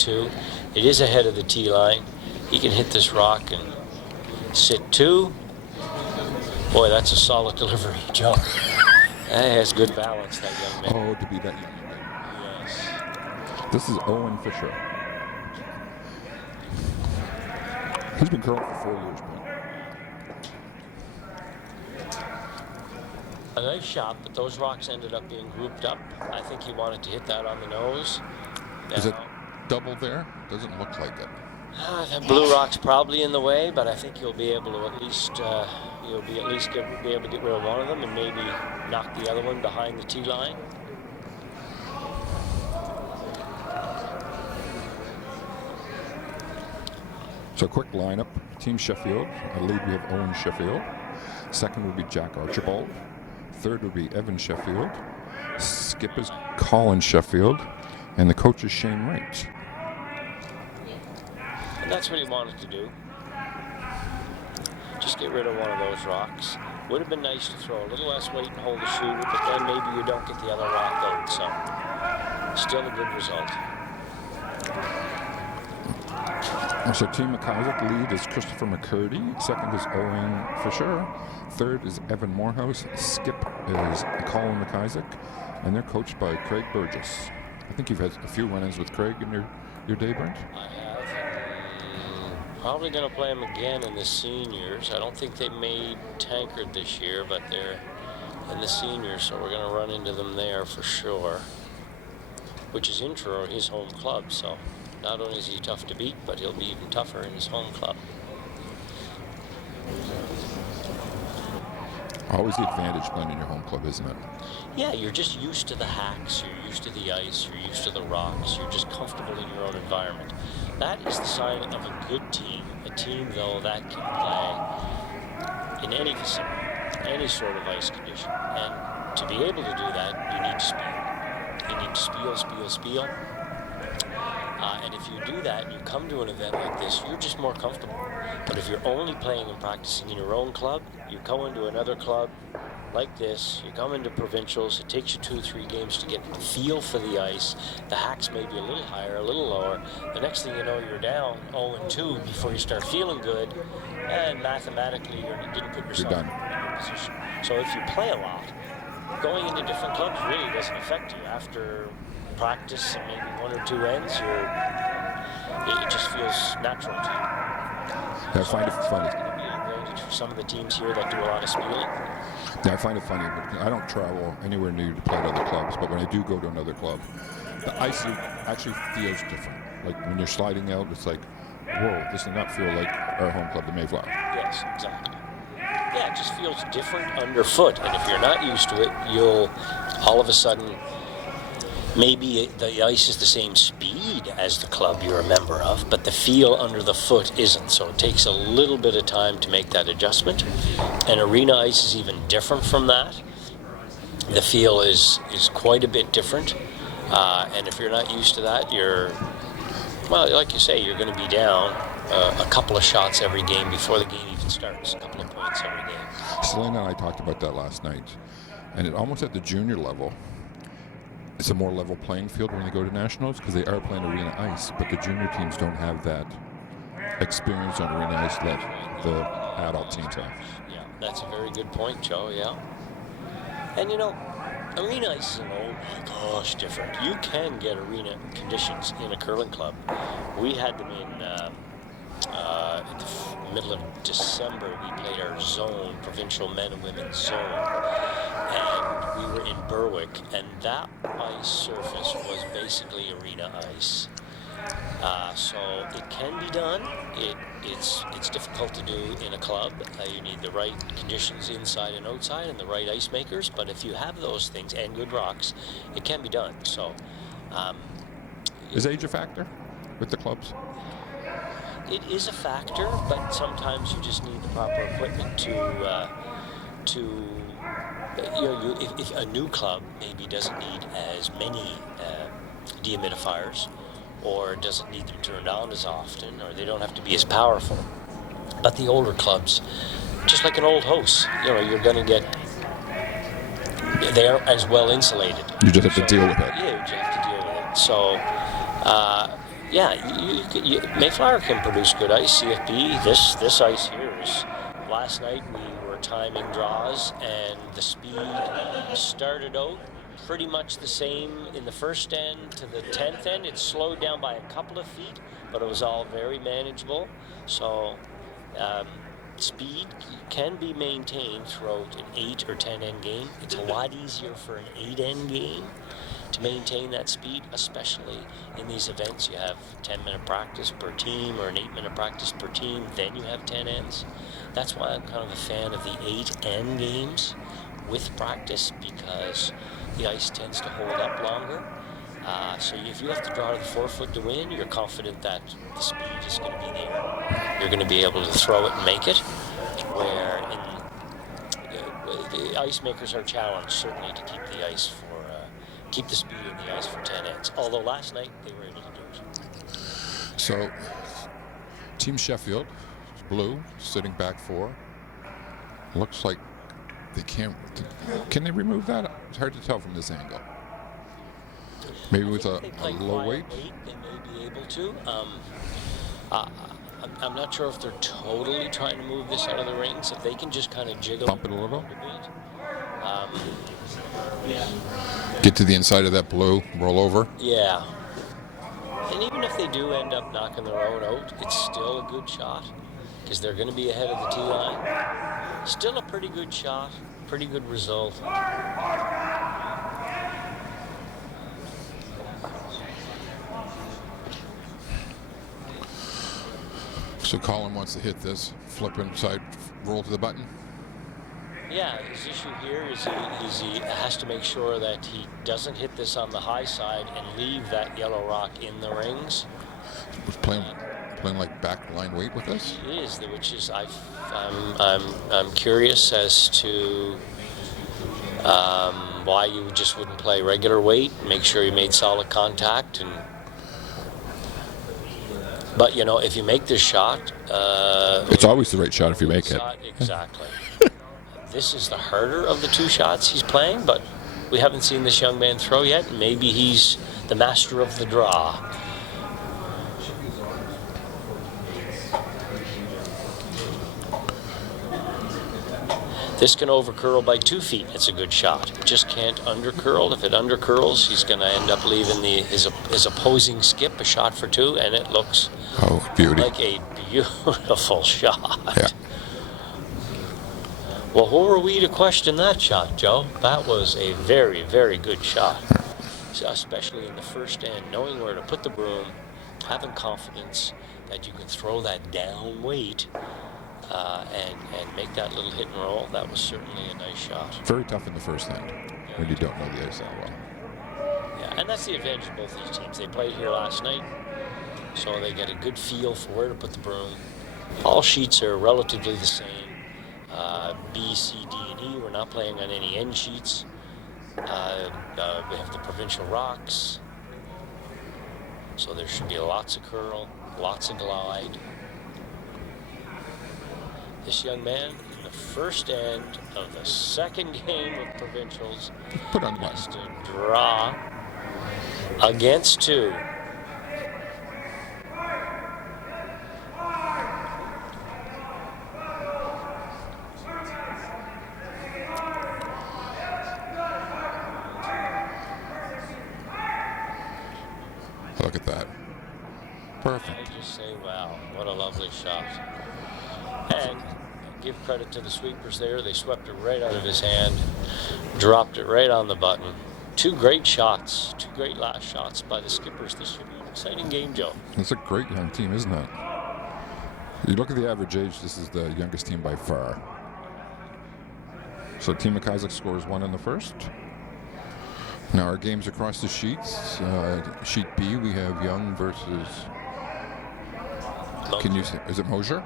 2. It is ahead of the tee line. He can hit this rock and sit 2. Boy, that's a solid delivery, Joe. He has good balance, that young man. Oh, to be that young man. Yes. This is Owen Fisher. He's been curling for 4 years, Brent. A nice shot, but those rocks ended up being grouped up. I think he wanted to hit that on the nose. Is it double there? Doesn't look like it. That blue rock's probably in the way, but I think you'll be able to at least be able to get rid of one of them and maybe knock the other one behind the tee line. So quick lineup. Team Sheffield. At lead we have Owen Sheffield. Second would be Jack Archibald. Third would be Evan Sheffield. Skip is Colin Sheffield. And the coach is Shane Wright. And that's what he wanted to do. Just get rid of one of those rocks. Would have been nice to throw a little less weight and hold the shooter, but then maybe you don't get the other rock out. So still a good result. So Team MacIsaac lead is Christopher McCurdy. Second is Owen Fisher. Third is Evan Morehouse. Skip is Colin MacIsaac. And they're coached by Craig Burgess. I think you've had a few run-ins with Craig in your day, Brent? I have. Probably going to play them again in the seniors. I don't think they made Tankard this year, but they're in the seniors, so we're going to run into them there for sure. Which is Intro, his home club, so not only is he tough to beat, but he'll be even tougher in his home club. Always the advantage playing in your home club, isn't it? Yeah, you're just used to the hacks, you're used to the ice, you're used to the rocks, you're just comfortable in your own environment. That is the sign of a good team, a team, though, that can play in any facility, any sort of ice condition. And to be able to do that, you need to spiel. You need to spiel. And if you do that and you come to an event like this, you're just more comfortable. But if you're only playing and practicing in your own club, you go into another club like this, you come into provincials, it takes you 2 or 3 games to get the feel for the ice. The hacks may be a little higher, a little lower. The next thing you know, you're down 0-2 before you start feeling good, and mathematically you didn't put yourself in a good position. So if you play a lot, going into different clubs really doesn't affect you. After practice and maybe 1 or 2 ends, it just feels natural to you. I find it funny. It's going to be an advantage for some of the teams here that do a lot of spieling. Yeah, I find it funny, but I don't travel anywhere near to play at other clubs, but when I do go to another club, the ice actually feels different. Like when you're sliding out, it's like, whoa, this does not feel like our home club, the Mayflower. Yes, exactly. Yeah, it just feels different underfoot, and if you're not used to it, you'll all of a sudden, maybe the ice is the same speed as the club you're a member of, but the feel under the foot isn't. So it takes a little bit of time to make that adjustment. And arena ice is even different from that. The feel is quite a bit different. And if you're not used to that, well, like you say, you're going to be down a couple of shots every game before the game even starts, a couple of points every game. Selena and I talked about that last night. And it almost at the junior level, it's a more level playing field when they go to nationals because they are playing arena ice, but the junior teams don't have that experience on arena ice that the adult teams have. Yeah, that's a very good point, Joe, yeah. And arena ice is oh my gosh, different. You can get arena conditions in a curling club. We had them in at the middle of December. We played our zone, provincial men and women's zone. And we were in Berwick, and that ice surface was basically arena ice. So it can be done. It's difficult to do in a club. You need the right conditions inside and outside and the right ice makers. But if you have those things and good rocks, it can be done. So, is age a factor with the clubs? It is a factor, but sometimes you just need the proper equipment if a new club maybe doesn't need as many dehumidifiers, or doesn't need them turned on as often, or they don't have to be as powerful. But the older clubs, just like an old house, you're going to get, they're as well insulated. You just have to deal with it. Yeah, you just have to deal with it. So Yeah, Mayflower can produce good ice. CFB, this ice here is. Last night we were timing draws, and the speed started out pretty much the same in the first end to the 10th end. It slowed down by a couple of feet, but it was all very manageable. So speed can be maintained throughout an 8 or 10 end game. It's a lot easier for an 8 end game to maintain that speed, especially in these events. You have 10-minute practice per team or an 8-minute practice per team, then you have 10 ends. That's why I'm kind of a fan of the 8 end games with practice, because the ice tends to hold up longer. So if you have to draw to the forefoot to win, you're confident that the speed is going to be there. You're going to be able to throw it and make it, where the ice makers are challenged certainly to keep the ice for keep the speed in the ice for 10 ends. Although last night they were able to do it. So, Team Sheffield, blue, sitting back 4. Looks like they can't. Can they remove that? It's hard to tell from this angle. Maybe with a low weight? They may be able to. I'm not sure if they're totally trying to move this out of the rings. If they can just kind of jiggle Bump it a little. bit. Get to the inside of that blue, roll over. Yeah. And even if they do end up knocking their own out, it's still a good shot, because they're going to be ahead of the tee line. Still a pretty good shot, pretty good result. So Colin wants to hit this, flip inside, roll to the button. Yeah, his issue here is he has to make sure that he doesn't hit this on the high side and leave that yellow rock in the rings. Was playing like back line weight with this. He is, which is I'm curious as to why you just wouldn't play regular weight. Make sure you made solid contact, but you know, if you make this shot, it's always the right shot if you make it. Exactly. This is the harder of the 2 shots he's playing, but we haven't seen this young man throw yet. Maybe he's the master of the draw. This can overcurl by 2 feet. It's a good shot. Just can't undercurl. If it undercurls, he's going to end up leaving his opposing skip a shot for 2, and it looks beauty. like a beautiful shot. Yeah. Well, who are we to question that shot, Joe? That was a very, very good shot. So especially in the first end, knowing where to put the broom, having confidence that you can throw that down weight and make that little hit and roll. That was certainly a nice shot. Very tough in the first end when you don't know the ice that well. Yeah, and that's the advantage of both these teams. They played here last night, so they get a good feel for where to put the broom. All sheets are relatively the same. B, C, D, and E. We're not playing on any end sheets. We have the provincial rocks. So there should be lots of curl, lots of glide. This young man, in the first end of the second game of provincials, has to draw against 2. Look at that. Perfect. I just say, wow, what a lovely shot. And give credit to the sweepers there. They swept it right out of his hand, dropped it right on the button. 2 great shots, 2 great last shots by the skippers. This should be an exciting game, Joe. It's a great young team, isn't it? You look at the average age, this is the youngest team by far. So Team MacIsaac scores 1 in the first. Now our games across the sheets. Sheet B, we have Young versus. Can you say? Is it Mosier?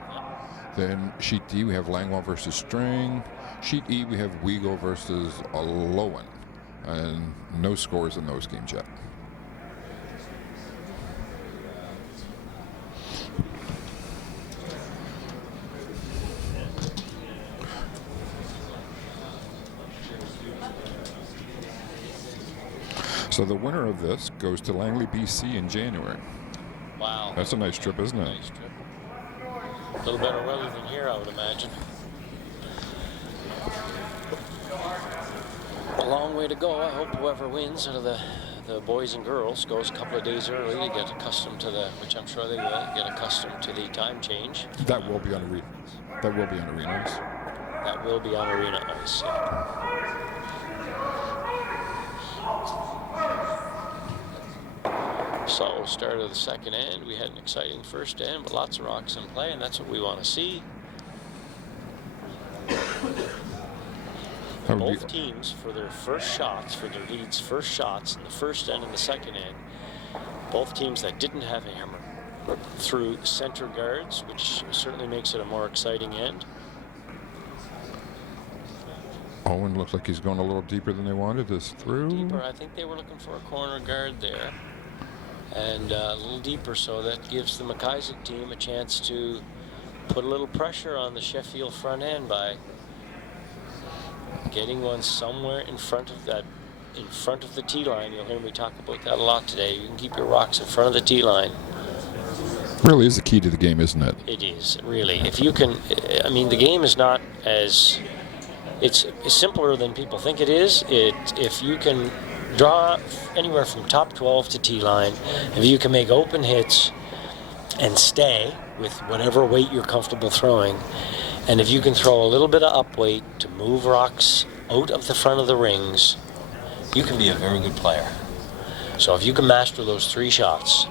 Then sheet D, we have Langlois versus String. Sheet E, we have Wego versus Lowen, and no scores in those games yet. So the winner of this goes to Langley, BC in January. Wow. That's a nice trip, isn't it? Nice trip. A little better weather than here, I would imagine. A long way to go. I hope whoever wins out of the boys and girls goes a couple of days early to get accustomed to which I'm sure they will, get accustomed to the time change. That will be on arena. That will be on arena ice. That will be on arena ice. Yeah. So, start of the second end. We had an exciting first end, but lots of rocks in play, and that's what we want to see. Both teams, for their first shots, for their leads, first shots in the first end and the second end, both teams that didn't have a hammer through center guards, which certainly makes it a more exciting end. Owen looks like he's going a little deeper than they wanted this through. Deeper. I think they were looking for a corner guard there. And a little deeper, so that gives the MacIsaac team a chance to put a little pressure on the Sheffield front end by getting one somewhere in front of the tee line. You'll hear me talk about that a lot today. You can keep your rocks in front of the tee line. Really is the key to the game, isn't it? It is, really. If you can, I mean, the game is not as, it's simpler than people think it is. If you can draw anywhere from top 12 to tee line, if you can make open hits and stay with whatever weight you're comfortable throwing, and if you can throw a little bit of up weight to move rocks out of the front of the rings, you can be a very good player. So if you can master those three shots,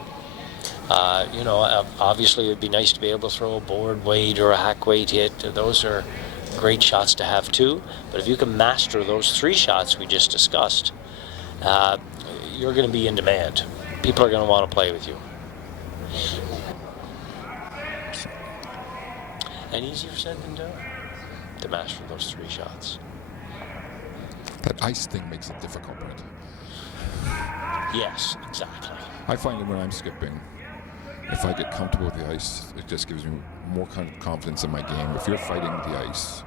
obviously it'd be nice to be able to throw a board weight or a hack weight hit. Those are great shots to have too. But if you can master those three shots we just discussed, you're going to be in demand. People are going to want to play with you. And easier said than done to master those three shots. That ice thing makes it difficult, Brent. Yes, exactly. I find that when I'm skipping, if I get comfortable with the ice, it just gives me more kind of confidence in my game. If you're fighting the ice,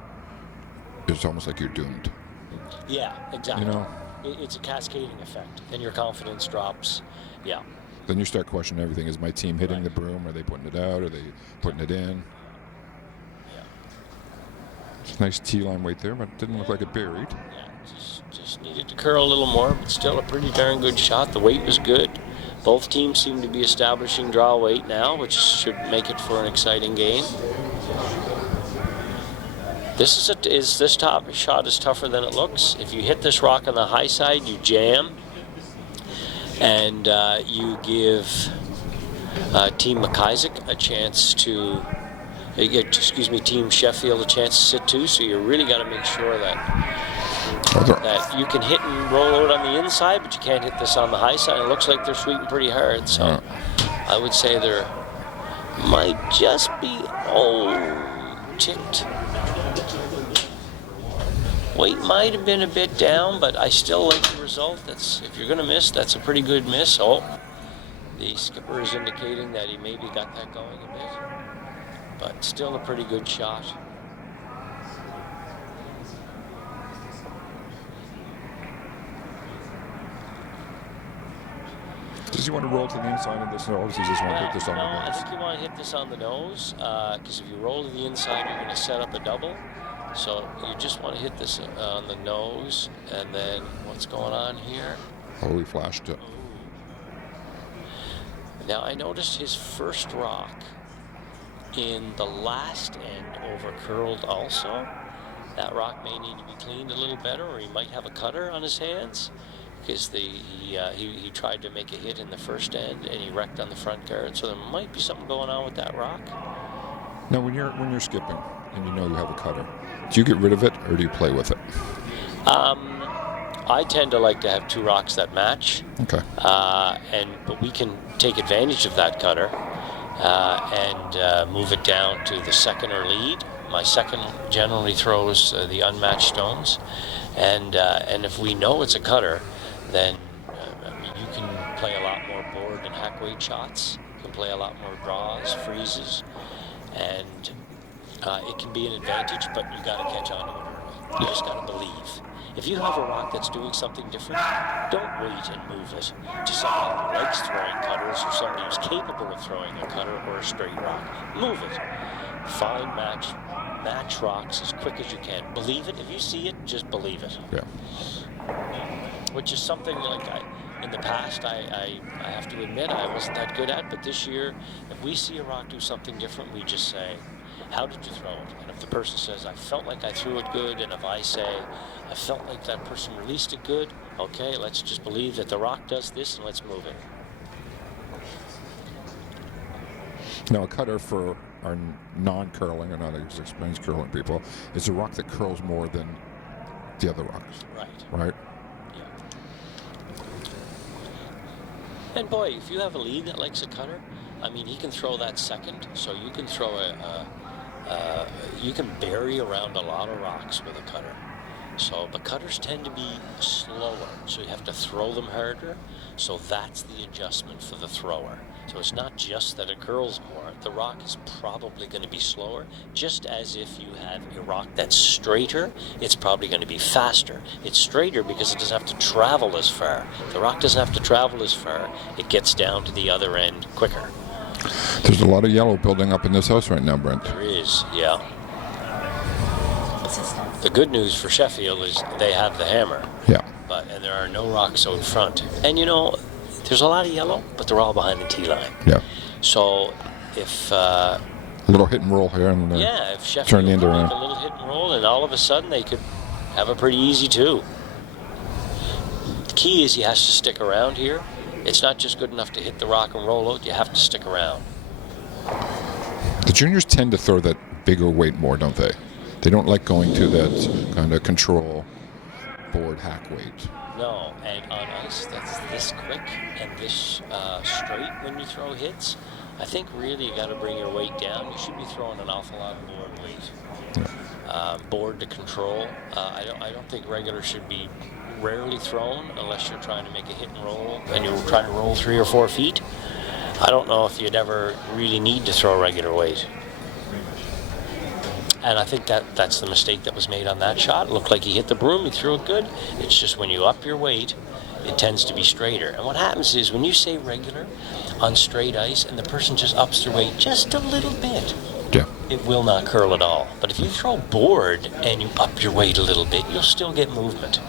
it's almost like you're doomed. Yeah, exactly. You know? It's a cascading effect. Then your confidence drops. Yeah. Then you start questioning everything. Is my team hitting the broom? Are they putting it out? Are they putting it in? Yeah. It's a nice tee line weight there, but it didn't look like it buried. Yeah, just needed to curl a little more, but still a pretty darn good shot. The weight was good. Both teams seem to be establishing draw weight now, which should make it for an exciting game. This top shot is tougher than it looks. If you hit this rock on the high side, you jam, and you give Team MacIsaac a chance to, Team Sheffield a chance to sit too. So you really got to make sure that you can hit and roll out on the inside, but you can't hit this on the high side. It looks like they're sweeping pretty hard. So I would say there might just be ticked. Weight might have been a bit down, but I still like the result. If you're going to miss, that's a pretty good miss. Oh, the skipper is indicating that he maybe got that going a bit, but still a pretty good shot. Does he want to roll to the inside of this, or does he just want to hit this on the nose? I think you want to hit this on the nose, because if you roll to the inside, you're going to set up a double. So you just want to hit this on the nose, and then what's going on here? Holy flashed it. Now I noticed his first rock in the last end over curled also. That rock may need to be cleaned a little better, or he might have a cutter on his hands, because he tried to make a hit in the first end and he wrecked on the front guard. So there might be something going on with that rock. Now when you're skipping and you know you have a cutter, do you get rid of it or do you play with it? I tend to like to have two rocks that match. Okay. But we can take advantage of that cutter and move it down to the second or lead. My second generally throws the unmatched stones, and if we know it's a cutter, then you can play a lot more board and hack weight shots. You can play a lot more draws, freezes, and it can be an advantage. But you got to catch on to it early. You just got to believe. If you have a rock that's doing something different, don't wait and move it to somebody who likes throwing cutters or somebody who's capable of throwing a cutter or a straight rock. Move it. Find match rocks as quick as you can. Believe it. If you see it, just believe it. Yeah. Which is something like in the past, I have to admit I wasn't that good at, but this year, if we see a rock do something different, we just say, how did you throw it? And if the person says, I felt like I threw it good, and if I say, I felt like that person released it good, okay, let's just believe that the rock does this and let's move it. Now, a cutter for our non-curling or not experienced curling people is a rock that curls more than the other rocks. Right? Yeah. And boy, if you have a lead that likes a cutter, I mean, he can throw that second, so you can throw you can bury around a lot of rocks with a cutter. So, but cutters tend to be slower, so you have to throw them harder. So that's the adjustment for the thrower. So it's not just that it curls more. The rock is probably going to be slower, just as if you have a rock that's straighter, it's probably going to be faster. It's straighter because it doesn't have to travel as far. The rock doesn't have to travel as far. It gets down to the other end quicker. There's a lot of yellow building up in this house right now, Brent. There is, yeah. The good news for Sheffield is they have the hammer. Yeah. And there are no rocks out front. And you know, there's a lot of yellow, but they're all behind the tee line. Yeah. So if a little hit and roll here and if Sheffield turn the end could around. make a little hit and roll, and all of a sudden they could have a pretty easy two. The key is he has to stick around here. It's not just good enough to hit the rock and roll out. You have to stick around. The juniors tend to throw that bigger weight more, don't they? They don't like going to that kind of control board hack weight. No, and on ice that's this quick and this straight when you throw hits. I think really you got to bring your weight down. You should be throwing an awful lot of board weight. Yeah. Board to control. I don't think regular should be rarely thrown unless you're trying to make a hit and roll and you're trying to roll 3 or 4 feet. I don't know if you'd ever really need to throw regular weight. And I think that's the mistake that was made on that shot. It looked like he hit the broom, he threw it good. It's just when you up your weight, it tends to be straighter. And what happens is when you say regular on straight ice and the person just ups their weight just a little bit, it will not curl at all. But if you throw board and you up your weight a little bit, you'll still get movement.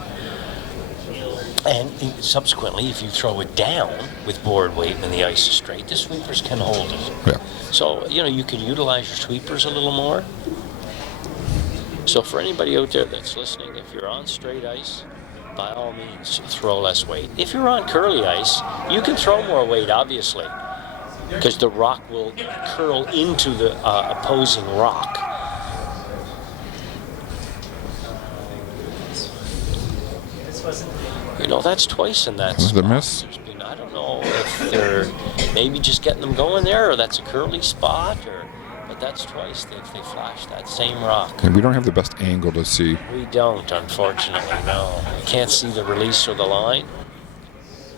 And subsequently, if you throw it down with board weight when the ice is straight, the sweepers can hold it. Yeah. So, you know, you can utilize your sweepers a little more. So for anybody out there that's listening, if you're on straight ice, by all means, throw less weight. If you're on curly ice, you can throw more weight, obviously, because the rock will curl into the opposing rock. You know, that's twice in that spot. The miss? I don't know if they're maybe just getting them going there, or that's a curly spot, but that's twice they flashed that same rock. And we don't have the best angle to see. We don't, unfortunately, no. You can't see the release or the line.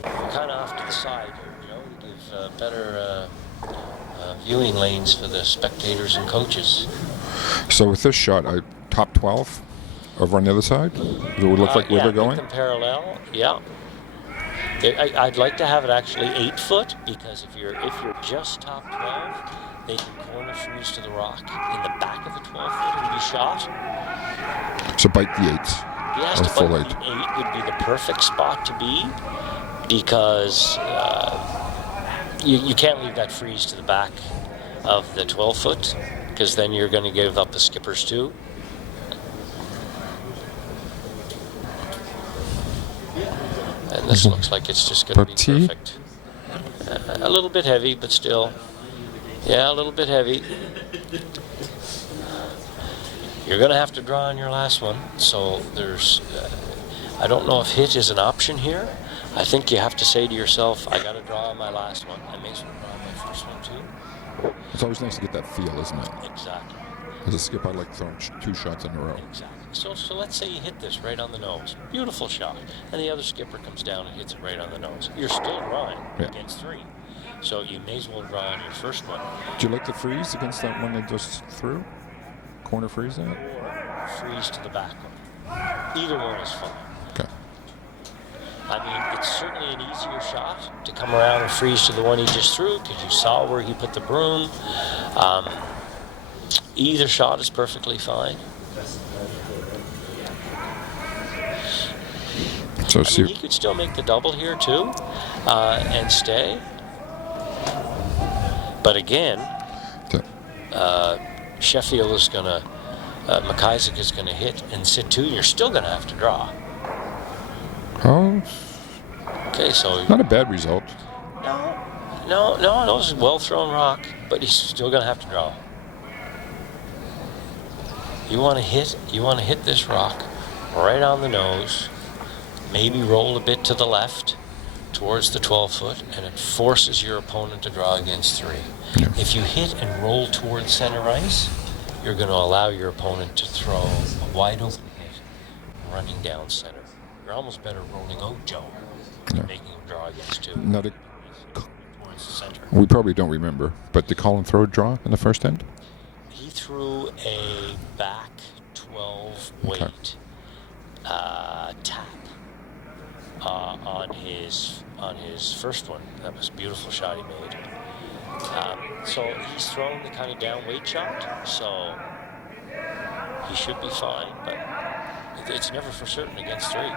We're kind of off to the side here, you know, to give better viewing lanes for the spectators and coaches. So with this shot, top 12 over on the other side? Does it look like where they're going? Make them parallel, yeah. I'd like to have it actually 8 foot, because if you're just top 12, they can corner freeze to the rock in the back of the 12 foot and be shot. So bite the 8s. Yes, to bite the 8 would be the perfect spot to be, because you can't leave that freeze to the back of the 12 foot, because then you're going to give up the skippers too. And this looks like it's just going to be perfect. A little bit heavy, but still. Yeah, a little bit heavy. You're going to have to draw on your last one. So there's, I don't know if hit is an option here. I think you have to say to yourself, I got to draw on my last one. I may as well draw on my first one too. It's always nice to get that feel, isn't it? Exactly. As a skip, I like throwing 2 shots in a row. Exactly. So let's say you hit this right on the nose. Beautiful shot. And the other skipper comes down and hits it right on the nose. You're still drawing against 3. So you may as well draw on your first one. Do you like the freeze against that one they just threw? Corner freeze that? Or freeze to the back one. Either one is fine. Okay. I mean, it's certainly an easier shot to come around and freeze to the one he just threw because you saw where he put the broom. Either shot is perfectly fine. So I mean, he could still make the double here too, and stay. But again, Sheffield is going to, MacIsaac is going to hit and sit two. You're still going to have to draw. Oh. Okay, so Not a bad result. No, it was a well thrown rock, but he's still going to have to draw. You want to hit this rock right on the nose, maybe roll a bit to the left towards the 12-foot, and it forces your opponent to draw against three. Yeah. If you hit and roll towards center ice, you're going to allow your opponent to throw a wide open hit running down center. You're almost better rolling out Joe than making him draw against two. Now Towards the center. We probably don't remember, but did Colin throw a draw in the first end? He threw a back 12 weight tap on his first one. That was a beautiful shot he made. So he's thrown the kind of down weight shot, so he should be fine, but it's never for certain against three.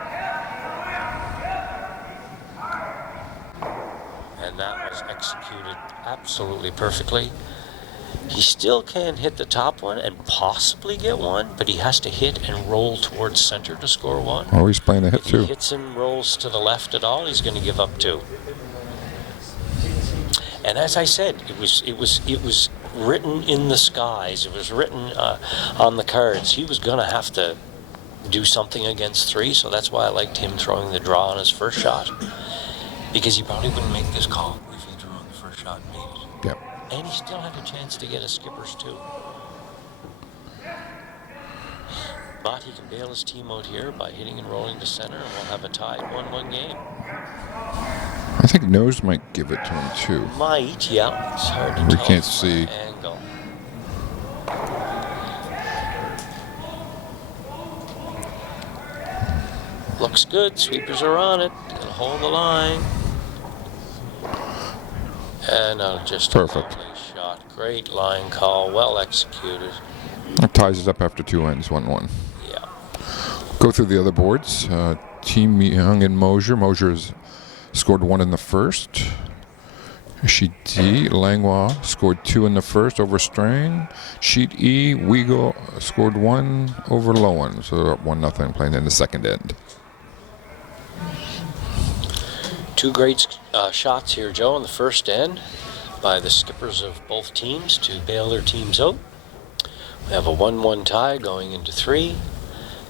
And that was executed absolutely perfectly. He still can hit the top one and possibly get one, but he has to hit and roll towards center to score one. Oh, he's playing a hit too. If he hits and rolls to the left at all, he's going to give up two. And as I said, it was written in the skies. It was written on the cards. He was going to have to do something against three, so that's why I liked him throwing the draw on his first shot, because he probably wouldn't make this call if he drew on the first shot and made it. Yep. And he still had a chance to get a skipper's too. But he can bail his team out here by hitting and rolling to center, and we'll have a tied 1-1 game. I think Nose might give it to him too. Might, yeah. It's hard to We tell can't from see. that angle. Looks good. Sweepers are on it. Gonna hold the line. And just Perfect. a lovely shot. Great line call. Well executed. That ties it up after two ends, 1-1. Yeah. Go through the other boards. Team Young and Mosier. Mosier's scored one in the first. Sheet D, Langlois scored two in the first over Strain. Sheet E, Weagle scored one over Lowen. So they're up 1-0 playing in the second end. Two great shots here, Joe, in the first end by the skippers of both teams to bail their teams out. We have a 1-1 tie going into three.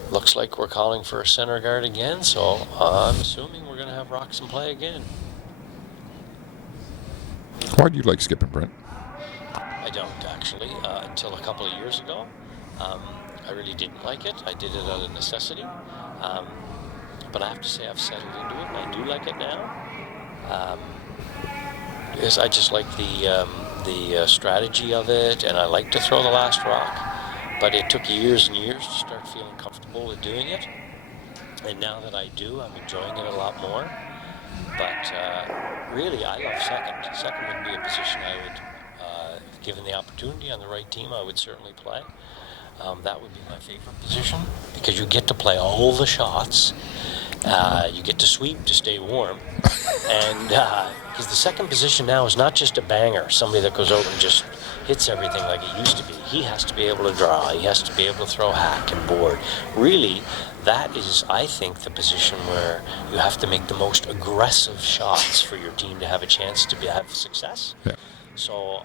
Looks like we're calling for a center guard again, so I'm assuming we're going to have rocks in play again. Why do you like skipping, Brent? I don't, actually, until a couple of years ago. I really didn't like it. I did it out of necessity. But I have to say I've settled into it, and I do like it now. Because I just like the strategy of it, and I like to throw the last rock. But it took years and years to start feeling comfortable with doing it. And now that I do, I'm enjoying it a lot more. But really, I love second. Second would be a position I would, given the opportunity on the right team, I would certainly play. That would be my favorite position because you get to play all the shots. You get to sweep to stay warm. And because the second position now is not just a banger, somebody that goes out and just hits everything like it used to be. He has to be able to draw. He has to be able to throw hack and board. Really, that is, I think, the position where you have to make the most aggressive shots for your team to have a chance to have success. Yeah. So,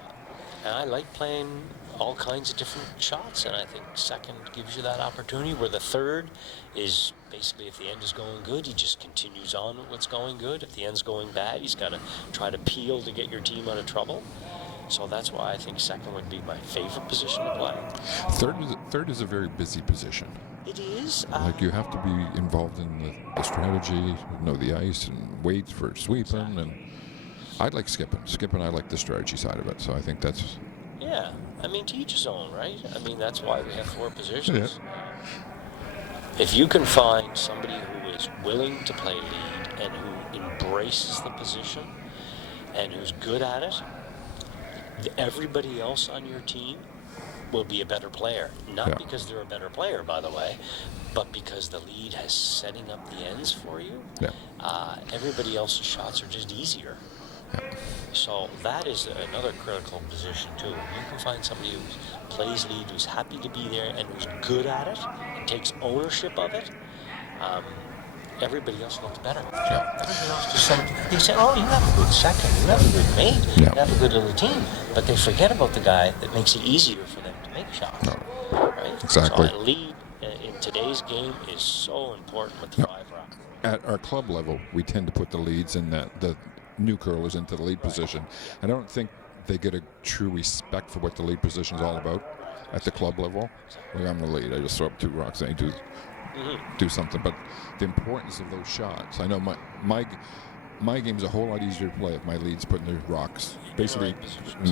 and I like playing all kinds of different shots, and I think second gives you that opportunity, where the third is basically, if the end is going good, he just continues on with what's going good. If the end's going bad, he's got to try to peel to get your team out of trouble. So that's why I think second would be my favorite position to play. Third is a very busy position. It is. Like you have to be involved in the strategy, know the ice, and wait for sweeping. Exactly. And I like skipping. Skipping, I like the strategy side of it. So I think that's. Yeah, I mean, to each his own, right? I mean, that's why we have four positions. If you can find somebody who is willing to play lead and who embraces the position and who's good at it, everybody else on your team will be a better player. Not because they're a better player, by the way, but because the lead has setting up the ends for you. Everybody else's shots are just easier. So that is another critical position too. If you can find somebody who plays lead, who's happy to be there, and who's good at it, and takes ownership of it, everybody else looks better. Everybody else just they say, oh, you have a good second, you have a good mate, you have a good little team, but they forget about the guy that makes it easier for them to make shots. Right? Exactly. So a lead in today's game is so important with the 5-rock. At our club level, we tend to put the leads in the new curlers into the lead position. I don't think they get a true respect for what the lead position is all about at the club level. Like, I'm the lead, I just throw up 2 rocks and I do something. But the importance of those shots, I know my game's a whole lot easier to play if my lead's putting their rocks. Basically,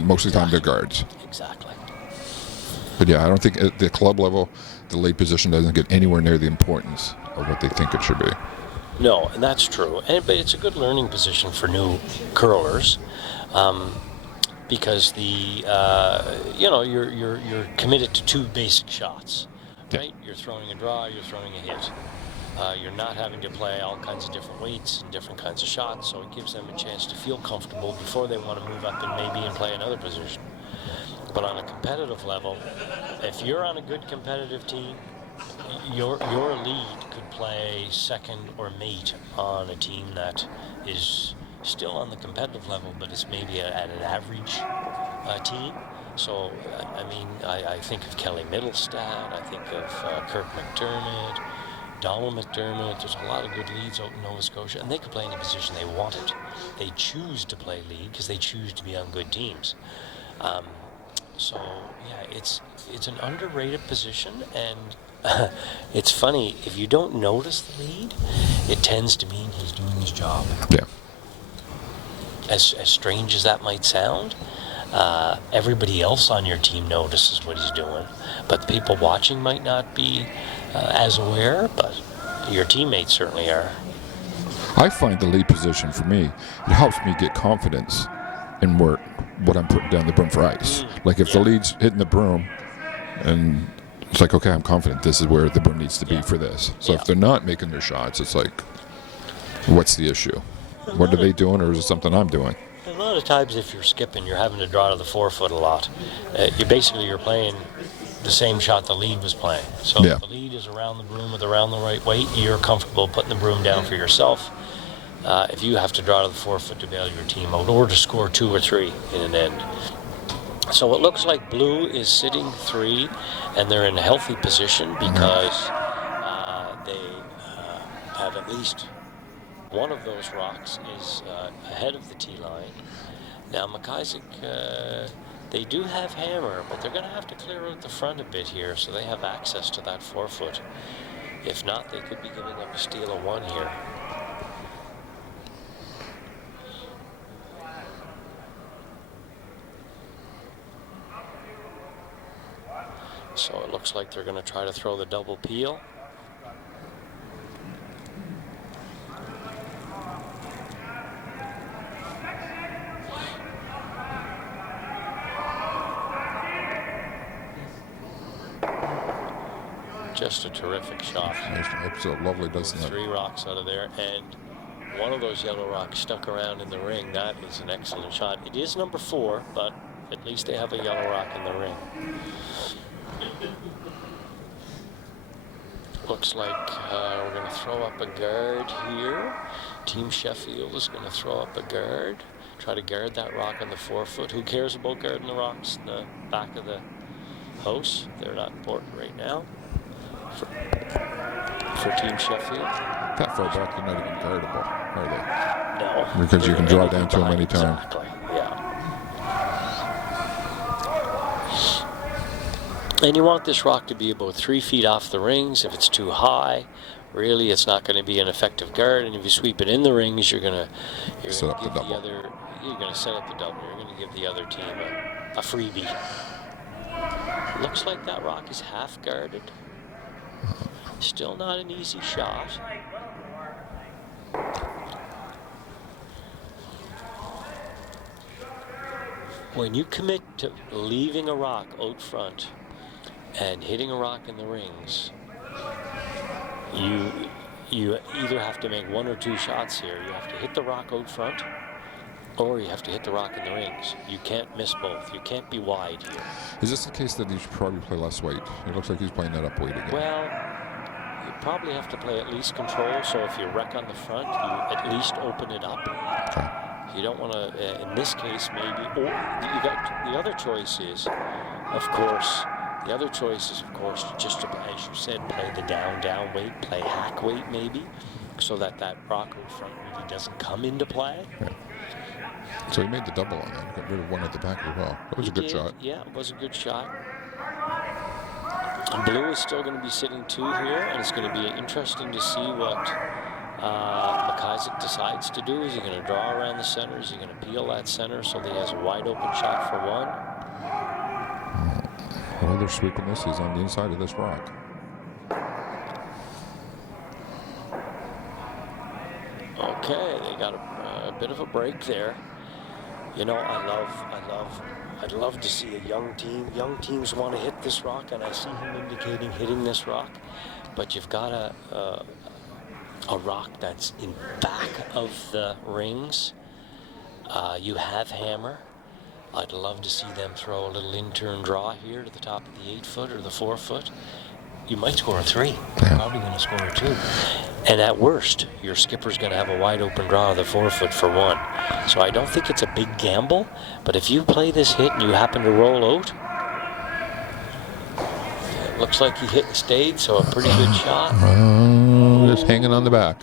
most of the time they're guards. Exactly. But yeah, I don't think at the club level, the lead position doesn't get anywhere near the importance of what they think it should be. No, and that's true. But it's a good learning position for new curlers, because you're committed to 2 basic shots, right? You're throwing a draw, you're throwing a hit. You're not having to play all kinds of different weights and different kinds of shots, so it gives them a chance to feel comfortable before they want to move up and maybe play another position. But on a competitive level, if you're on a good competitive team, your lead could play second or mate on a team that is still on the competitive level, but it's maybe at an average team. So, I mean, I think of Kelly Middlestad, I think of Kirk McDermott, Donald McDermott. There's a lot of good leads out in Nova Scotia, and they could play any position they wanted. They choose to play lead because they choose to be on good teams. So, yeah, it's an underrated position, and it's funny, if you don't notice the lead, it tends to mean he's doing his job. Yeah. As strange as that might sound, everybody else on your team notices what he's doing, but the people watching might not be as aware, but your teammates certainly are. I find the lead position, for me, it helps me get confidence in what I'm putting down the broom for ice. Like if the lead's hitting the broom, and it's like, okay, I'm confident this is where the broom needs to be for this. So if they're not making their shots, it's like, what's the issue? What are they doing, or is it something I'm doing? A lot of times if you're skipping, you're having to draw to the 4-foot a lot. You're playing the same shot the lead was playing. So if the lead is around the broom with around the right weight, you're comfortable putting the broom down for yourself. If you have to draw to the 4-foot to bail your team out or to score 2 or 3 in an end. So it looks like blue is sitting 3, and they're in a healthy position because they have at least one of those rocks is ahead of the tee line. Now MacIsaac, they do have hammer, but they're going to have to clear out the front a bit here so they have access to that 4-foot. If not, they could be giving up a steal of 1 here. So it looks like they're going to try to throw the double peel. Just a terrific shot. It's so lovely, doesn't it? 3 rocks out of there, and one of those yellow rocks stuck around in the ring. That is an excellent shot. It is number 4, but at least they have a yellow rock in the ring. Looks like we're going to throw up a guard here. Team Sheffield is going to throw up a guard. Try to guard that rock on the 4-foot. Who cares about guarding the rocks in the back of the house? They're not important right now for Team Sheffield. That far back, they're not even guardable, are No. Because you can draw down to them anytime. Exactly, yeah. And you want this rock to be about 3 feet off the rings. If it's too high, really, it's not going to be an effective guard. And if you sweep it in the rings, you're going to set up the double. You're going to set up the double. You're going to give the other team a freebie. Looks like that rock is half guarded. Still not an easy shot. When you commit to leaving a rock out front and hitting a rock in the rings, you either have to make one or two shots here. You have to hit the rock out front, or you have to hit the rock in the rings. You can't miss both. You can't be wide here. Is this the case that he should probably play less weight? It looks like he's playing that up weight again. Well, you probably have to play at least control, so if you wreck on the front, you at least open it up. Okay. You don't want to, in this case, maybe, or you got the other choice is, of course, just to, as you said, play the down weight, play hack weight maybe, so that rock out front really doesn't come into play. Yeah. So he made the double on that. Got rid of one at the back as well. That was a good shot. Yeah, it was a good shot. And blue is still going to be sitting 2 here, and it's going to be interesting to see what MacIsaac decides to do. Is he going to draw around the center? Is he going to peel that center so that he has a wide open shot for 1? Well, they're sweeping this. He's on the inside of this rock. Okay, they got a bit of a break there. You know, I'd love to see a young team. Young teams want to hit this rock, and I see him indicating hitting this rock. But you've got a rock that's in back of the rings. You have hammer. I'd love to see them throw a little in-turn draw here to the top of the 8-foot or the 4-foot. You might score a 3. You're probably going to score a 2. And at worst, your skipper's going to have a wide open draw of the 4-foot for 1. So I don't think it's a big gamble, but if you play this hit and you happen to roll out, it looks like he hit and stayed, so a pretty good shot. Just hanging on the back.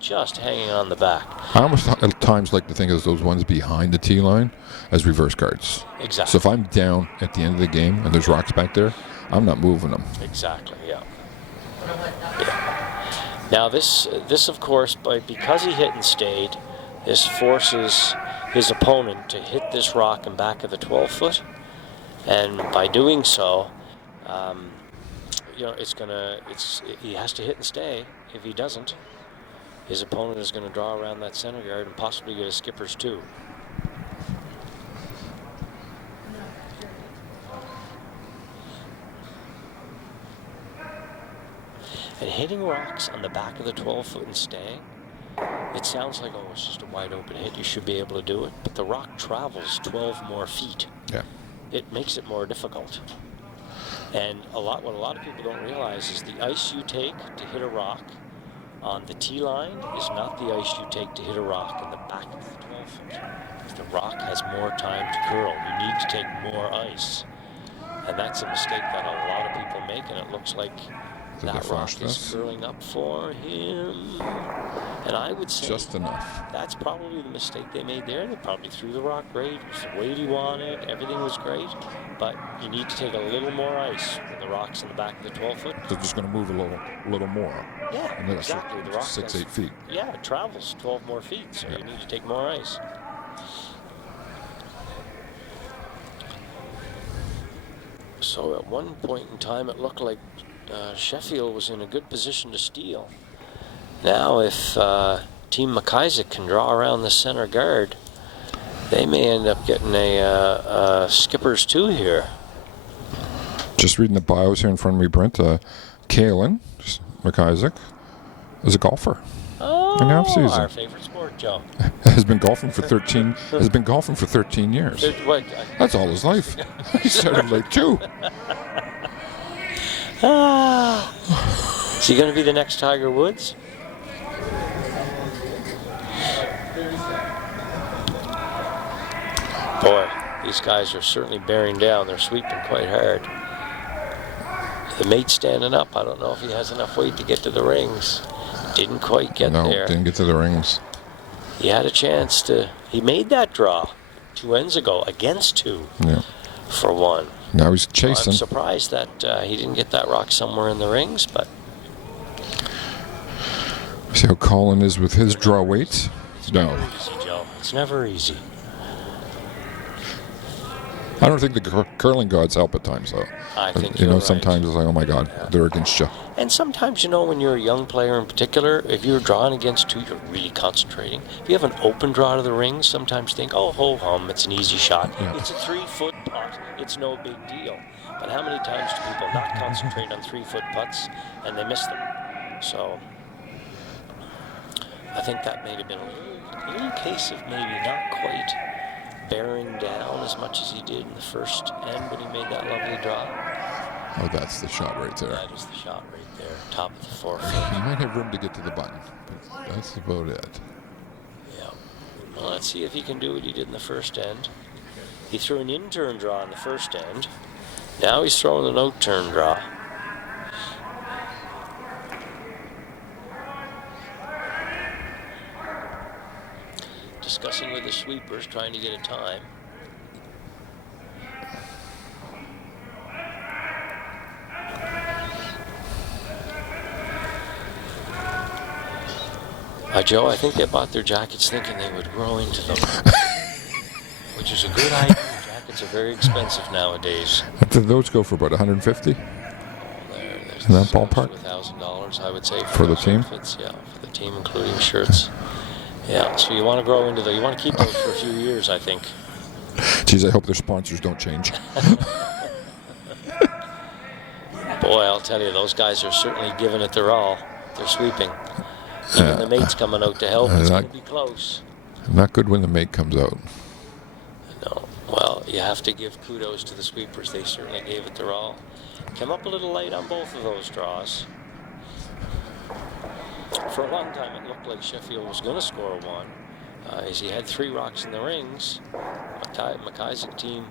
Just hanging on the back. I almost at times like to think of those ones behind the tee line as reverse guards. Exactly. So if I'm down at the end of the game and there's rocks back there, I'm not moving them. Exactly, yeah. Now this of course, because he hit and stayed, this forces his opponent to hit this rock in back of the 12-foot, and by doing so, you know, he has to hit and stay. If he doesn't, his opponent is going to draw around that center guard and possibly get a skipper's 2. And hitting rocks on the back of the 12-foot and staying, it sounds like, oh, it's just a wide open hit. You should be able to do it. But the rock travels 12 more feet. Yeah. It makes it more difficult. And what a lot of people don't realize is the ice you take to hit a rock on the tee line is not the ice you take to hit a rock in the back of the 12-foot. Because the rock has more time to curl. You need to take more ice. And that's a mistake that a lot of people make, and it looks like that rock is curling up for him. And I would say just enough. That's probably the mistake they made there. They probably threw the rock great. It was the weight he wanted. Everything was great. But you need to take a little more ice when the rock's in the back of the 12-foot. They're just going to move a little more. Yeah, and exactly. The rock 6-8 feet. Yeah, it travels 12 more feet, so you need to take more ice. So at one point in time, it looked like Sheffield was in a good position to steal. Now, if Team MacIsaac can draw around the center guard, they may end up getting a skipper's 2 here. Just reading the bios here in front of me, Brent. Kalen MacIsaac is a golfer. Oh, in the off-season. Our favorite sport, Joe. Has been golfing for 13 years. That's all his life. He started like 2. Is he going to be the next Tiger Woods? Boy, these guys are certainly bearing down. They're sweeping quite hard. The mate's standing up. I don't know if he has enough weight to get to the rings. Didn't quite get there. No, didn't get to the rings. He had a chance to. He made that draw 2 ends ago against 2 for 1. Now he's chasing. I'm surprised that he didn't get that rock somewhere in the rings, but. See how Colin is with his draw weights? It's never easy, Joe. It's never easy. I don't think the curling gods help at times, though. I think you know, you're sometimes right. it's like, oh my God, they're against you. And sometimes, you know, when you're a young player in particular, if you're drawing against two, you're really concentrating. If you have an open draw to the ring, sometimes think, oh, ho-hum, it's an easy shot. Yeah. It's a 3-foot putt. It's no big deal. But how many times do people not concentrate on 3-foot putts and they miss them? So I think that may have been a little case of maybe not quite bearing down as much as he did in the first end when he made that lovely draw. Oh, that's the shot right there. That is the shot right there, top of the 4-foot. He might have room to get to the button, but that's about it. Yeah. Well, let's see if he can do what he did in the first end. He threw an in-turn draw in the first end. Now he's throwing an out-turn draw. Discussing with the sweepers, trying to get a time. Joe, I think they bought their jackets thinking they would grow into them, which is a good idea. Jackets are very expensive nowadays. Those go for about $150 There's in that ballpark? $1,000, I would say, For the team? Outfits. Yeah, for the team, including shirts. Yeah, so you want to grow into you want to keep those for a few years, I think. Geez, I hope their sponsors don't change. Boy, I'll tell you, those guys are certainly giving it their all. They're sweeping. Even the mate's coming out to help. It's going to be close. Not good when the mate comes out. No. Well, you have to give kudos to the sweepers. They certainly gave it their all. Came up a little late on both of those draws. For a long time, it looked like Sheffield was going to score one, as he had 3 rocks in the rings. MacIsaac team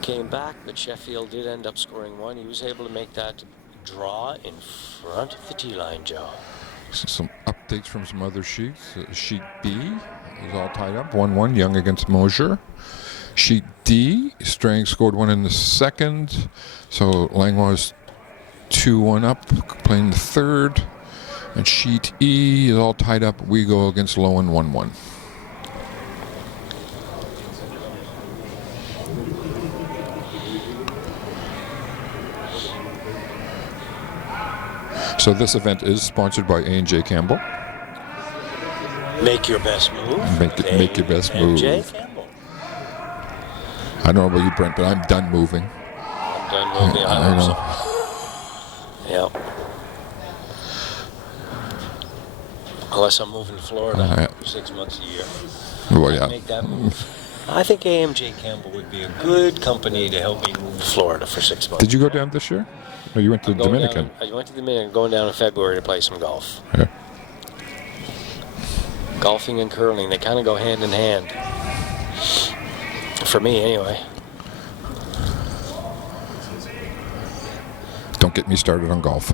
came back, but Sheffield did end up scoring one. He was able to make that draw in front of the tee line, Joe. Some updates from some other sheets. Sheet B is all tied up. 1-1, Young against Mosier. Sheet D, Strang scored one in the second. So Langlois 2-1 up, playing the third. And sheet E is all tied up. We go against Lowen 1-1. So this event is sponsored by A&J Campbell. Make your best move. Make your best move. A&J Campbell. I don't know about you, Brent, but I'm done moving. I'm done moving. I know. Yeah. Unless I'm moving to Florida for 6 months a year. Well, yeah. Make that move. I think A&J Campbell would be a good company to help me move to Florida for 6 months. Did you go down this year? Or you went to the Dominican? I went to the Dominican, going down in February to play some golf. Yeah. Golfing and curling, they kind of go hand in hand. For me, anyway. Don't get me started on golf.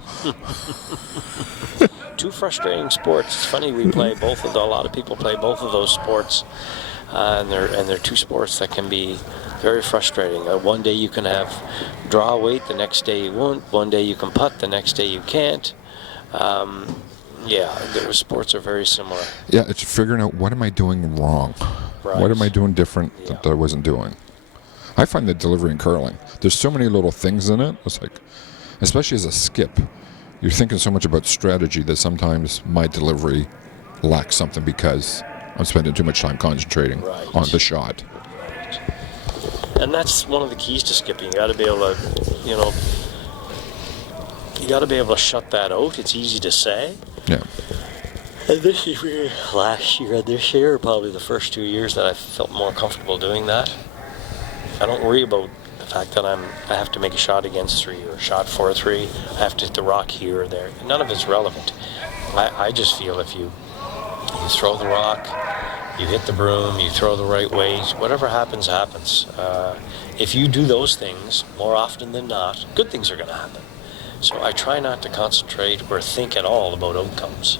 Two frustrating sports. It's funny, we play both of them. A lot of people play both of those sports, and they're two sports that can be very frustrating. One day you can have draw weight, the next day you won't. One day you can putt, the next day you can't. Yeah, the sports are very similar. Yeah, it's figuring out what am I doing wrong? Right. What am I doing different that I wasn't doing? I find that delivery and curling, there's so many little things in it. It's like, especially as a skip, you're thinking so much about strategy that sometimes my delivery lacks something because I'm spending too much time concentrating on the shot. Right. And that's one of the keys to skipping. You got to be able to, you got to be able to shut that out. It's easy to say. Yeah. And this year, last year, and this year, probably the first 2 years that I felt more comfortable doing that. I don't worry about the fact that I have to make a shot against 3 or a shot for 3. I have to hit the rock here or there. None of it's relevant. I just feel if you throw the rock, you hit the broom, you throw the right way, whatever happens, happens. If you do those things more often than not, good things are going to happen. So I try not to concentrate or think at all about outcomes.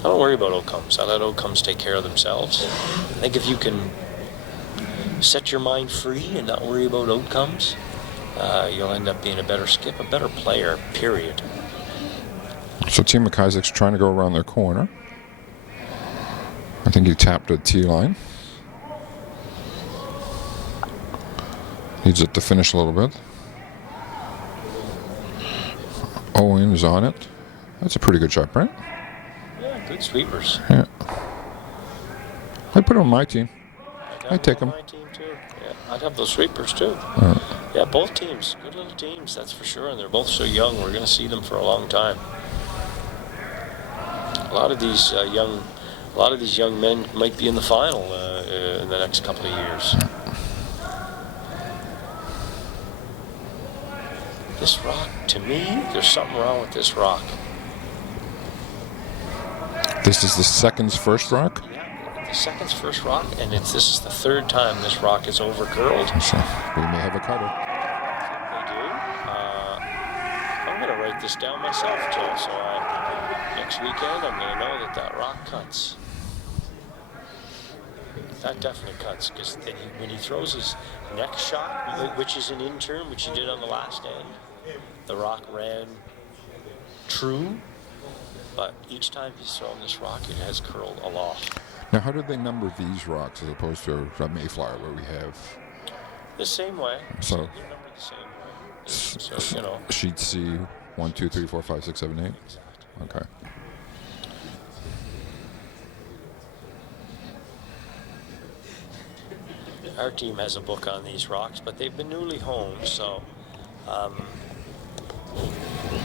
I don't worry about outcomes. I let outcomes take care of themselves. I think if you can set your mind free and not worry about outcomes, you'll end up being a better skip, a better player, period. So Team MacIsaac's trying to go around their corner. I think he tapped a tee line. Needs it to finish a little bit. Owen is on it. That's a pretty good shot, right? Yeah, good sweepers. Yeah. I'd put him on my team. I'd take him. My team too. Yeah, I'd have those sweepers too. Yeah, both teams, good little teams, that's for sure. And they're both so young. We're going to see them for a long time. A lot of these young men might be in the final in the next couple of years. This rock, to me, there's something wrong with this rock. This is the second's first rock? Yeah, the second's first rock, and this is the third time this rock is over curled. So we may have a cutter. They do. I'm going to write this down myself, Joe, so next weekend I'm going to know that rock cuts. That definitely cuts, because when he throws his next shot, which is an in-turn, which he did on the last end, the rock ran true, but each time he's thrown this rock, it has curled aloft. Now, how do they number these rocks as opposed to a Mayflower where we have... The same way. So, they're numbered the same way. So, you know. Sheet C, 1, 2, 3, 4, 5, 6, 7, 8? Exactly. Okay. Our team has a book on these rocks, but they've been newly honed, so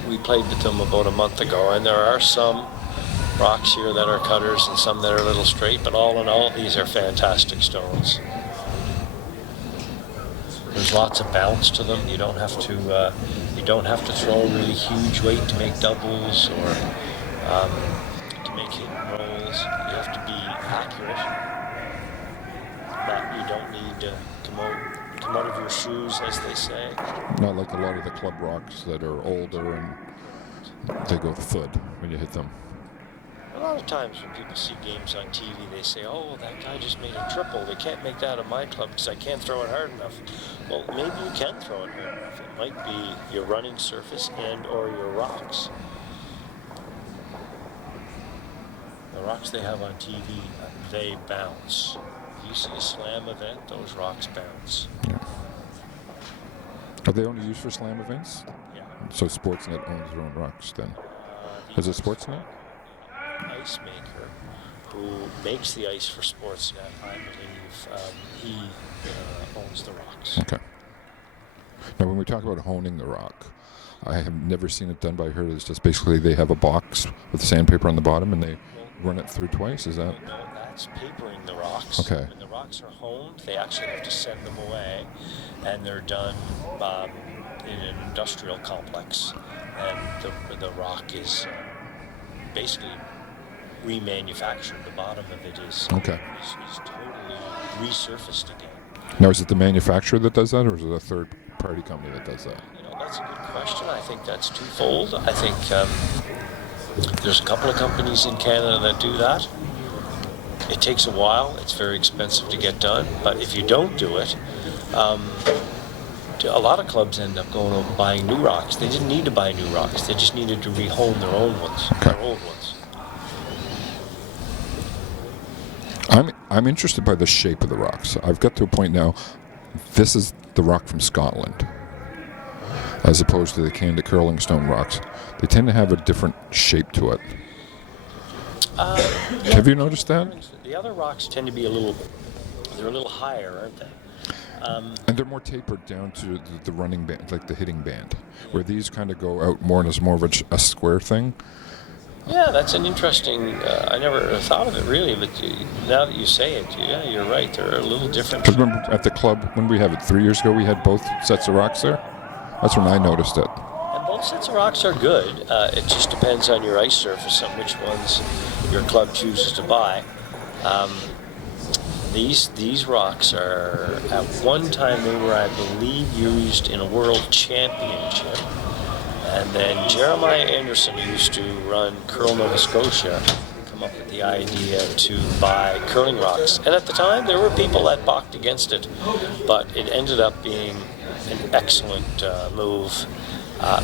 we played with them about a month ago, and there are some rocks here that are cutters and some that are a little straight, but all in all, these are fantastic stones. There's lots of bounce to them. You don't have to throw a really huge weight to make doubles or to make hit and rolls. You have to be accurate. But you don't need to come out of your shoes, as they say. Not like a lot of the club rocks that are older and they go thud when you hit them. A lot of times when people see games on TV, they say, oh, that guy just made a triple. They can't make that at my club because I can't throw it hard enough. Well, maybe you can throw it hard enough. It might be your running surface and or your rocks. The rocks they have on TV, they bounce. If you see a slam event, those rocks bounce. Yeah. Are they only used for slam events? Yeah. So Sportsnet owns their own rocks then? Is it Sportsnet? Ice maker who makes the ice for Sportsnet, I believe, he owns the rocks. Okay. Now, when we talk about honing the rock, I have never seen it done, but I heard it's just basically they have a box with sandpaper on the bottom and they run it through twice. Is that? No, that's papering the rocks. Okay. When the rocks are honed, they actually have to send them away, and they're done in an industrial complex, and the rock is basically remanufactured. The bottom of it is totally resurfaced again. Now, is it the manufacturer that does that, or is it a third-party company that does that? You know, that's a good question. I think that's twofold. I think there's a couple of companies in Canada that do that. It takes a while. It's very expensive to get done. But if you don't do it, a lot of clubs end up going over buying new rocks. They didn't need to buy new rocks. They just needed to rehome their own ones, their old ones. I'm interested by the shape of the rocks. I've got to a point now, this is the rock from Scotland, as opposed to the Canada curling stone rocks. They tend to have a different shape to it. Have you noticed that? The other rocks tend to be they're a little higher, aren't they? And they're more tapered down to the running band, like the hitting band, where these kind of go out more and is more of a square thing. Yeah, that's an interesting, I never thought of it really, but now that you say it, yeah, you're right, they're a little different. Because remember at the club, when we had it 3 years ago, we had both sets of rocks there? That's when I noticed it. And both sets of rocks are good. It just depends on your ice surface and which ones your club chooses to buy. These rocks are, at one time they were, I believe, used in a world championship. And then Jeremiah Anderson, who used to run Curl Nova Scotia, come up with the idea to buy curling rocks. And at the time, there were people that balked against it, but it ended up being an excellent move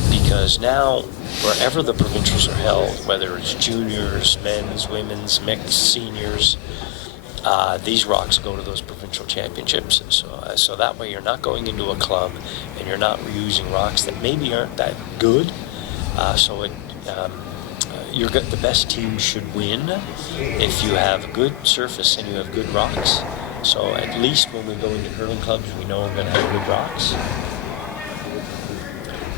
because now, wherever the provincials are held, whether it's juniors, men's, women's, mixed, seniors, these rocks go to those provincial championships. So that way you're not going into a club and you're not using rocks that maybe aren't that good. The best team should win if you have a good surface and you have good rocks. So at least when we go into curling clubs, we know we're going to have good rocks.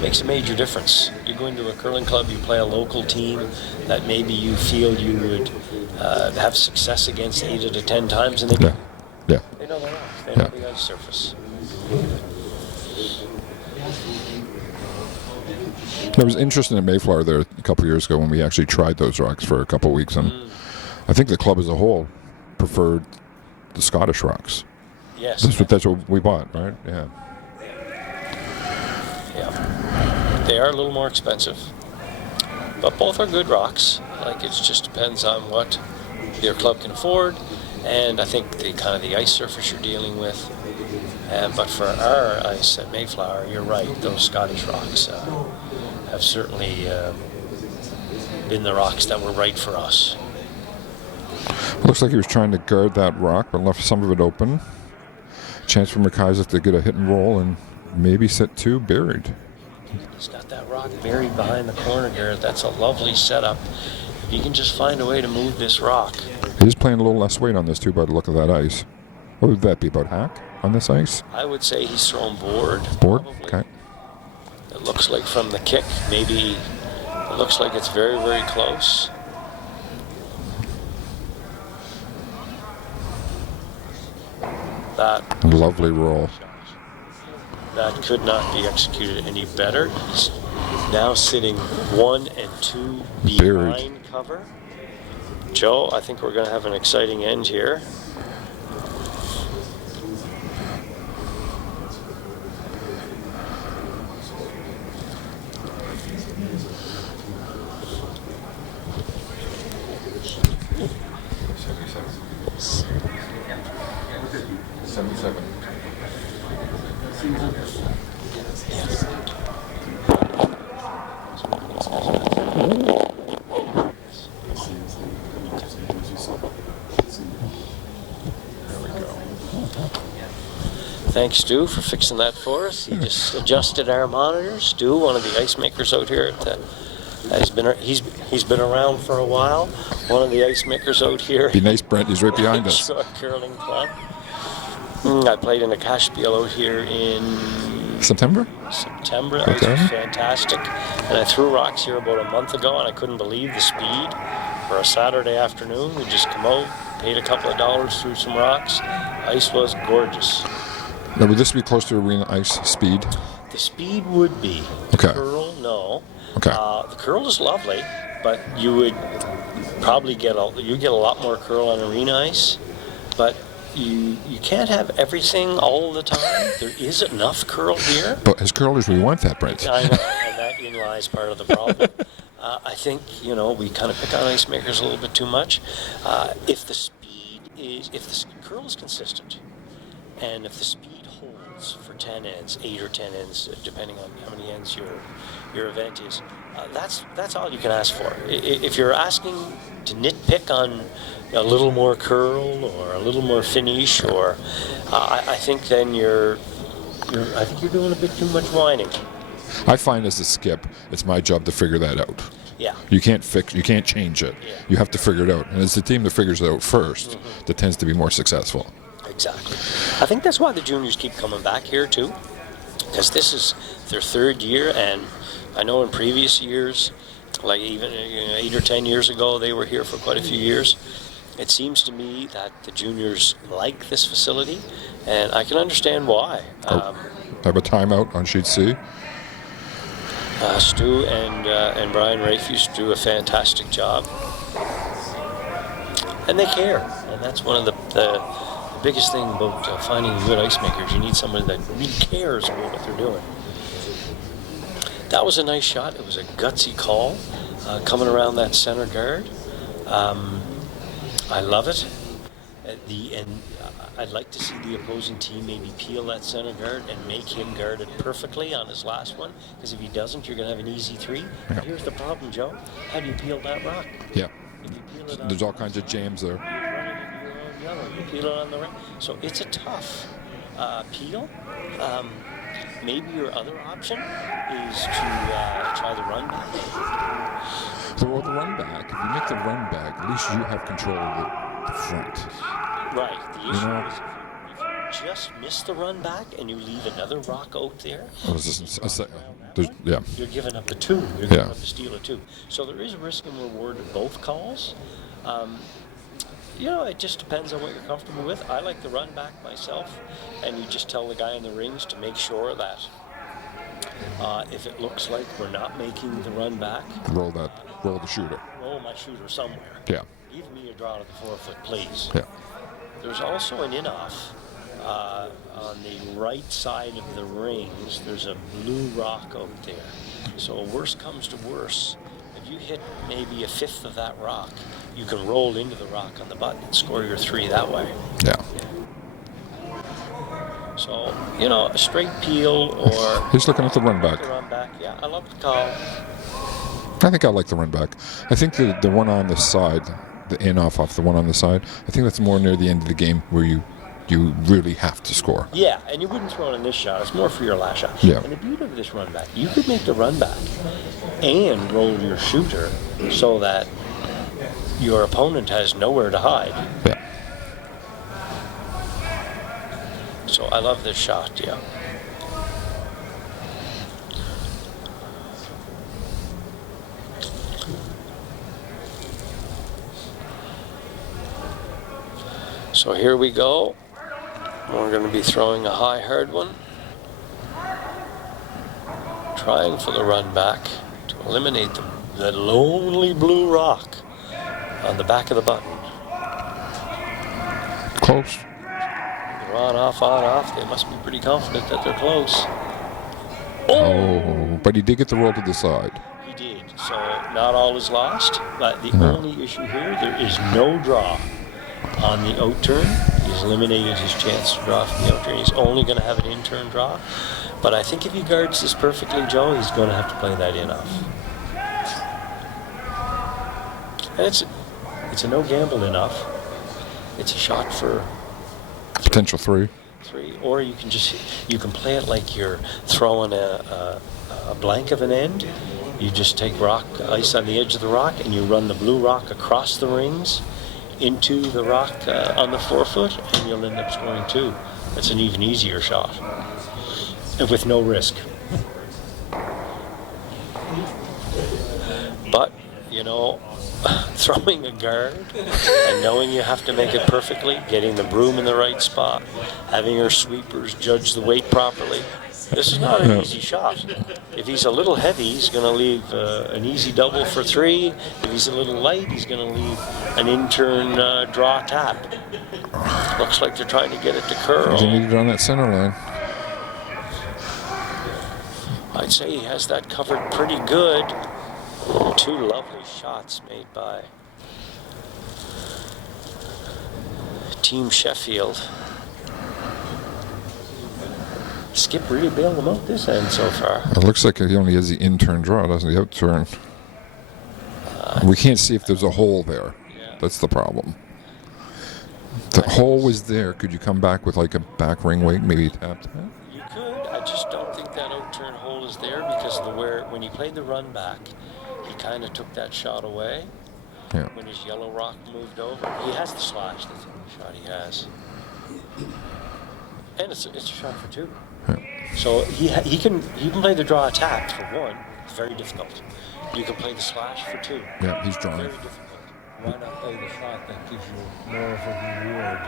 Makes a major difference. You go into a curling club, you play a local team that maybe you feel you would have success against 8 out of 10 times, and they know the rocks, they know the ice surface. I was interested in Mayflower there a couple of years ago when we actually tried those rocks for a couple of weeks, and I think the club as a whole preferred the Scottish rocks. Yes. That's what we bought, right? Yeah. Yeah. They are a little more expensive, but both are good rocks. Like, it just depends on what your club can afford, and I think the ice surface you're dealing with. But for our ice at Mayflower, you're right. Those Scottish rocks have certainly been the rocks that were right for us. Looks like he was trying to guard that rock, but left some of it open. Chance for MacIsaac to get a hit and roll and maybe set 2 buried. He's got that rock buried behind the corner here. That's a lovely setup. If you can just find a way to move this rock. He's playing a little less weight on this too by the look of that ice. What would that be, about hack on this ice? I would say he's thrown board. Board? Probably. Okay. It looks like from the kick, maybe it looks like it's very, very close. That lovely roll. That could not be executed any better. He's now sitting 1 and 2 behind cover. Joe, I think we're going to have an exciting end here. Thanks, Stu, for fixing that for us. He just adjusted our monitors. Stu, one of the ice makers out here he's been around for a while. One of the ice makers out here. Be nice, Brent. He's right behind us. Curling club. I played in a Cashspiel out here in September. It was fantastic. And I threw rocks here about a month ago, and I couldn't believe the speed. For a Saturday afternoon, we just come out, paid a couple of dollars, threw some rocks. Ice was gorgeous. Now, would this be close to arena ice speed? The speed would be. Okay. The curl, no. Okay. The curl is lovely, but you would probably get a lot more curl on arena ice, but you can't have everything all the time. There is enough curl here. But as curlers, we want that, Brent. I know, and that in lies part of the problem. I think, we kind of pick on ice makers a little bit too much. If the curl is consistent, and if the speed holds for 10 ends, 8 or 10 ends, depending on how many ends your event is, that's all you can ask for. If you're asking to nitpick on a little more curl or a little more finish, or I think then you're doing a bit too much whining. I find as a skip, it's my job to figure that out. Yeah. You can't change it. Yeah. You have to figure it out. And it's the team that figures it out first that tends to be more successful. Exactly. I think that's why the juniors keep coming back here too, because this is their 3rd year, and I know in previous years, like even 8 or 10 years ago, they were here for quite a few years. It seems to me that the juniors like this facility, and I can understand why. Have a timeout on sheet C. Stu and Brian Rayfuse do a fantastic job, and they care, and that's one of the biggest thing about finding good ice makers. You need somebody that really cares about what they're doing. That was a nice shot. It was a gutsy call coming around that center guard. I love it. I'd like to see the opposing team maybe peel that center guard and make him guard it perfectly on his last one, because if he doesn't, you're going to have an easy 3. Yeah. But here's the problem, Joe. How do you peel that rock? Yeah. If you peel it There's all kinds of jams there. you run it into your own yellow, you peel it on the red. So it's a tough peel. Maybe your other option is to try the run back. So, well, the run back, if you make the run back, at least you have control of the front. Right. The issue is if you just miss the run back and you leave another rock out there, you're giving up a 2. You're giving up a steal of 2. So there is risk and reward in both calls. It just depends on what you're comfortable with. I like the run back myself, and you just tell the guy in the rings to make sure that if it looks like we're not making the run back, roll the shooter. Roll my shooter somewhere. Yeah. Give me a draw to the 4-foot, please. Yeah. There's also an in-off on the right side of the rings. There's a blue rock out there. So worst comes to worst, if you hit maybe a fifth of that rock, you can roll into the rock on the button and score your 3 that way. Yeah. So, a straight peel or... He's looking at the run back. Yeah, I love the call. I think I like the run back. I think the one on the side, the in-off off the one on the side, I think that's more near the end of the game where you really have to score. Yeah, and you wouldn't throw it in this shot. It's more for your last shot. Yeah. And the beauty of this run back, you could make the run back and roll your shooter so that your opponent has nowhere to hide. Yeah. So I love this shot, yeah. So here we go. We're going to be throwing a high hard one. Trying for the run back to eliminate the lonely blue rock on the back of the button. Close. They're on, off. They must be pretty confident that they're close. Oh, but he did get the roll to the side. He did. So not all is lost. But the only issue here, there is no draw on the out turn. He's eliminated his chance to draw from the out turn. He's only going to have an in turn draw. But I think if he guards this perfectly, Joe, he's going to have to play that in off. And it's a no gamble in off. It's a shot for potential 3. Or you can play it like you're throwing a blank of an end. You just take ice on the edge of the rock and you run the blue rock across the rings into the rock on the 4-foot, and you'll end up scoring 2. That's an even easier shot, and with no risk. But, throwing a guard and knowing you have to make it perfectly, getting the broom in the right spot, having your sweepers judge the weight properly, this is not an easy shot. If he's a little heavy, he's going to leave an easy double for 3. If he's a little light, he's going to leave an in-turn draw tap. Looks like they're trying to get it to curl. They need it on that center line. I'd say he has that covered pretty good. 2 lovely shots made by Team Sheffield. Skip really bailed them out this end so far. It looks like he only has the in-turn draw, doesn't he? Out-turn. We can't see if there's a hole there. Yeah. That's the problem. The hole was there. Could you come back with like a back ring weight, maybe tap that? You could. I just don't think that out-turn hole is there because when he played the run back, he kind of took that shot away. Yeah. When his yellow rock moved over, he has the slash. That's the only shot he has. And it's a shot for 2. Yeah. So he can play the draw attack for 1. It's very difficult. You can play the slash for 2. Yeah, he's drawing. Very difficult. Why not play the shot that gives you more of a reward?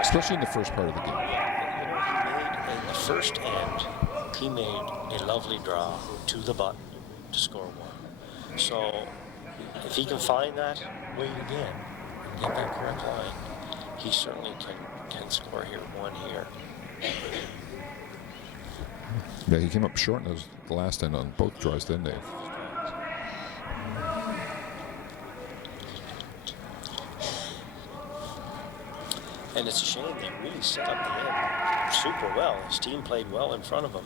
Especially in the first part of the game. He made in the first end, he made a lovely draw to the button to score 1. So if he can find that weight again and get that correct line, he certainly can score here 1 here. Yeah, he came up short in the last end on both draws, didn't they? And it's a shame they really set up the end super well. His team played well in front of him.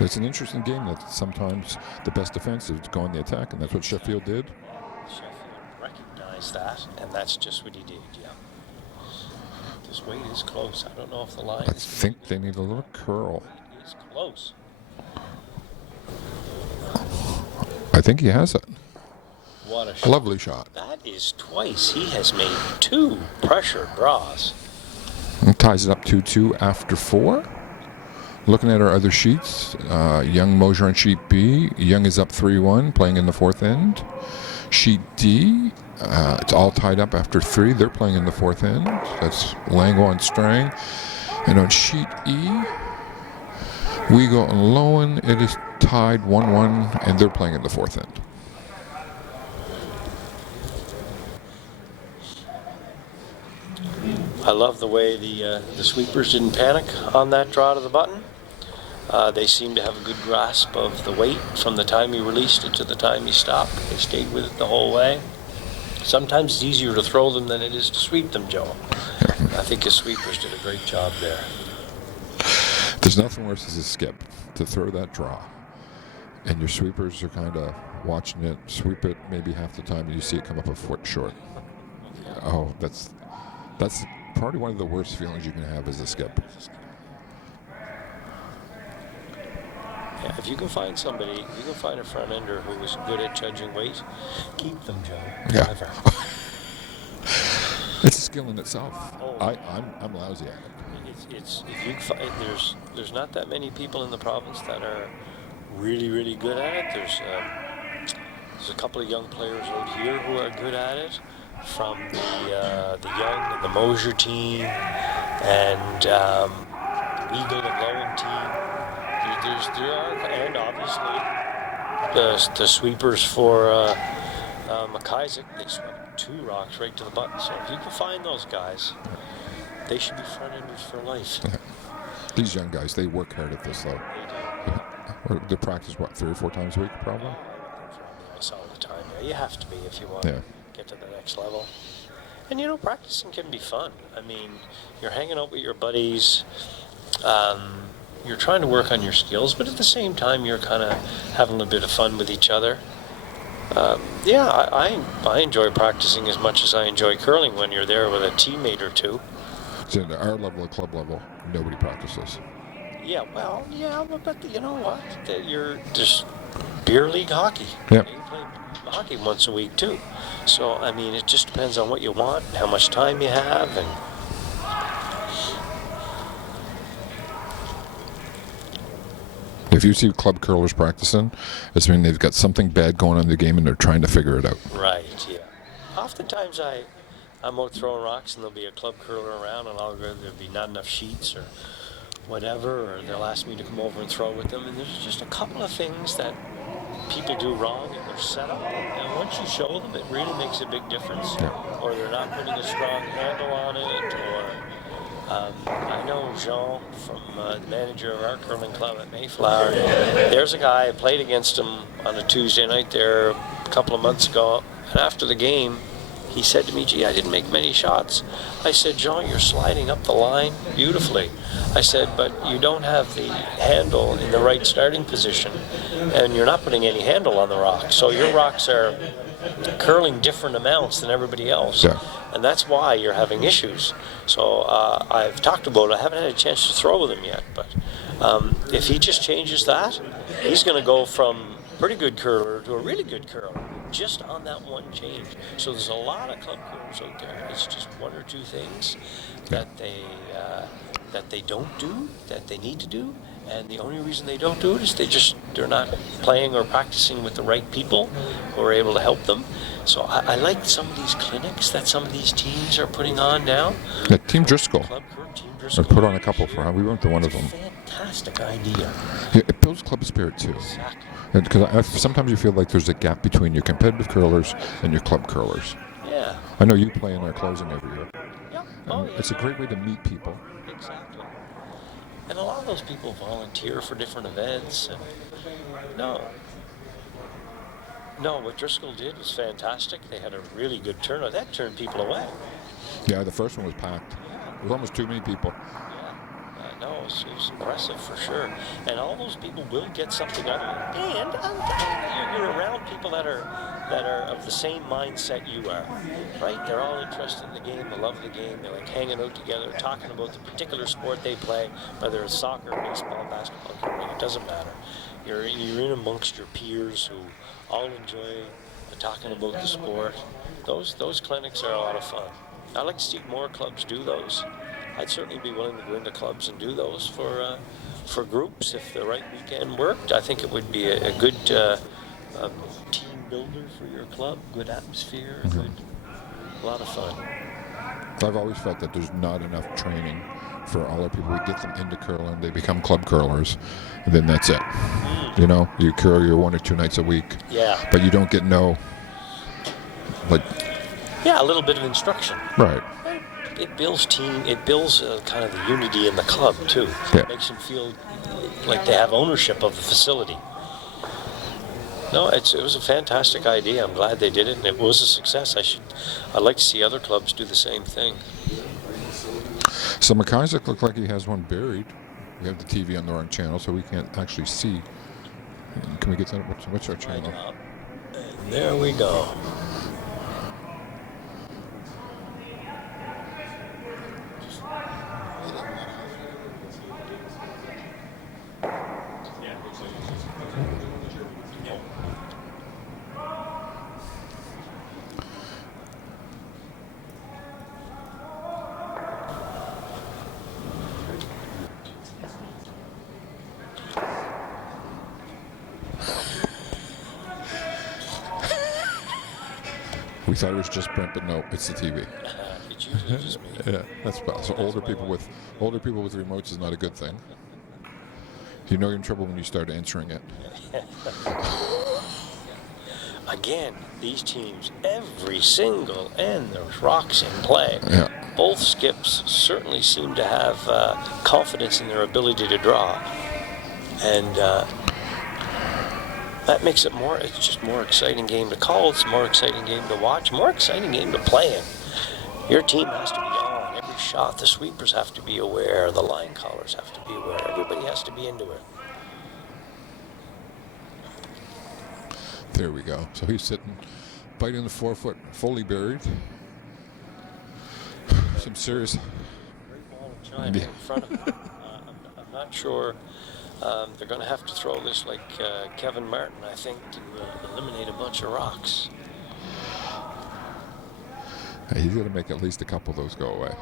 It's an interesting game that sometimes the best defense is to go on the attack, and that's what Sheffield did. Sheffield recognized that, and that's just what he did, yeah. This weight is close. I don't know if the line I is... think they need a little curl. It is close. I think he has it. What a shot. Lovely shot. That is twice. He has made 2 pressure draws. And ties it up 2-2 after 4. Looking at our other sheets, Young Mosier on sheet B. Young is up 3-1, playing in the 4th end. Sheet D, it's all tied up after 3. They're playing in the 4th end. That's Lango and Strang. And on sheet E, Weagle and Lowen, it is tied 1-1, and they're playing in the 4th end. I love the way the sweepers didn't panic on that draw to the button. They seem to have a good grasp of the weight from the time he released it to the time he stopped. They stayed with it the whole way. Sometimes it's easier to throw them than it is to sweep them, Joe. I think his sweepers did a great job there. There's nothing worse as a skip to throw that draw, and your sweepers are kind of watching it, sweep it maybe half the time, and you see it come up a foot short. Oh, that's probably one of the worst feelings you can have as a skip. Yeah, if you can find somebody, you can find a front ender who is good at judging weight, keep them, Joe. Yeah. Forever. It's a skill in itself. Oh. I'm lousy at it. It's if you find there's not that many people in the province that are really good at it. There's a couple of young players out here who are good at it, from the Young and the Mosier team, and the Weagle and Lowen team. There are, and obviously the sweepers for MacIsaac. They swept 2 rocks right to the button. So if you can find those guys, they should be front enders for life. These young guys, they work hard at this, though. They practice, what, 3 or 4 times a week, probably? All the time. Yeah, you have to be if you want Yeah. to get to the next level. And practicing can be fun. I mean, you're hanging out with your buddies. You're trying to work on your skills, but at the same time, you're kind of having a bit of fun with each other. I enjoy practicing as much as I enjoy curling when you're there with a teammate or two. So at our level, at club level, nobody practices. Yeah, well, yeah, but you know what? You're just beer league hockey. Yep. You play hockey once a week too. So I mean, it just depends on what you want, how much time you have, and. If you see club curlers practicing, it's mean they've got something bad going on in the game and they're trying to figure it out. Right, yeah. Oftentimes I'm out throwing rocks and there'll be a club curler around and there'll be not enough sheets or whatever, or they'll ask me to come over and throw with them, and there's just a couple of things that people do wrong in their setup, and once you show them, it really makes a big difference. Yeah. Or they're not putting a strong handle on it, or I know Jean, from the manager of our curling club at Mayflower. There's a guy, I played against him on a Tuesday night there a couple of months ago, and after the game, he said to me, "Gee, I didn't make many shots." I said, "Jean, you're sliding up the line beautifully." I said, "But you don't have the handle in the right starting position, and you're not putting any handle on the rock. So your rocks are curling different amounts than everybody else." Yeah. And that's why you're having issues. So I've talked about it. I haven't had a chance to throw with him yet, but if he just changes that, he's going to go from pretty good curler to a really good curler just on that one change. So there's a lot of club curlers out there. It's just 1 or 2 things that they don't do, that they need to do. And the only reason they don't do it is they're not playing or practicing with the right people who are able to help them. So I like some of these clinics that some of these teams are putting on now. Yeah, Team Driscoll. Team I Driscoll. put on a couple for we went to one of them. Fantastic idea. Yeah, it builds club spirit too. Exactly. Because sometimes you feel like there's a gap between your competitive curlers and your club curlers. Yeah. I know you play in our closing every year. Yep. And it's a great way to meet people. Exactly. And a lot of those people volunteer for different events. And what Driscoll did was fantastic. They had a really good turnout. That turned people away. Yeah, the first one was packed. There was almost too many people. Yeah. No, it was impressive for sure. And all those people will get something out of it. And you're around people that are of the same mindset you are, right? They're all interested in the game, they love the game, they like hanging out together, talking about the particular sport they play, whether it's soccer, baseball, basketball, it doesn't matter. You're in amongst your peers who all enjoy talking about the sport. Those clinics are a lot of fun. I'd like to see more clubs do those. I'd certainly be willing to go into clubs and do those for groups if the right weekend worked. I think it would be a good team builder for your club, good atmosphere, a lot of fun. I've always felt that there's not enough training for all our people. We get them into curling, they become club curlers, and then that's it. You know, you curl your 1 or 2 nights a week. Yeah. But you don't get a little bit of instruction. Right. It builds kind of the unity in the club too. Yeah. It makes them feel like they have ownership of the facility. No, it was a fantastic idea. I'm glad they did it, and it was a success. I'd like to see other clubs do the same thing. So MacIsaac looked like he has one buried. We have the TV on the wrong channel, so we can't actually see. Can we get that? What's our channel? And there we go. We thought it was just Brent, but no, it's the TV. It's usually just me. Yeah, that's bad. So older people with remotes is not a good thing. You know you're in trouble when you start answering it. Again, these teams, every single end, there's rocks in play. Yeah. Both skips certainly seem to have confidence in their ability to draw. And that makes it it's just more exciting game to call. It's a more exciting game to watch, more exciting game to play in. Your team has to be on every shot. The sweepers have to be aware. The line callers have to be aware. Everybody has to be into it. There we go. So he's sitting, biting the 4-foot, fully buried. Some serious. Great ball and chime in front of him. I'm not sure. They're going to have to throw this like Kevin Martin, I think, to eliminate a bunch of rocks. He's going to make at least a couple of those go away.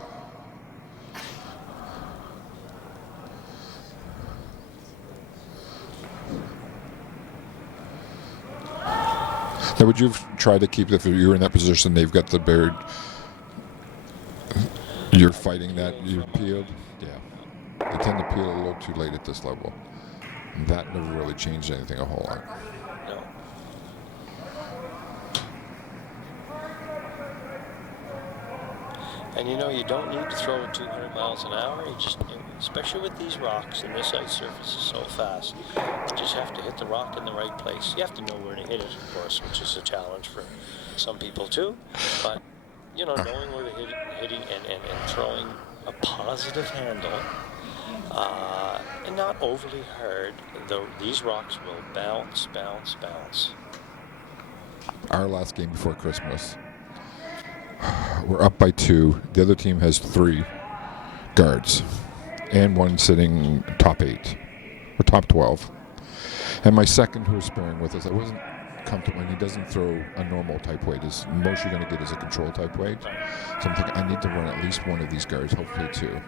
Now, would you try to keep, if you were in that position, they've got the buried, you're fighting that, you're peeled? Yeah. They tend to peel a little too late at this level. And that never really changed anything a whole lot. No. And you know, you don't need to throw it 200 miles an hour. Especially with these rocks, and this ice surface is so fast, you just have to hit the rock in the right place. You have to know where to hit it, of course, which is a challenge for some people too. But, you know, knowing where to hitting and throwing a positive handle, and not overly hard, though these rocks will bounce, bounce, bounce. Our last game before Christmas, we're up by 2. The other team has 3 guards and one sitting top 8 or top 12. And my second, who was sparring with us, I wasn't comfortable, and he doesn't throw a normal type weight. Most you're going to get is a control type weight. So I'm thinking I need to run at least one of these guards, hopefully 2.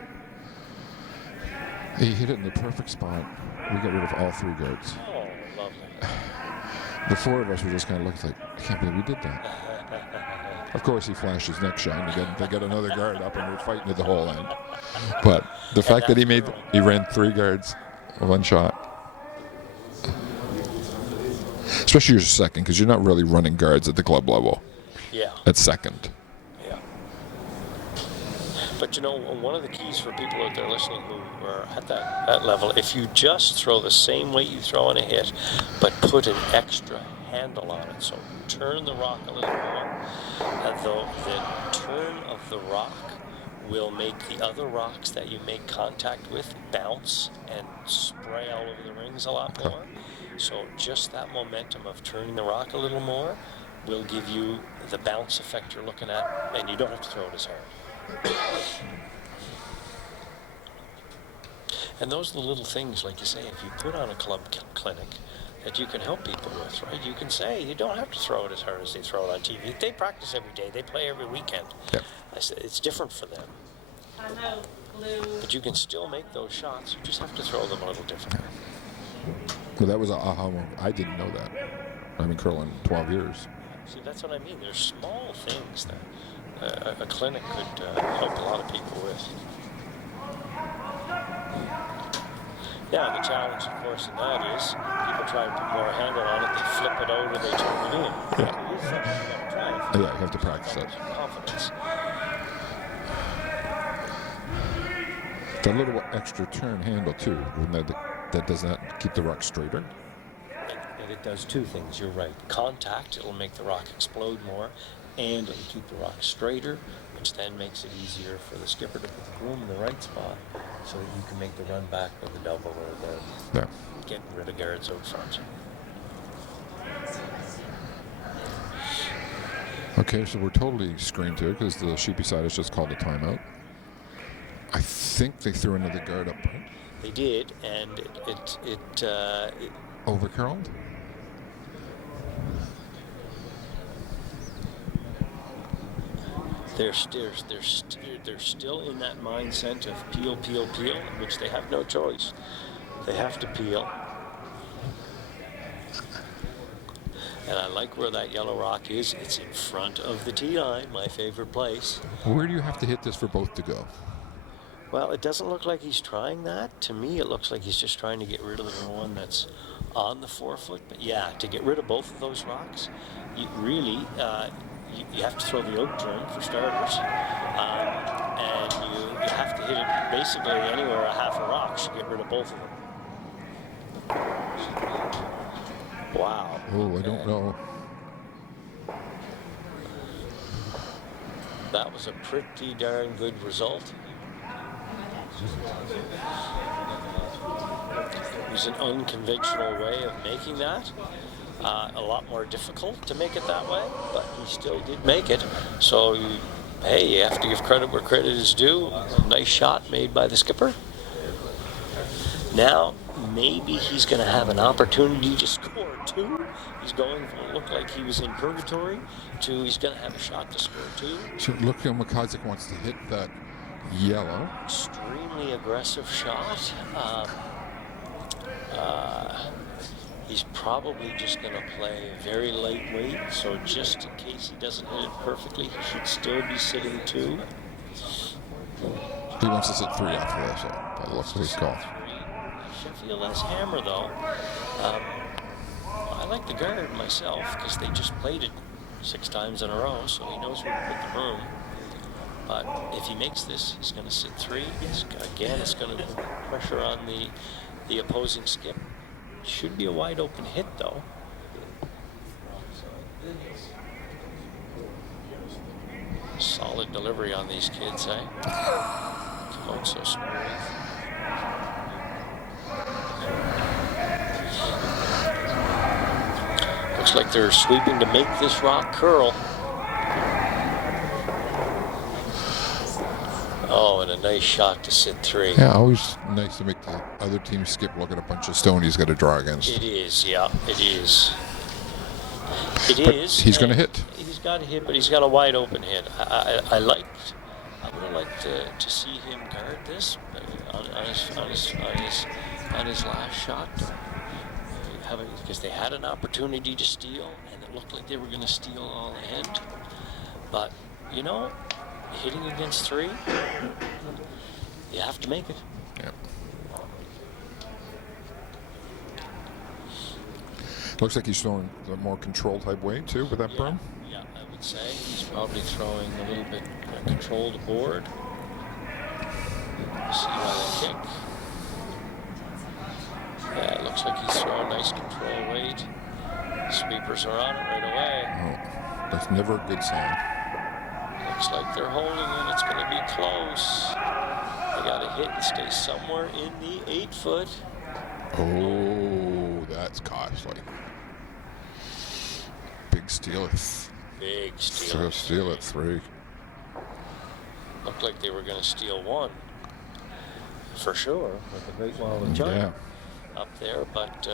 He hit it in the perfect spot. We got rid of all 3 guards. Oh, lovely. The 4 of us were just kind of looking like, I can't believe we did that. Of course, he flashed his next shot, and they got another guard up, and we're fighting at the whole end. But the fact that he ran 3 guards, 1 shot. Especially your second, because you're not really running guards at the club level. Yeah. At second. Yeah. But you know, one of the keys for people out there listening who are at that level, if you just throw the same weight you throw in a hit, but put an extra handle on it, so turn the rock a little more, the turn of the rock will make the other rocks that you make contact with bounce and spray all over the rings a lot more. So just that momentum of turning the rock a little more will give you the bounce effect you're looking at, and you don't have to throw it as hard. And those are the little things, like you say, if you put on a club clinic that you can help people with, right? You can say, you don't have to throw it as hard as they throw it on TV. They practice every day. They play every weekend. Yep. It's different for them. But you can still make those shots. You just have to throw them a little differently. Well, that was a aha moment. I didn't know that. I've been curling 12 years. See, that's what I mean. There's small things that a clinic could help a lot of people with. Yeah, the challenge, of course, in that is people try to put more handle on it, they flip it out, or they turn it in. Yeah. It is something you got to try. Yeah, you have to practice that. Confidence. That little extra turn handle, too, that does not keep the rock straighter. And it does two things, you're right. Contact, it'll make the rock explode more, and it'll keep the rock straighter, which then makes it easier for the skipper to put the broom in the right spot so that you can make the run back with the double or the getting rid of guards out front. Okay, so we're totally screened here because the sheepy side has just called a timeout. I think they threw another guard up, right? They did, and it overcurled? They're still in that mindset of peel, which they have no choice. They have to peel. And I like where that yellow rock is. It's in front of the tee line, my favorite place. Where do you have to hit this for both to go? Well, it doesn't look like he's trying that. To me, it looks like he's just trying to get rid of the one that's on the 4-foot. But yeah, to get rid of both of those rocks, you really, you have to throw the oak drum for starters. And you have to hit it basically anywhere a half a rock to get rid of both of them. Wow. Oh, I don't know. That was a pretty darn good result. It was an unconventional way of making that. A lot more difficult to make it that way, but he still did make it. So, hey, you have to give credit where credit is due. A nice shot made by the skipper. Now, maybe he's going to have an opportunity to score two. He's going from look like he was in purgatory to he's going to have a shot to score two. So look how MacIsaac wants to hit that yellow. Extremely aggressive shot. He's probably just going to play very lightweight, so just in case he doesn't hit it perfectly, he should still be sitting two. He wants to sit three after this, so that looks like his call. Sheffield has hammer, though. I like the guard myself, because they just played it 6 times in a row, so he knows where to put the broom. But if he makes this, he's going to sit 3. Again, it's going to put pressure on the opposing skip. Should be a wide open hit, though. Solid delivery on these kids, eh? Come on, so smooth. Looks like they're sweeping to make this rock curl. Oh, and a nice shot to sit 3. Yeah, always nice to make the other team skip look at a bunch of stone he's got to draw against. It is, yeah, it is. It but is. He's going to hit. He's got a hit, but he's got a wide open hit. I would have liked to see him guard this on his last shot. Because they had an opportunity to steal, and it looked like they were going to steal all the end. But, you know, hitting against 3, you have to make it. Yep. Looks like he's throwing a more controlled type way too with that broom. Yeah, I would say he's probably throwing a little bit controlled aboard. See how they kick. Yeah, it looks like he's throwing nice control weight. Sweepers are on it right away. Oh, that's never a good sign. Looks like they're holding it. It's going to be close. They got to hit and stay somewhere in the 8-foot. Oh, that's costly. Big steal. Big steal. Steal at 3. Looked like they were going to steal 1. For sure. With the Great Wall of China up there. But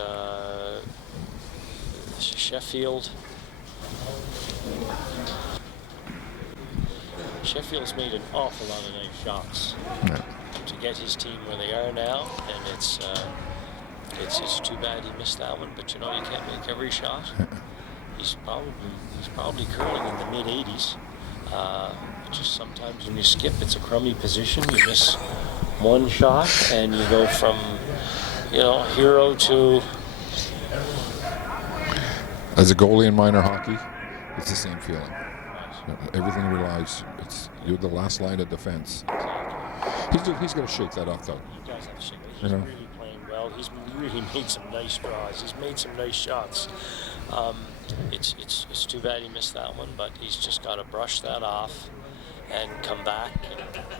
Sheffield's made an awful lot of nice shots to get his team where they are now, and it's too bad he missed that one. But you know, you can't make every shot. He's probably curling in the mid-80s. Just sometimes when you skip, it's a crummy position. You miss one shot, and you go from hero to. As a goalie in minor hockey, it's the same feeling. Everything relies. You're the last line of defense. He's got to shake that off, though. He does have to shake it. He's really playing well. He's really made some nice draws. He's made some nice shots. It's too bad he missed that one, but he's just got to brush that off and come back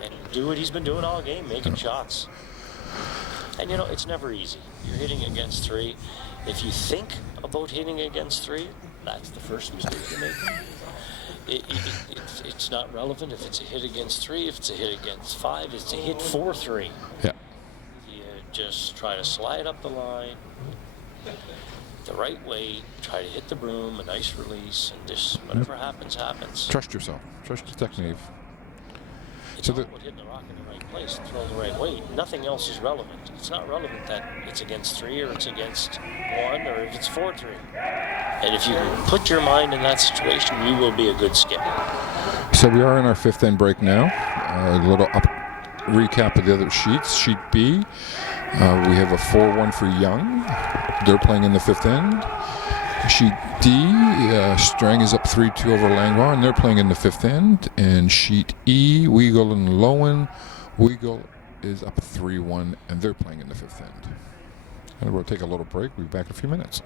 and do what he's been doing all game, making shots. And it's never easy. You're hitting against 3. If you think about hitting against 3, that's the first mistake you're making. It's not relevant if it's a hit against 3, if it's a hit against 5, it's a hit for 3. Yeah. You just try to slide up the line the right way, try to hit the broom, a nice release, and just whatever happens. Trust yourself. Trust your technique. It's all about hitting the rock in the right place and throwing the right weight. Nothing else is relevant. It's not relevant that it's against 3 or it's against 1 or if it's 4-3. And if you can put your mind in that situation, you will be a good skip. So we are in our 5th end break now. A little recap of the other sheets. Sheet B, we have a 4-1 for Young. They're playing in the 5th end. Sheet D, Strang is up 3-2 over Langlois, and they're playing in the 5th end. And sheet E, Weagle and Lowen. Weagle is up 3-1, and they're playing in the 5th end. And we'll take a little break. We'll be back in a few minutes.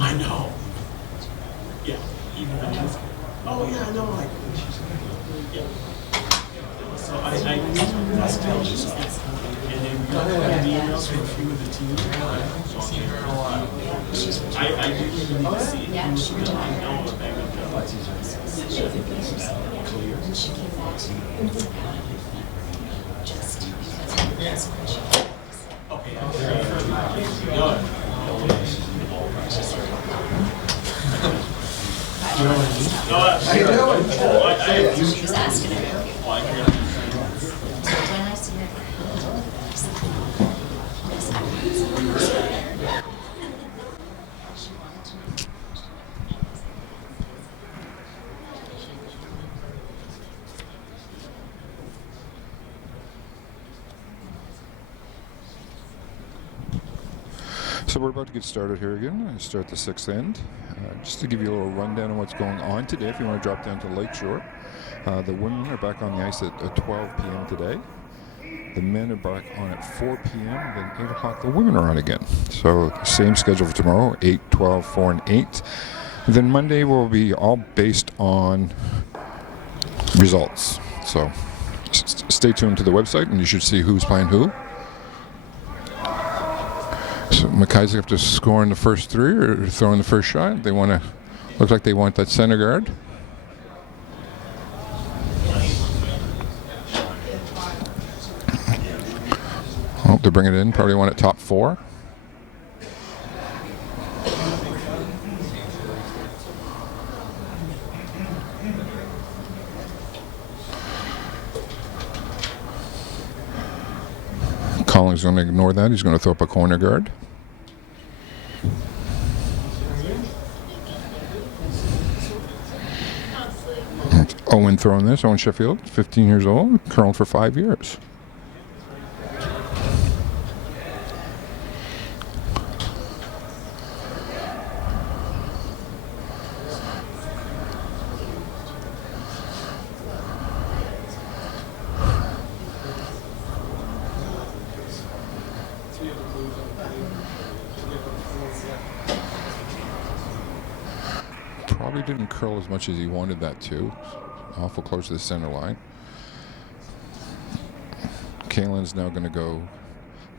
I know. Yeah. Even oh yeah, I know. Like, yeah. So I must tell you something. And then we got the emails from a few of the teams. I do need to see it. I know what they would do. Okay, good. She was asking her. When I see her, So we're about to get started here again. I start the sixth end. Just to give you a little rundown on what's going on today, if you want to drop down to Lakeshore. The women are back on the ice at 12 p.m. today. The men are back on at 4 p.m. Then 8 o'clock the women are on again. So same schedule for tomorrow, 8, 12, 4, and 8. And then Monday will be all based on results. So stay tuned to the website and you should see who's playing who. So MacIsaac have to score in the first three or throw in the first shot. They want to look like they want that center guard. Oh, they're bringing it in. Probably want it top four. Collins going to ignore that. He's going to throw up a corner guard. Owen throwing this. Owen Sheffield, 15 years old, curling for 5 years. Probably didn't curl as much as he wanted that to. Awful close to the center line. Kalen's now going to go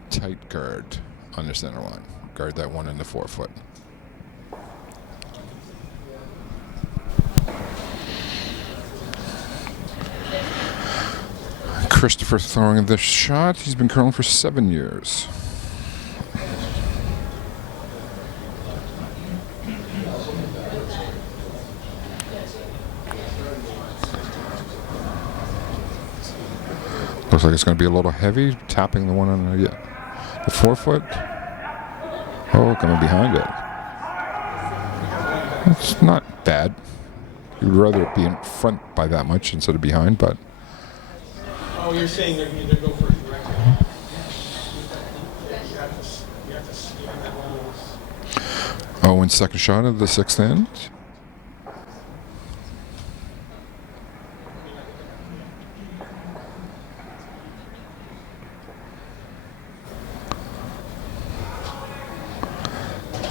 tight guard on the center line. Guard that one in the 4 foot. Christopher throwing this shot. He's been curling for 7 years. Looks like it's going to be a little heavy, tapping the one on the 4 foot. Oh, coming behind it. It's not bad. You'd rather it be in front by that much instead of behind, but. Oh, you're saying they're going to go for it directly. You have to scan that one. Owen's second shot of the sixth end.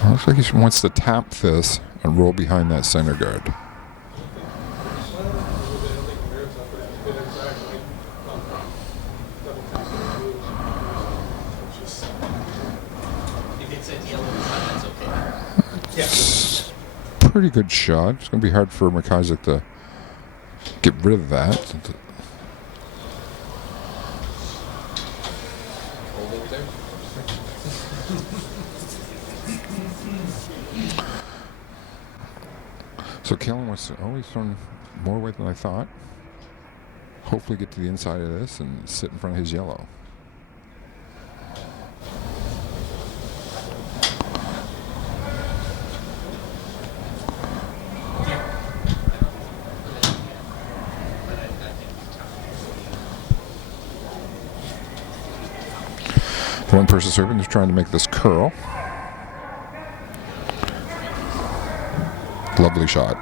Looks like he wants to tap this and roll behind that center guard. It's pretty good shot. It's going to be hard for MacIsaac to get rid of that. So Kalen wants to, he's thrown more weight than I thought. Hopefully get to the inside of this and sit in front of his yellow. One person serving is trying to make this curl. Lovely shot.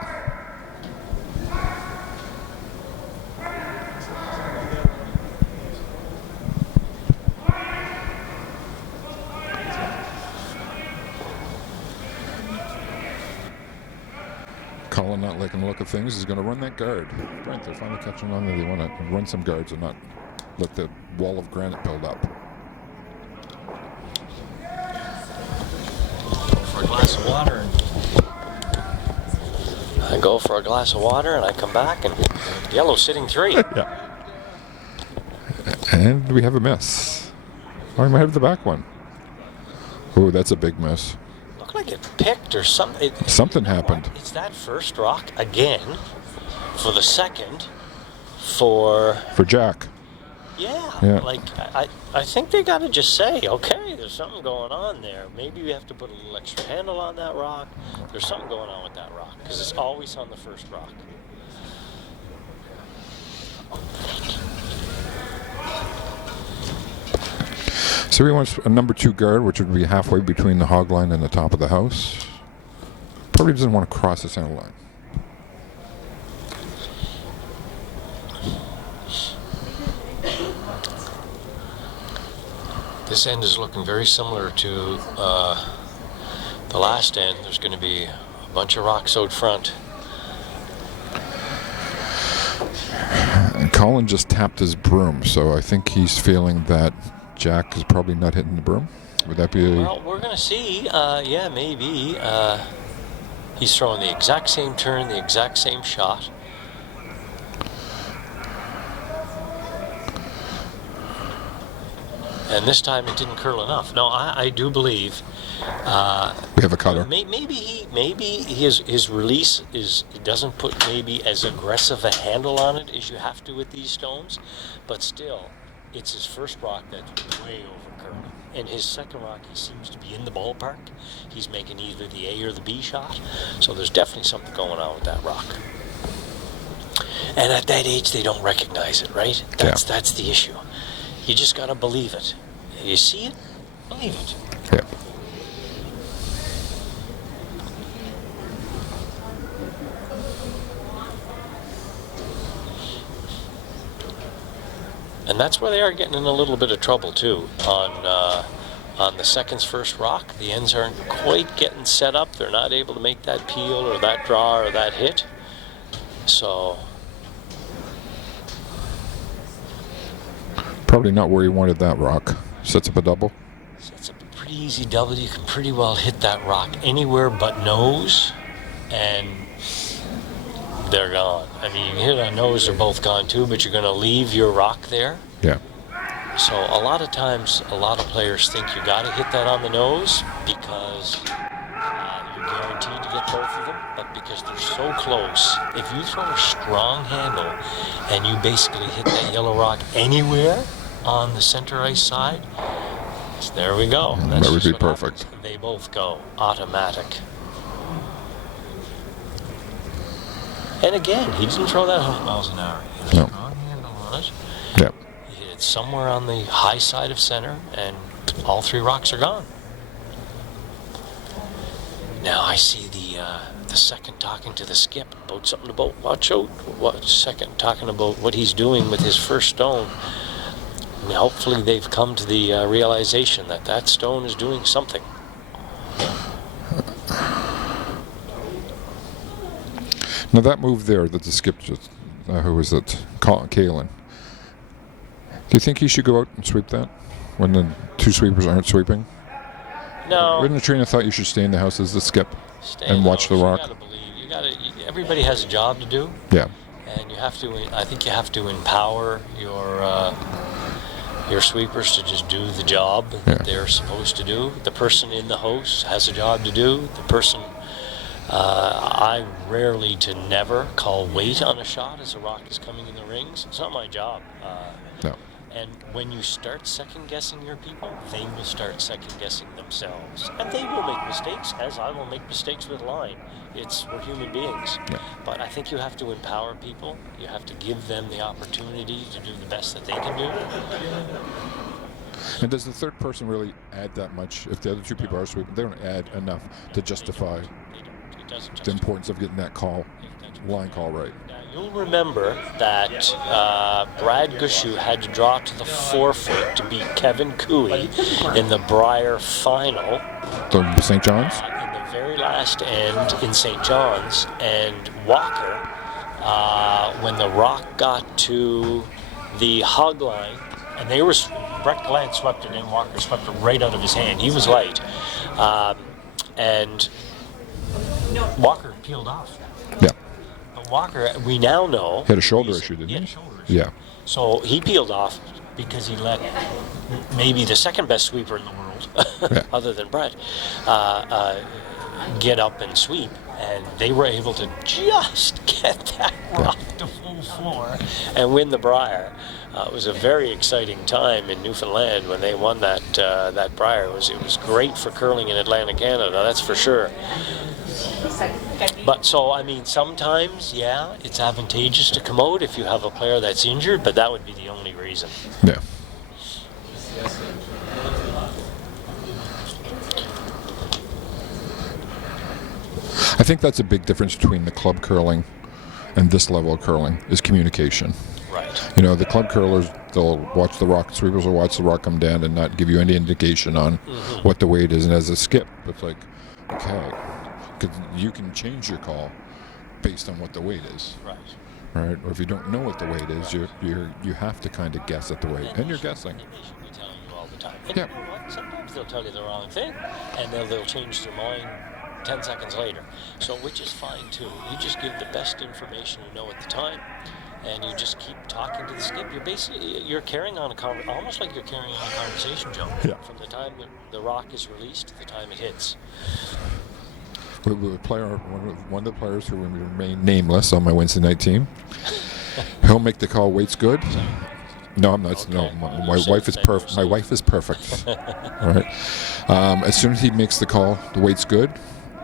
Colin not liking the look of things. He's going to run that guard. Right, they're finally catching on that they want to run some guards and not let the wall of granite build up. For a glass glass of water, and I go for a glass of water, and I come back, and yellow's sitting 3. Yeah. And we have a miss. Oh, we might have the back one. Oh, that's a big miss. Looked like it picked or something. Something happened. It's that first rock again for the second for Jack. Yeah. Like I think they got to just say, okay, there's something going on there. Maybe we have to put a little extra handle on that rock. There's something going on with that rock because it's always on the first rock. So he wants a number 2 guard, which would be halfway between the hog line and the top of the house. Probably doesn't want to cross the center line. This end is looking very similar to the last end. There's going to be a bunch of rocks out front. And Colin just tapped his broom, so I think he's feeling that Jack is probably not hitting the broom. Would that be a... Well, we're going to see. Yeah, maybe. He's throwing the exact same turn, the exact same shot. And this time it didn't curl enough. No, I do believe. We have a cutter. Maybe his release doesn't put maybe as aggressive a handle on it as you have to with these stones, but still, it's his first rock that's way over curling. And his second rock, he seems to be in the ballpark. He's making either the A or the B shot, so there's definitely something going on with that rock. And at that age, they don't recognize it, right? That's the issue. You just got to believe it. You see it, believe it. Yeah. And that's where they are getting in a little bit of trouble too. On the second's first rock, the ends aren't quite getting set up. They're not able to make that peel or that draw or that hit. So probably not where he wanted that rock. Sets up a double. Sets up a pretty easy double. You can pretty well hit that rock anywhere but nose, and they're gone. I mean, you can hit on nose, they're both gone too, but you're going to leave your rock there. Yeah. So a lot of times, a lot of players think you got to hit that on the nose because you're guaranteed to get both of them, but because they're so close, if you throw a strong handle and you basically hit that yellow rock anywhere on the center ice side, so there we go. That would be perfect. Happens. They both go automatic. And again, he didn't throw that 100 miles an hour. He had a strong handle on it. Yep. He hit it somewhere on the high side of center, and all 3 rocks are gone. Now I see the second talking to the skip about something about watch out. Second talking about what he's doing with his first stone. I mean, hopefully they've come to the realization that that stone is doing something. Now that move there that the skip just, who was it? Kalen. Do you think he should go out and sweep that when the 2 sweepers aren't sweeping? No. Wouldn't the trainer thought you should stay in the house as the skip Stay and watch the rock? You gotta believe. Everybody has a job to do. Yeah. And you have to. I think you have to empower your sweepers to just do the job that they're supposed to do. The person in the house has a job to do. The person. I rarely to never call wait on a shot as a rock is coming in the rings. It's not my job. No. And when you start second-guessing your people, they will start second-guessing themselves. And they will make mistakes, as I will make mistakes with line. We're human beings. Yeah. But I think you have to empower people. You have to give them the opportunity to do the best that they can do. And does the third person really add that much? If the other 2 people are sweeping, they don't add enough to justify the importance of getting that line call right. Now, you'll remember that Brad Gushu had to draw to the 4-foot to beat Kevin Cooey in the Brier final. The St. John's? In the very last end in St. John's. And Walker, when the rock got to the hog line, and Brett Glant swept it in, Walker swept it right out of his hand. He was light. and Walker peeled off. Yeah. But Walker, we now know... He had a shoulder issue, didn't he? He had a shoulder issue. Yeah. So he peeled off because he let maybe the second best sweeper in the world, other than Brett, get up and sweep. And they were able to just get that rock to full floor and win the Brier. It was a very exciting time in Newfoundland when they won that Brier. It was great for curling in Atlantic Canada, that's for sure. But so, I mean, sometimes, yeah, it's advantageous to come out if you have a player that's injured, but that would be the only reason. Yeah. I think that's a big difference between the club curling and this level of curling is communication. Right. You know, the club curlers, they'll watch the rock, sweepers will watch the rock come down and not give you any indication on what the weight is. And as a skip, it's like, okay, because you can change your call based on what the weight is. Right. Right? Or if you don't know what the weight is, you have to kind of guess at the weight. And you're guessing. And they should be telling you all the time. And Yeah. you know what? Sometimes they'll tell you the wrong thing, and they'll change their mind 10 seconds later. So, which is fine too. You just give the best information you know at the time, and you just keep talking to the skip. You're carrying on almost like you're carrying on a conversation, Joe. Yeah. From the time the rock is released to the time it hits. One of the players who will remain nameless on my Wednesday night team, he'll make the call. Weight's good. No, I'm not. Okay. No, my wife is perfect. My wife is perfect. All right. As soon as he makes the call, the weight's good.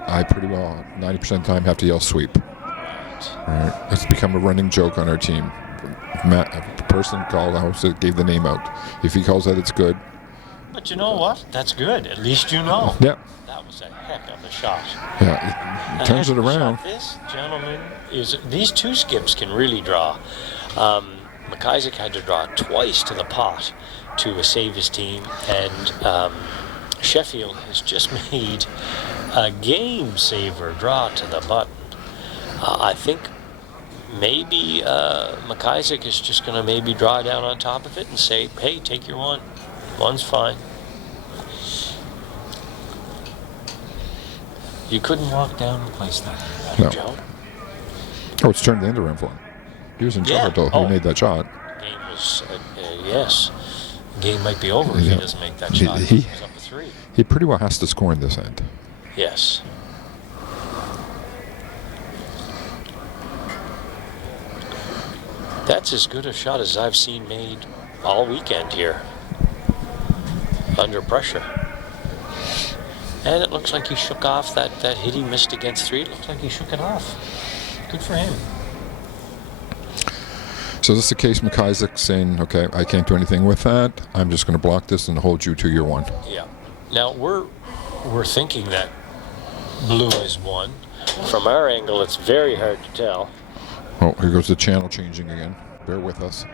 I pretty well 90% of the time have to yell sweep. All right. It's become a running joke on our team. A person called out, gave the name out. If he calls that, it's good. But you know what? That's good. At least you know. Yeah. That was a heck of a shot. Yeah. It turns it around. This gentleman these two skips can really draw. MacIsaac had to draw twice to the pot to save his team, and Sheffield has just made a game saver draw to the button. I think maybe MacIsaac is just going to maybe draw down on top of it and say, hey, take your one. One's fine. You couldn't walk down and place that, No. Joe. Oh, it's turned the end around for him. He was in trouble till he made that shot. Game was, yes. Game might be over if he doesn't make that shot. He He's up a 3. He pretty well has to score in this end. Yes. That's as good a shot as I've seen made all weekend here. Under pressure. And it looks like he shook off that hit he missed against 3. It looks like he shook it off. Good for him. So this is the case MacIsaac saying, okay, I can't do anything with that. I'm just going to block this and hold you to your one. Yeah. Now we're thinking that blue is 1. From our angle, it's very hard to tell. Oh, here goes the channel changing again. Bear with us.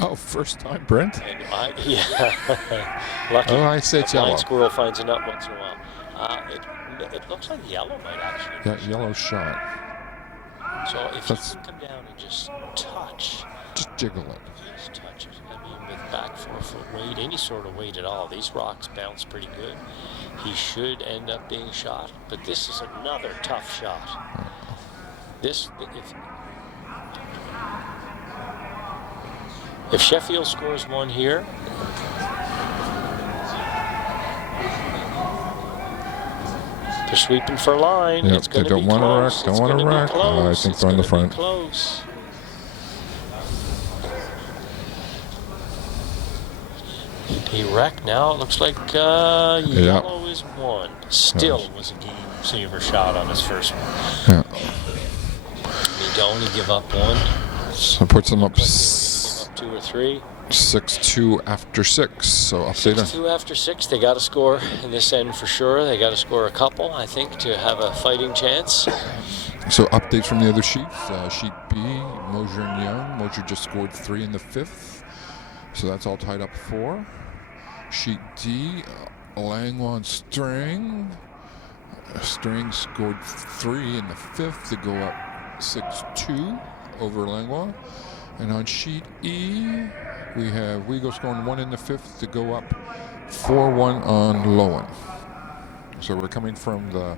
Oh, first time, Brent? And lucky. Oh, I say it's a blind yellow. squirrel finds a nut once in a while. It looks like yellow might actually. Yeah, yellow shot. So if you can come down and just touch. Just jiggle it. Just touch it. I mean, with back 4-foot weight, any sort of weight at all, these rocks bounce pretty good. He should end up being shot, but this is another tough shot. If Sheffield scores 1 here, they're sweeping for line. Yep, It's going they to don't be want to close. wreck. Don't It's want gonna to be wreck. close. I think It's they're on the gonna be front. close. He wrecked now. It looks like yellow is 1. Still was a game saver shot on his first one. Yeah. Need to only give up 1. So it puts them up Give up 2 or 3. 6-2 after 6. So update on. 2 after 6. They got to score in this end for sure. They got to score a couple, I think, to have a fighting chance. So updates from the other sheets. Sheet B, Mosier and Young. Mosier just scored 3 in the 5th. So that's all tied up 4. Sheet D, Langlois and String. String scored 3 in the 5th to go up 6-2 over Langlois. And on sheet E, we have Weagle scoring 1 in the 5th to go up 4-1 on Lowen. So we're coming from the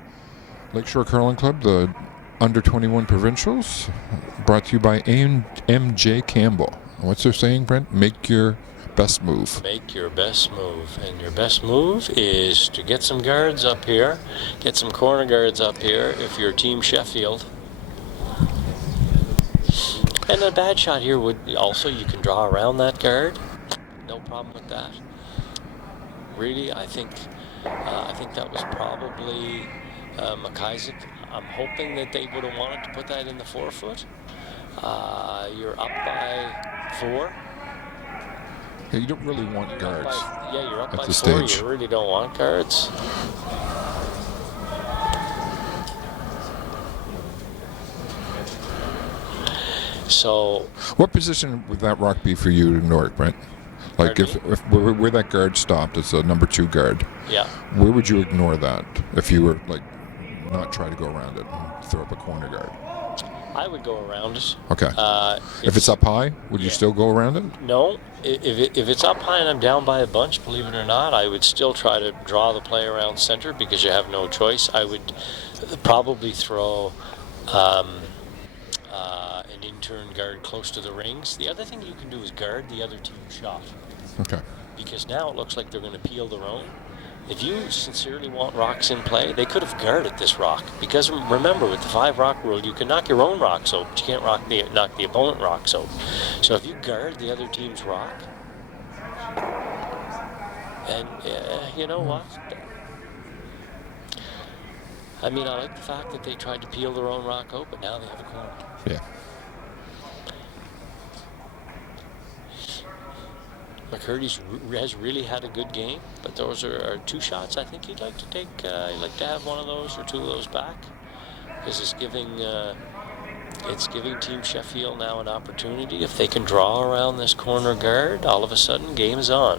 Lakeshore Curling Club, the Under 21 Provincials, brought to you by MJ Campbell. What's their saying, Brent? Make your best move. Make your best move. And your best move is to get some guards up here, get some corner guards up here if you're Team Sheffield. And a bad shot here would also, you can draw around that guard. No problem with that. Really, I think that was probably MacIsaac. I'm hoping that they would have wanted to put that in the forefoot. You're up by 4. Yeah, you don't really want guards. You're up at by this 4. stage. You really don't want guards. So, what position would that rock be for you to ignore it, Brent? Like if where that guard stopped as a number 2 guard. Yeah. Where would you ignore that if you were like not try to go around it and throw up a corner guard? I would go around it. Okay. If it's up high, would you still go around it? No. If it's up high and I'm down by a bunch, believe it or not, I would still try to draw the play around center because you have no choice. I would probably throw an intern guard close to the rings. The other thing you can do is guard the other team's shot. Okay. Because now it looks like they're going to peel their own. If you sincerely want rocks in play, they could have guarded this rock. Because remember, with the 5 rock rule, you can knock your own rocks out, but you can't knock the opponent rocks out. So if you guard the other team's rock, and you know what? I mean, I like the fact that they tried to peel their own rock out, but now they have a corner. Yeah. McCurdy's has really had a good game, but those are 2 shots I think he'd like to take. He'd like to have one of those or 2 of those back, because it's giving Team Sheffield now an opportunity. If they can draw around this corner guard, all of a sudden, game is on.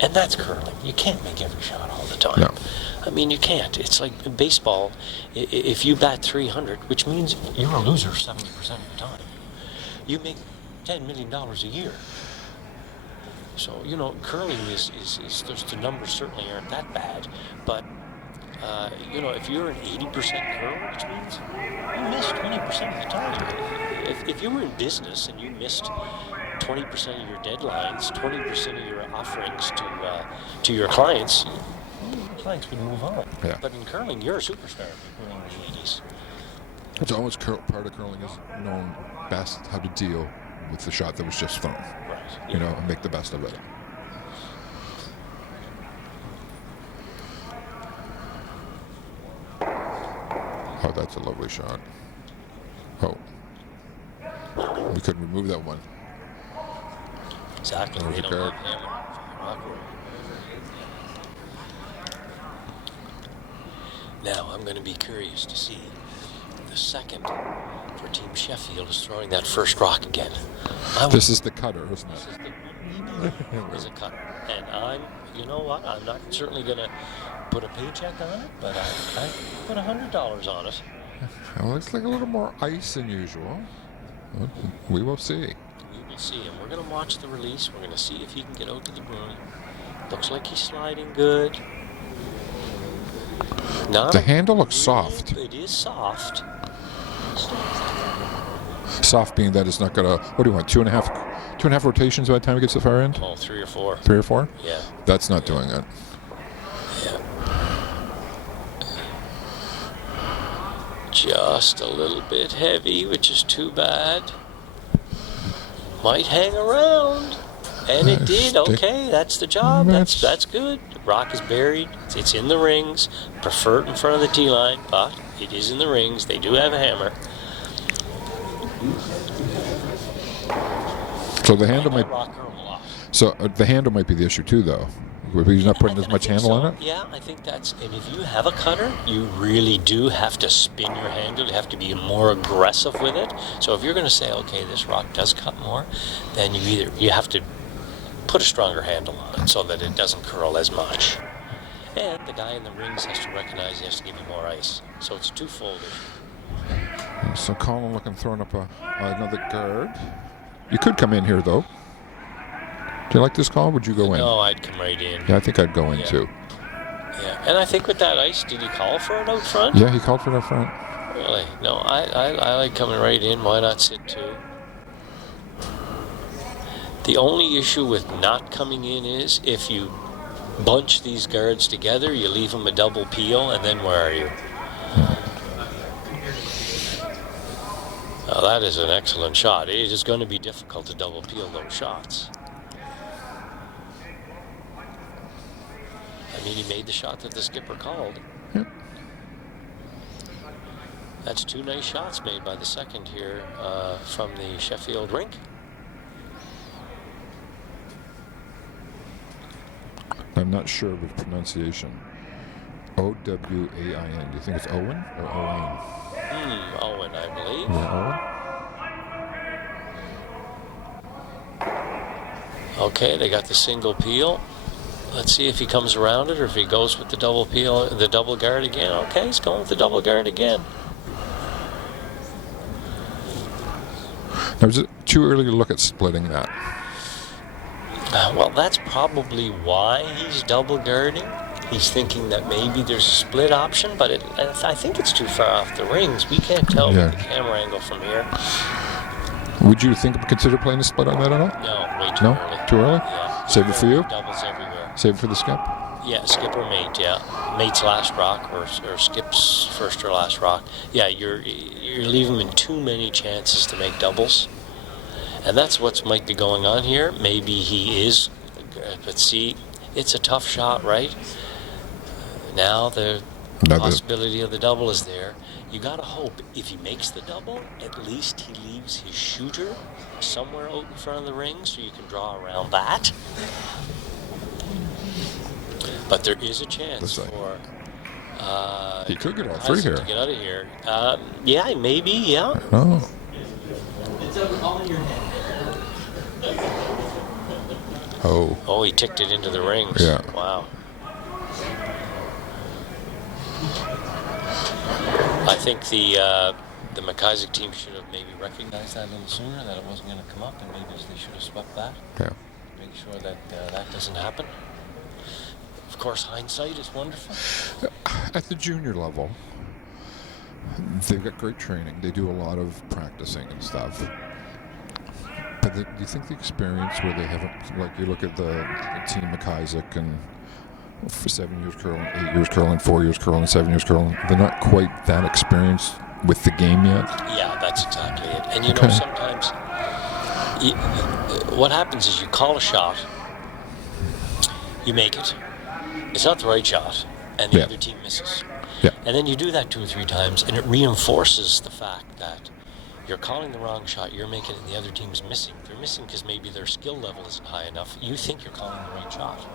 And that's curling. You can't make every shot all the time. No. I mean, you can't. It's like baseball. If you bat 300, which means you're a loser 70% of the time, you make $10 million a year. So, you know, curling is the numbers certainly aren't that bad. But, you know, if you're an 80% curler, which means you miss 20% of the time. If you were in business and you missed 20% of your deadlines, 20% of your offerings to your clients, clients would move on. Yeah. But in curling, you're a superstar in the 80s. It's almost part of curling is knowing best how to deal with the shot that was just thrown. Right. You know, and make the best of it. Oh, that's a lovely shot. Oh. We couldn't remove that one. Exactly. There was They a don't guard. have hammer. Now, I'm going to be curious to see the second for Team Sheffield is throwing that first rock again. This is the cutter, isn't This it? is is a cutter. And you know what? I'm not certainly going to put a paycheck on it, but I put $100 on it. It looks like a little more ice than usual. We will see. We will see. And we're going to watch the release. We're going to see if he can get out to the broom. Looks like he's sliding good. The handle looks soft. It is soft. Soft being that it's not got a, what do you want, 2.5 rotations by the time it gets to the far end? Oh, 3 or 4. 3 or 4? Yeah. That's not doing it. Yeah. Just a little bit heavy, which is too bad. Might hang around. And it did. Okay, that's the job. That's good. The rock is buried. It's in the rings. Prefer it in front of the tee line, but it is in the rings. They do have a hammer. So the handle might be the issue too, though. He's not putting as much handle on it. Yeah, I think that's. And if you have a cutter, you really do have to spin your handle. You have to be more aggressive with it. So if you're going to say, okay, this rock does cut more, then you have to put a stronger handle on it so that it doesn't curl as much. And the guy in the rings has to recognize he has to give you more ice. So it's a twofold issue. So Colin looking throwing up another guard. You could come in here, though. Do you like this call? Would you go in? No, I'd come right in. Yeah, I think I'd go in, too. Yeah, and I think with that ice, did he call for it out front? Yeah, he called for it out front. Really? No, I like coming right in. Why not sit too? The only issue with not coming in is if you bunch these guards together, you leave them a double peel, and then where are you? Now that is an excellent shot. It is going to be difficult to double peel those shots. I mean, he made the shot that the skipper called. Yep. That's 2 nice shots made by the second here from the Sheffield rink. I'm not sure of the pronunciation. O-W-A-I-N. Do you think it's Owen or Owain? Owen, I believe. Yeah, Owen? Okay, they got the single peel. Let's see if he comes around it or if he goes with the double peel, the double guard again. Okay, he's going with the double guard again. Now, is it too early to look at splitting that? Well, that's probably why he's double guarding. He's thinking that maybe there's a split option, but I think it's too far off the rings. We can't tell with the camera angle from here. Would you consider playing a split on that at all? No, way too early. Too early? Yeah. Save it for you? Doubles everywhere. Save it for the skip? Yeah, skip or mate, yeah. Mate's last rock or skip's first or last rock. Yeah, you're leaving him in too many chances to make doubles. And that's what might be going on here. Maybe he is, but see, it's a tough shot, right? Now the possibility of the double is there. You gotta hope if he makes the double, at least he leaves his shooter somewhere out in front of the ring so you can draw around that. But there is a chance for he could get all 3 here. To get out of here. Yeah, maybe, yeah. Oh. It's all in your head. Oh, he ticked it into the rings. Yeah. Wow. I think the MacIsaac team should have maybe recognized that a little sooner, that it wasn't going to come up, and maybe they should have swept that. Yeah. Make sure that that doesn't happen. Of course, hindsight is wonderful. At the junior level, they've got great training. They do a lot of practicing and stuff. But do you think the experience where they haven't, like you look at the team MacIsaac and for 7 years curling, 8 years curling, 4 years curling, 7 years curling, they're not quite that experienced with the game yet? Yeah, that's exactly it. And you know, sometimes what happens is you call a shot, you make it, it's not the right shot, and the other team misses. Yeah. And then you do that 2 or 3 times, and it reinforces the fact that you're calling the wrong shot, you're making it, and the other team's missing. They're missing because maybe their skill level isn't high enough. You think you're calling the right shot.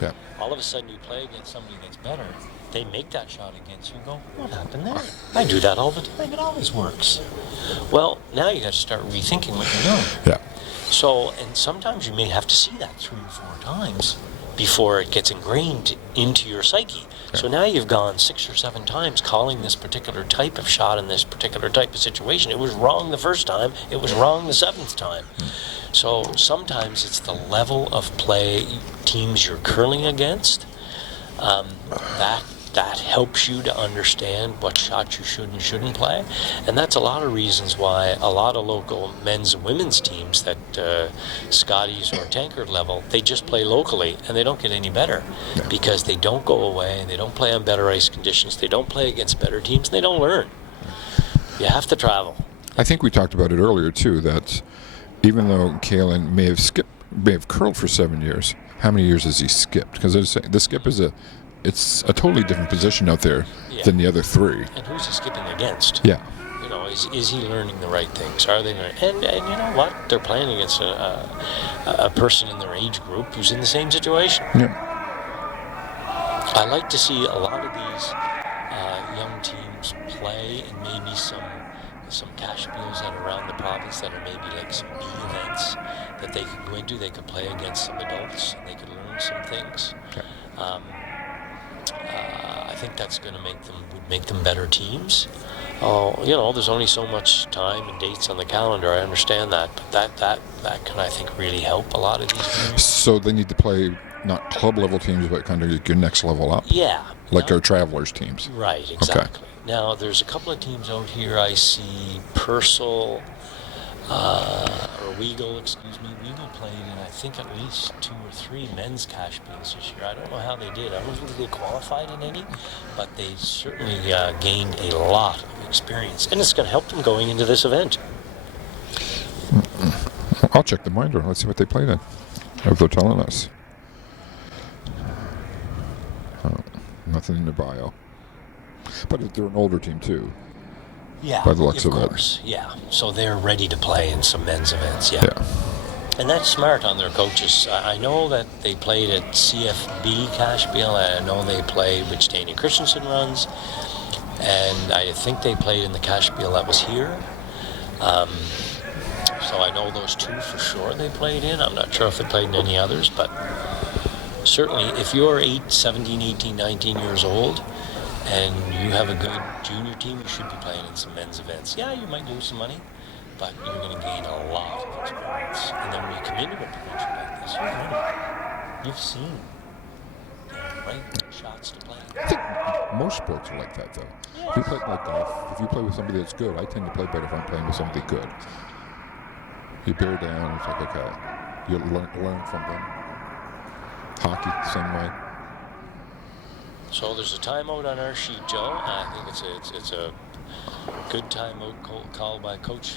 Yeah. All of a sudden you play against somebody that's better, they make that shot against you and go, what happened there? I do that all the time, it always works. Well, now you got to start rethinking what you're doing. Yeah. So, and sometimes you may have to see that 3 or 4 times before it gets ingrained into your psyche. So now you've gone 6 or 7 times calling this particular type of shot in this particular type of situation. It was wrong the first time, it was wrong the 7th time. So sometimes it's the level of play teams you're curling against that helps you to understand what shots you should and shouldn't play. And that's a lot of reasons why a lot of local men's and women's teams that Scotties or Tankard level, they just play locally and they don't get any better because they don't go away and they don't play on better ice conditions, they don't play against better teams, and they don't learn. You have to travel. I think we talked about it earlier too, that even though Kalen may have curled for 7 years, how many years has he skipped? Because the skip is it's a totally different position out there than the other 3. And who's he skipping against? Yeah. You know, is he learning the right things? Are they learning? And you know what? They're playing against a person in their age group who's in the same situation. Yeah. I like to see a lot of these young teams play in maybe some cash pools that are around the province that are maybe like some B events that they could go into. They could play against some adults and they could learn some things. Okay. I think that's going to make them better teams. Oh, there's only so much time and dates on the calendar. I understand that, but that can, I think, really help a lot of these games. So they need to play not club level teams, but kind of your next level up. Yeah, like our Travelers teams. Right, exactly. Okay. Now there's a couple of teams out here. I see Purcell or Weagle. Weagle played in, I think, at least 2 or 3 men's cash games this year. I don't know how they did. I don't think they qualified in any, but they certainly gained a lot of experience, and it's going to help them going into this event. I'll check the binder. Let's see what they played in, if they're telling us. Oh, nothing in the bio. But they're an older team too. Yeah, by the looks of of course. Yeah, so they're ready to play in some men's events. Yeah. And that's smart on their coaches. I know that they played at CFB Cashbill. I know they play, which Danny Christensen runs, and I think they played in the Cashbill that was here. So I know those 2 for sure they played in. I'm not sure if they played in any others, but certainly if you're 17, 18, 19 years old and you have a good junior team, you should be playing in some men's events. Yeah, you might lose some money, but you're going to gain a lot of experience. And then when you come into a promotion like this, you're winning. You've seen the right shots to play. I think most sports are like that, though. If you play like golf, if you play with somebody that's good, I tend to play better if I'm playing with somebody good. You bear down, it's like, okay, you learn from them. Hockey, same way. So there's a timeout on our sheet, Joe. I think it's a good timeout called by Coach.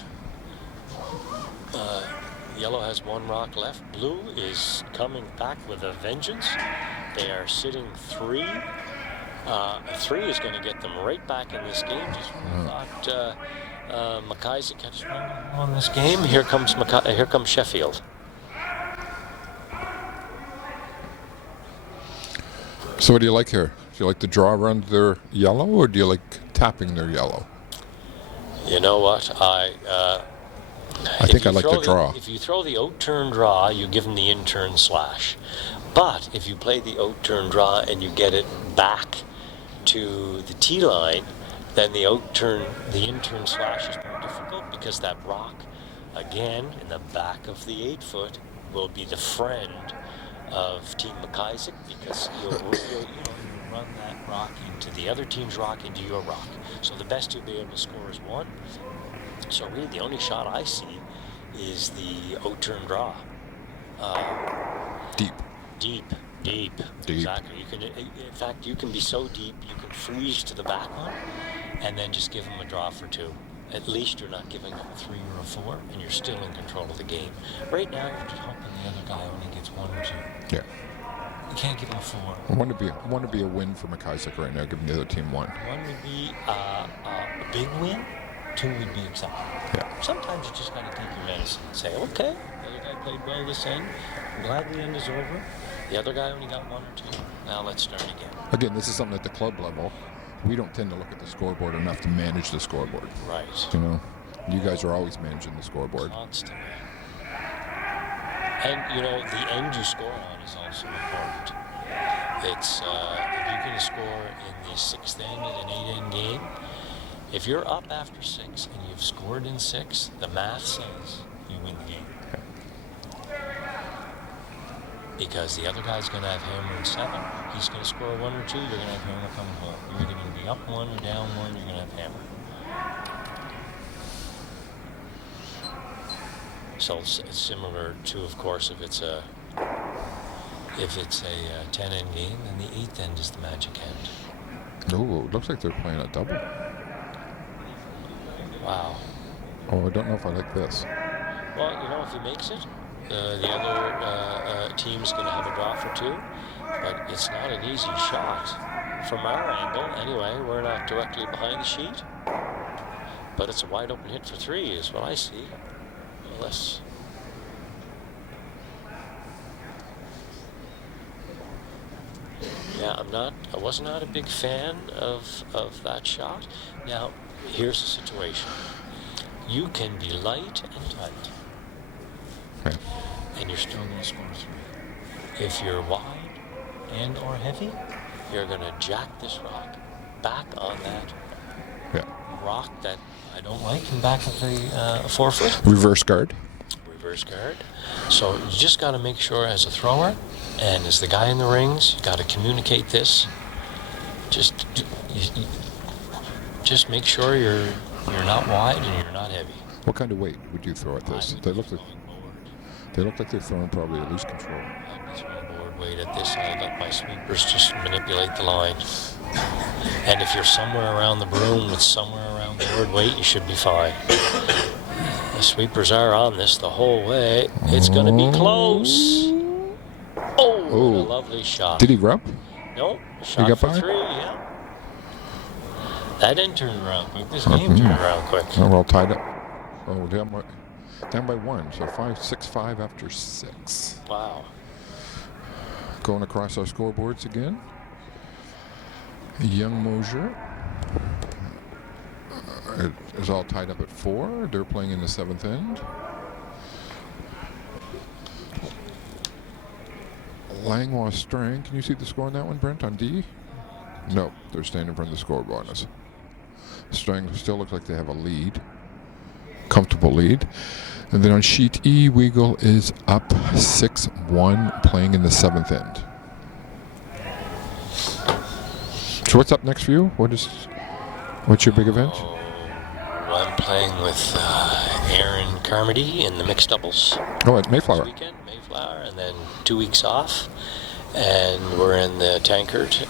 Yellow has 1 rock left. Blue is coming back with a vengeance. They are sitting 3. 3 is going to get them right back in this game. Just when I thought MacIsaac had strong on this game. Here comes Sheffield. So what do you like here? Do you like the draw around their yellow, or do you like tapping their yellow? You know what? I think I like the draw. If you throw the out-turn draw, you give them the in-turn slash. But if you play the out-turn draw and you get it back to the tee line, then the in-turn slash is more difficult, because that rock, again, in the back of the 8-foot, will be the friend of Team MacIsaac, because you'll run that rock into the other team's rock into your rock. So the best you'll be able to score is 1. So really the only shot I see is the out-turn draw. Deep. Exactly. In fact, you can be so deep, you can freeze to the back one, and then just give them a draw for 2. At least you're not giving them a 3 or a 4, and you're still in control of the game. Right now, you're just hoping the other guy only gets 1 or 2. Yeah. You can't give them 4. I want to be a win for MacIsaac right now, giving the other team 1. 1 would be a big win. 2 would be acceptable. Yeah. Sometimes you just got to take your medicine and say, okay, the other guy played well this end. I'm glad the end is over. The other guy only got 1 or 2. Now let's start again. Again, this is something at the club level. We don't tend to look at the scoreboard enough to manage the scoreboard. Right. You guys are always managing the scoreboard. Constantly. And, the end you score on is also important. It's, if you can score in the 6th end in an 8-end game, if you're up after 6 and you've scored in 6, the math says you win the game. Because the other guy's going to have hammer in 7. He's going to score 1 or 2, you're going to have hammer coming home. You're going to be up 1 or down 1, you're going to have hammer. So it's similar to, of course, if it's a 10-end game, then the 8th end is the magic end. Oh, it looks like they're playing a double. Wow. Oh, I don't know if I like this. Well, if he makes it, the other team's going to have a draw for 2, but it's not an easy shot from our angle. Anyway, we're not directly behind the sheet, but it's a wide open hit for 3 is what I see. Unless... Yeah, I was not a big fan of that shot. Now, here's the situation. You can be light and tight. Okay. And you're still going to score 3. If you're wide and or heavy, you're going to jack this rock back on that rock that I don't like in back of the forefoot. Reverse guard. Reverse guard. So you just got to make sure as a thrower and as the guy in the rings, you got to communicate this. Just make sure you're not wide and you're not heavy. What kind of weight would you throw at this? They look like they're throwing probably at least control. I'd be throwing board weight at this. I let my sweepers just manipulate the line. And if you're somewhere around the broom with somewhere around board weight, you should be fine. The sweepers are on this the whole way. It's going to be close. Oh, what a lovely shot. Did he rub? No, shot got for by? 3, yeah. That didn't turn around quick. This game turned around quick. Oh, we're all tied up. Oh, down by 1. So 6-5 after 6. Wow. Going across our scoreboards again. Young Mosier is all tied up at 4. They're playing in the 7th end. Langlois Strang. Can you see the score on that one, Brent, on D? No, they're standing in front of the scoreboard on us. Strang still looks like they have a lead. Comfortable lead. And then on sheet E, Weagle is up 6-1, playing in the 7th end. So what's up next for you? What's your big event? Well, I'm playing with Aaron Carmody in the mixed doubles. Oh, at Mayflower. This weekend, Mayflower, and then 2 weeks off. And we're in the Tankard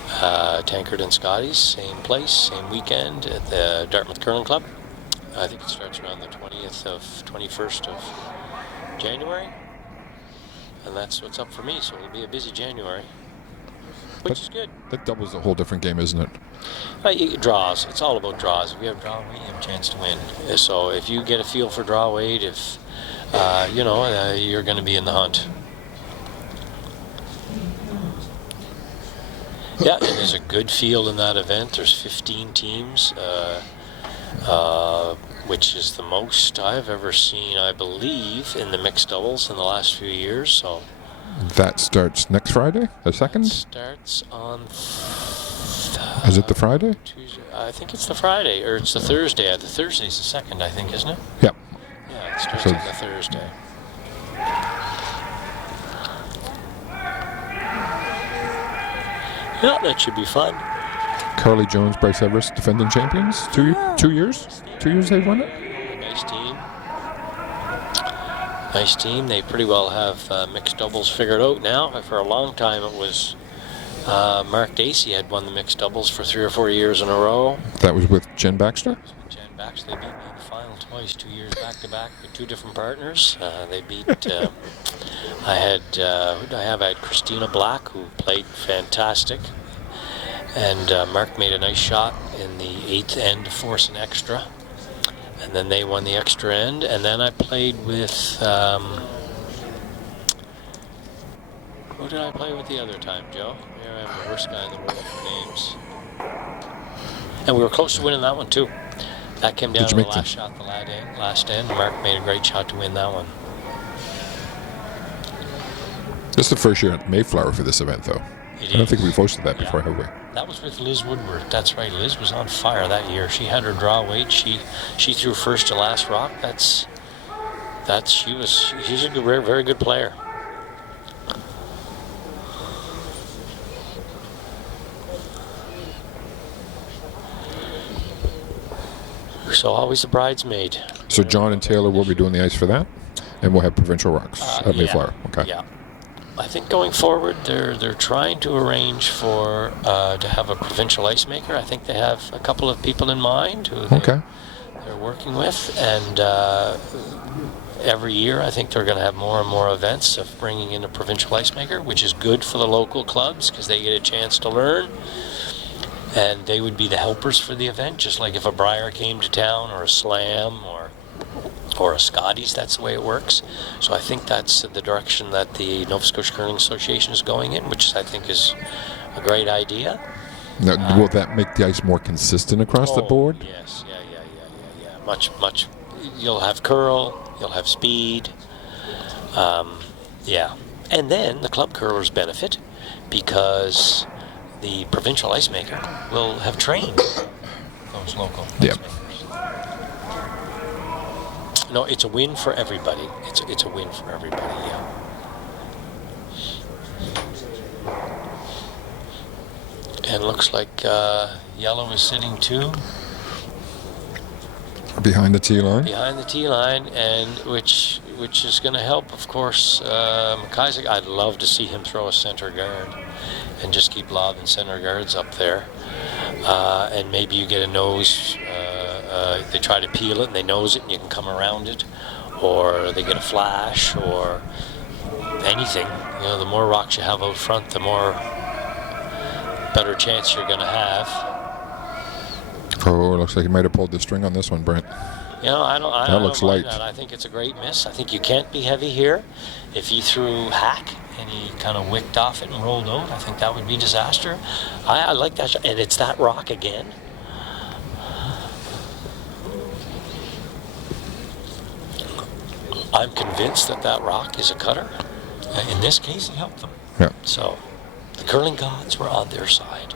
and Scotty's, same place, same weekend at the Dartmouth Curling Club. I think it starts around the 21st of January. And that's what's up for me, so it'll be a busy January, which is good. That doubles a whole different game, isn't it? Draws. It's all about draws. If you have draw weight, you have a chance to win. So if you get a feel for draw weight, you're going to be in the hunt. Yeah, and there's a good field in that event. There's 15 teams, which is the most I've ever seen, I believe, in the mixed doubles in the last few years. So that starts next Friday, the 2nd? Starts on. Is it the Friday? Tuesday. I think it's the Friday, or it's the Thursday. The Thursday's the 2nd, I think, isn't it? Yeah. Yeah, it starts on the Thursday. Yeah, that should be fun. Carly Jones, Bryce Everest, defending champions. 2 years? 2 years they've won it? Nice team. Nice team. They pretty well have mixed doubles figured out now. For a long time it was Mark Dacey had won the mixed doubles for 3 or 4 years in a row. That was with Jen Baxter? Jen Baxter. They beat me in the final twice, 2 years back to back with 2 different partners. They beat... I had Christina Black, who played fantastic, and Mark made a nice shot in the 8th end to force an extra, and then they won the extra end, and then I played with, who did I play with the other time, Joe? Here I'm the worst guy in the world for names. And we were close to winning that one too. That came down to the last shot, the last end. Mark made a great shot to win that one. This is the first year at Mayflower for this event, though. I don't think we've hosted that before, have we? That was with Liz Woodward. That's right. Liz was on fire that year. She had her draw weight. She threw first to last rock. She's a very good player. So always the bridesmaid. So John and Taylor will be doing the ice for that, and we'll have provincial rocks at Mayflower. Okay. Yeah. I think going forward, they're trying to arrange for to have a provincial ice maker. I think they have a couple of people in mind who they're working with, and every year I think they're going to have more and more events of bringing in a provincial ice maker, which is good for the local clubs because they get a chance to learn, and they would be the helpers for the event, just like if a Briar came to town or a Slam or a Scotty's. That's the way it works. So I think that's the direction that the Nova Scotia Curling Association is going in, which I think is a great idea. Now, will that make the ice more consistent across the board? Yes, yeah. Much. You'll have curl, you'll have speed. Yeah. And then the club curlers benefit because the provincial ice maker will have trained those local ice makers. No, it's a win for everybody. It's a win for everybody, yeah. And looks like yellow is sitting too. Behind the tee line? Behind the tee line, and which is going to help, of course, MacIsaac. I'd love to see him throw a center guard and just keep lobbing center guards up there. And maybe you get a nose. They try to peel it and they nose it and you can come around it. Or they get a flash or anything. You know, the more rocks you have out front, the more better chance you're going to have. Oh, it looks like he might have pulled the string on this one, Brent. You know, I That don't looks mind light. that. I think it's a great miss. I think you can't be heavy here. If he threw hack and he kind of wicked off it and rolled out, I think that would be disaster. I like that shot. And it's that rock again. I'm convinced that rock is a cutter. In this case, it helped them. Yeah. So the curling gods were on their side.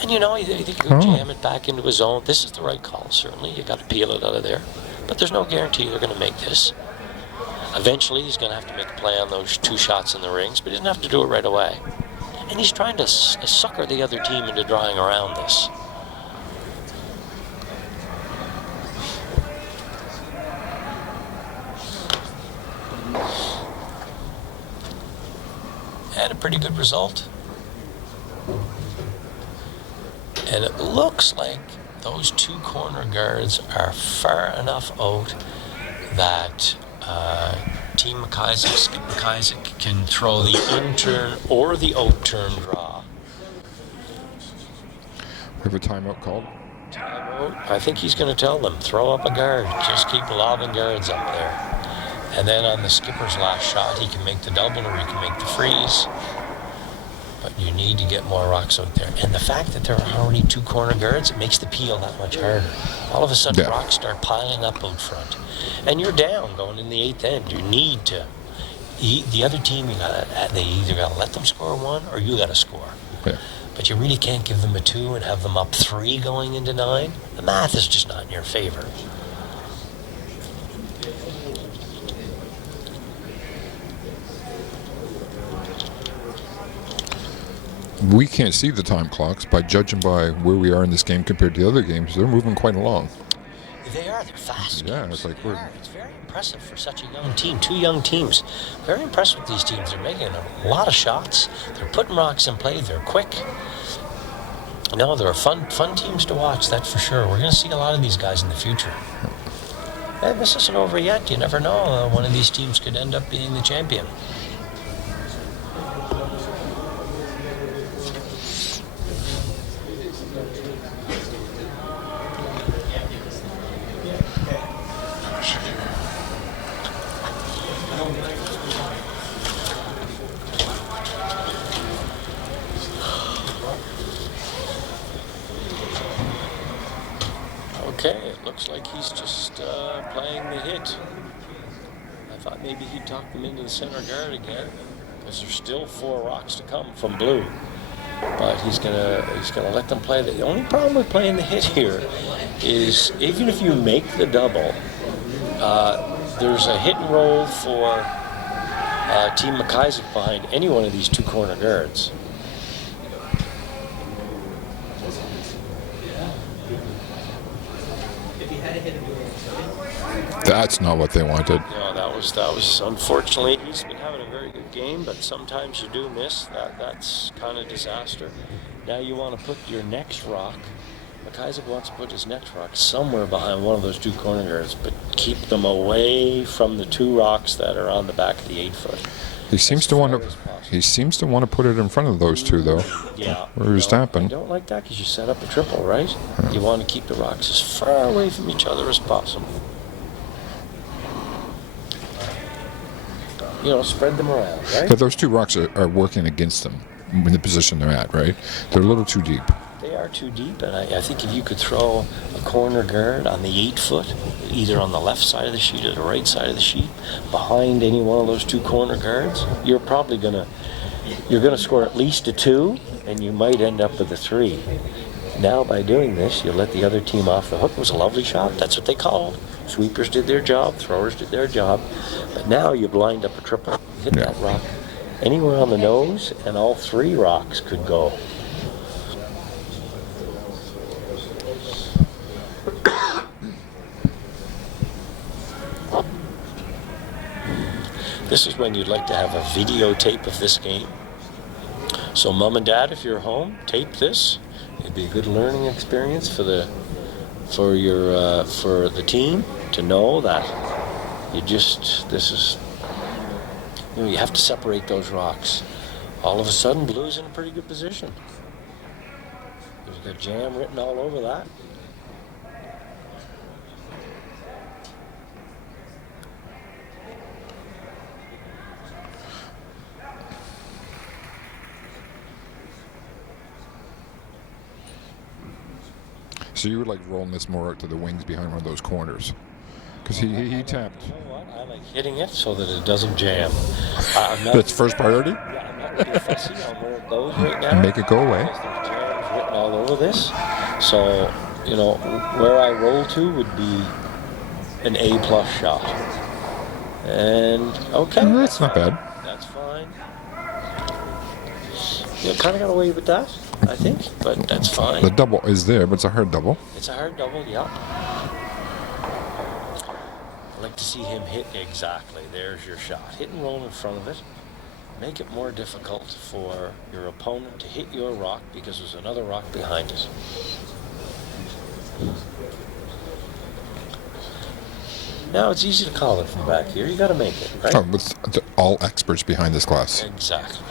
And you know, you could jam it back into his zone. This is the right call, certainly. You got to peel it out of there. But there's no guarantee they're going to make this. Eventually, he's going to have to make a play on those 2 shots in the rings, but he doesn't have to do it right away. And he's trying to sucker the other team into drawing around this. And a pretty good result. And it looks like those 2 corner guards are far enough out that Team MacIsaac, Skip MacIsaac, can throw the in-turn or the out-turn draw. We have a timeout called. Timeout. I think he's going to tell them, throw up a guard. Just keep lobbing guards up there. And then on the skipper's last shot, he can make the double or he can make the freeze. But you need to get more rocks out there. And the fact that there are already 2 corner guards, it makes the peel that much harder. All of a sudden, rocks start piling up out front. And you're down going in the 8th end. You need to. The other team, they either got to let them score 1 or you got to score. Yeah. But you really can't give them a 2 and have them up 3 going into 9. The math is just not in your favor. We can't see the time clocks, by judging by where we are in this game compared to the other games. They're moving quite along. They are. They're fast. Yeah, games. it's like It's very impressive for such a young team. 2 young teams. Very impressed with these teams. They're making a lot of shots. They're putting rocks in play. They're quick. No, they're fun teams to watch, that's for sure. We're going to see a lot of these guys in the future. And this isn't over yet. You never know. One of these teams could end up being the champion. Okay, it looks like he's just playing the hit. I thought maybe he'd talk them into the center guard again, because there's still 4 rocks to come from blue. But he's gonna let them play. The only problem with playing the hit here is even if you make the double, there's a hit and roll for Team MacIsaac behind any one of these 2 corner guards. That's not what they wanted. No, that was unfortunately, he's been having a very good game, but sometimes you do miss. That's kind of disaster. Now you want to put your next rock. MacIsaac wants to put his next rock somewhere behind one of those 2 corner guards, but keep them away from the 2 rocks that are on the back of the 8-foot. He seems to want to. He seems to want to put it in front of those 2, though. Yeah. Where he's tapping. I don't like that because you set up a triple, right? You want to keep the rocks as far away from each other as possible. You know, spread them around, right? Yeah, those 2 rocks are working against them in the position they're at, right? They're a little too deep. They are too deep, and I think if you could throw a corner guard on the 8-foot, either on the left side of the sheet or the right side of the sheet, behind any one of those 2 corner guards, you're probably gonna score at least a 2, and you might end up with a 3. Now, by doing this, you let the other team off the hook. It was a lovely shot. That's what they called. Sweepers did their job. Throwers did their job. But now you blind up a triple. You hit that rock anywhere on the nose, and all 3 rocks could go. This is when you'd like to have a videotape of this game. So, Mom and Dad, if you're home, tape this. It'd be a good learning experience for the team to know that you have to separate those rocks. All of a sudden, Blue's in a pretty good position. There's got jam written all over that. So you would like rolling this more out to the wings behind one of those corners, because he tapped. You know what? I like hitting it so that it doesn't jam. That's first priority. Yeah, I'm not really fussy on where it goes right now. And make it go away. Because there's jams written all over this. So, where I roll to would be an A+ shot. And okay, That's not bad. That's fine. You kind of got away with that, I think, but that's fine. The double is there, but it's a hard double. It's a hard double, yeah. I'd like to see him hit exactly. There's your shot. Hit and roll in front of it. Make it more difficult for your opponent to hit your rock because there's another rock behind it. Now it's easy to call it from back here. You got to make it, right? Oh, with all experts behind this class. Exactly.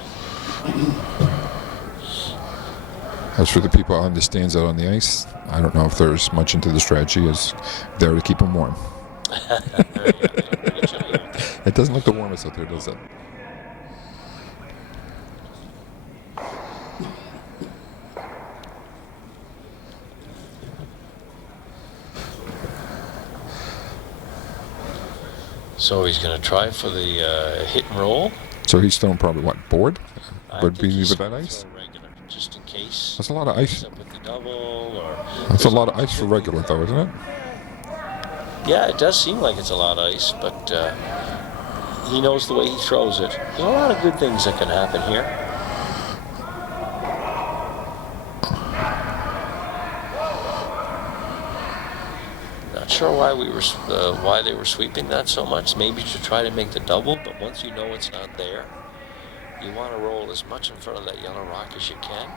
As for the people on the stands out on the ice, I don't know if there's much into the strategy as there to keep them warm. It doesn't look the warmest out there, does it? So he's going to try for the hit and roll. So he's throwing probably what, board? Would be he's with that gonna ice? throw regular, just in case. That's a lot of ice. Up with the double, or That's a lot of ice for regular, though, isn't it? yeah, it does seem like it's a lot of ice, but he knows the way he throws it. There's a lot of good things that can happen here. Not sure why they were sweeping that so much. Maybe to try to make the double, but once you know it's not there, you want to roll as much in front of that yellow rock as you can.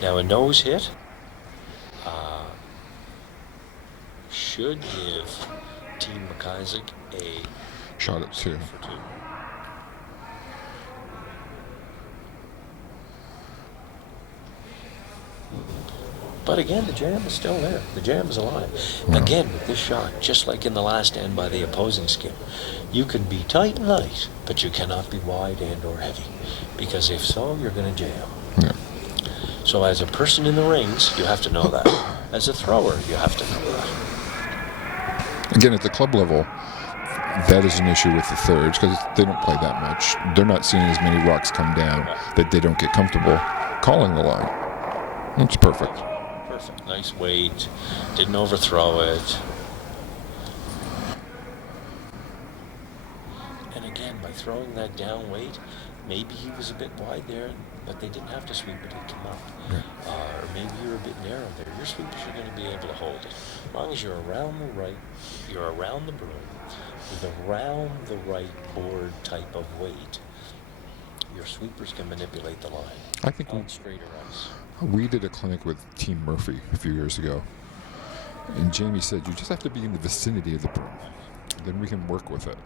Now a nose hit should give Team MacIsaac a Shot at 2. for 2. But again, the jam is still there. The jam is alive. Yeah. Again, with this shot, just like in the last end by the opposing skin, you can be tight and light, but you cannot be wide and or heavy. Because if so, you're going to jam. Yeah. So as a person in the rings, you have to know that. As a thrower, you have to know that. Again, at the club level, that is an issue with the thirds because they don't play that much. They're not seeing as many rocks come down that they don't get comfortable calling the line. That's perfect. Perfect. Nice weight. Didn't overthrow it. And again, by throwing that down weight, maybe he was a bit wide there, but they didn't have to sweep it. It came up. Yeah. Or maybe you're a bit narrow there. Your sweepers are going to be able to hold it. As long as you're around the right, you're around the broom, with around the right board type of weight, your sweepers can manipulate the line. I think on straighter ice. we did a clinic with Team Murphy a few years ago, and Jamie said you just have to be in the vicinity of the broom, then we can work with it.